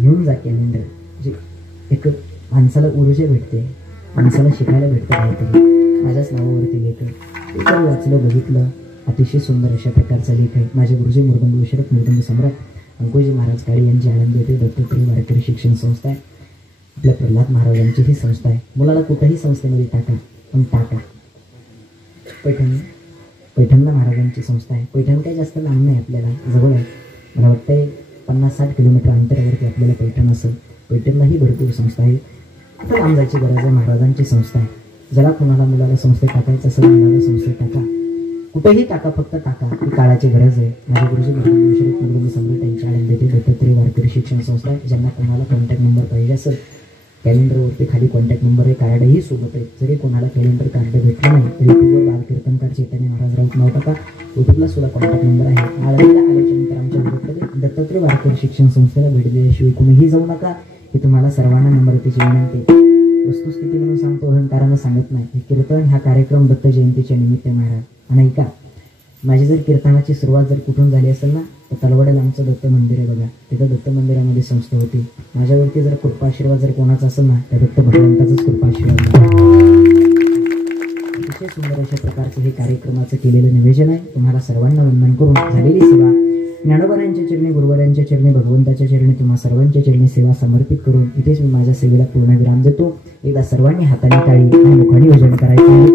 घेऊन जा कॅलेंडर. जे एक माणसाला ऊर्जा भेटते, माणसाला शिकायला भेटतं काहीतरी. माझ्याच नावावरती लेख आहे, ते वाचलं बघितलं. अतिशय सुंदर अशा प्रकारचा लेख आहे. माझे गुरुजी मृदंग विशारद मृदंग सम्राट अंकुजी महाराज काळे यांची आनंद येते दत्तत्रय वारकरी शिक्षण संस्था आहे. आपल्या प्रल्हाद महाराजांची ही संस्था आहे. मुलाला कुठल्याही संस्थेमध्ये टाका, पण टाका. पैठणला महाराजांची संस्था आहे. पैठण काही जास्त लांब नाही, आपल्याला जवळ आहे. मला वाटतंय 50-60 किलोमीटर अंतरावरती आपल्याला पैठण असेल. पैठणलाही भरपूर संस्था आहे. आता लांब जायची गरज आहे. महाराजांची संस्था आहे. जरा कोणाला मुलाला संस्थेत टाकायचं असेल, मुलाला संस्थेत टाका, कुठेही टाका, फक्त टाका. ही काळाची गरज आहे. माझे गुरुजी मृदंग सम्राट यांची आनंद येते दत्तत्रय वारकरी शिक्षण संस्था आहे. ज्यांना कोणाला कॉन्टॅक्ट नंबर पाहिजे असेल, कॅलेंडरवरती खाली कॉन्टॅक्ट नंबर आहे, कार्डही सोबत आहे. जरी कोणाला कॅलेंडर कार्ड भेटलं नाही तर यूट्यूबवर बालकीर्तनकार चैतन्य महाराज राऊत नाव टाका. यूट्यूबला सुद्धा कॉन्टॅक्ट नंबर आहे. आळंदीला आल्याच्या नंतर आमच्या ग्रुपमध्ये दत्तत्रय वारकरी शिक्षण संस्थेला भेट दिल्याशिवाय कोणीही जाऊ नका. हे तुम्हाला सर्वांना नम्रतेची विनंती. वस्तुस्थिती म्हणून सांगतो, अहंकारानं सांगत नाही. हे कीर्तन हा कार्यक्रम दत्त जयंतीच्या निमित्त महाराज. आणि ऐका, माझी जर कीर्तनाची सुरुवात जर कुठून झाली असेल ना तर तलवड्याला आमचं दत्त मंदिर आहे बघा. तिथं दत्त मंदिरामध्ये संस्था होती. माझ्यावरती जर कृपाशीर्वाद जर कोणाचा असेल ना त्या दत्त भगवंताचाच कृपाशीर्वाद. अतिशय सुंदर अशा प्रकारचं हे कार्यक्रमाचं केलेलं नियोजन आहे. तुम्हाला सर्वांना वंदन करून झालेली सेवा ज्ञानोबरांच्या चरणी, गुरुवरांच्या चरणी, भगवंताच्या चरणी, तुम्हा सर्वांच्या चरणी सेवा समर्पित करून इथेच मी माझ्या सेवेला पूर्ण विराम देतो. एकदा सर्वांनी हाताने टाळी आणि मुखाने भजन करायचं.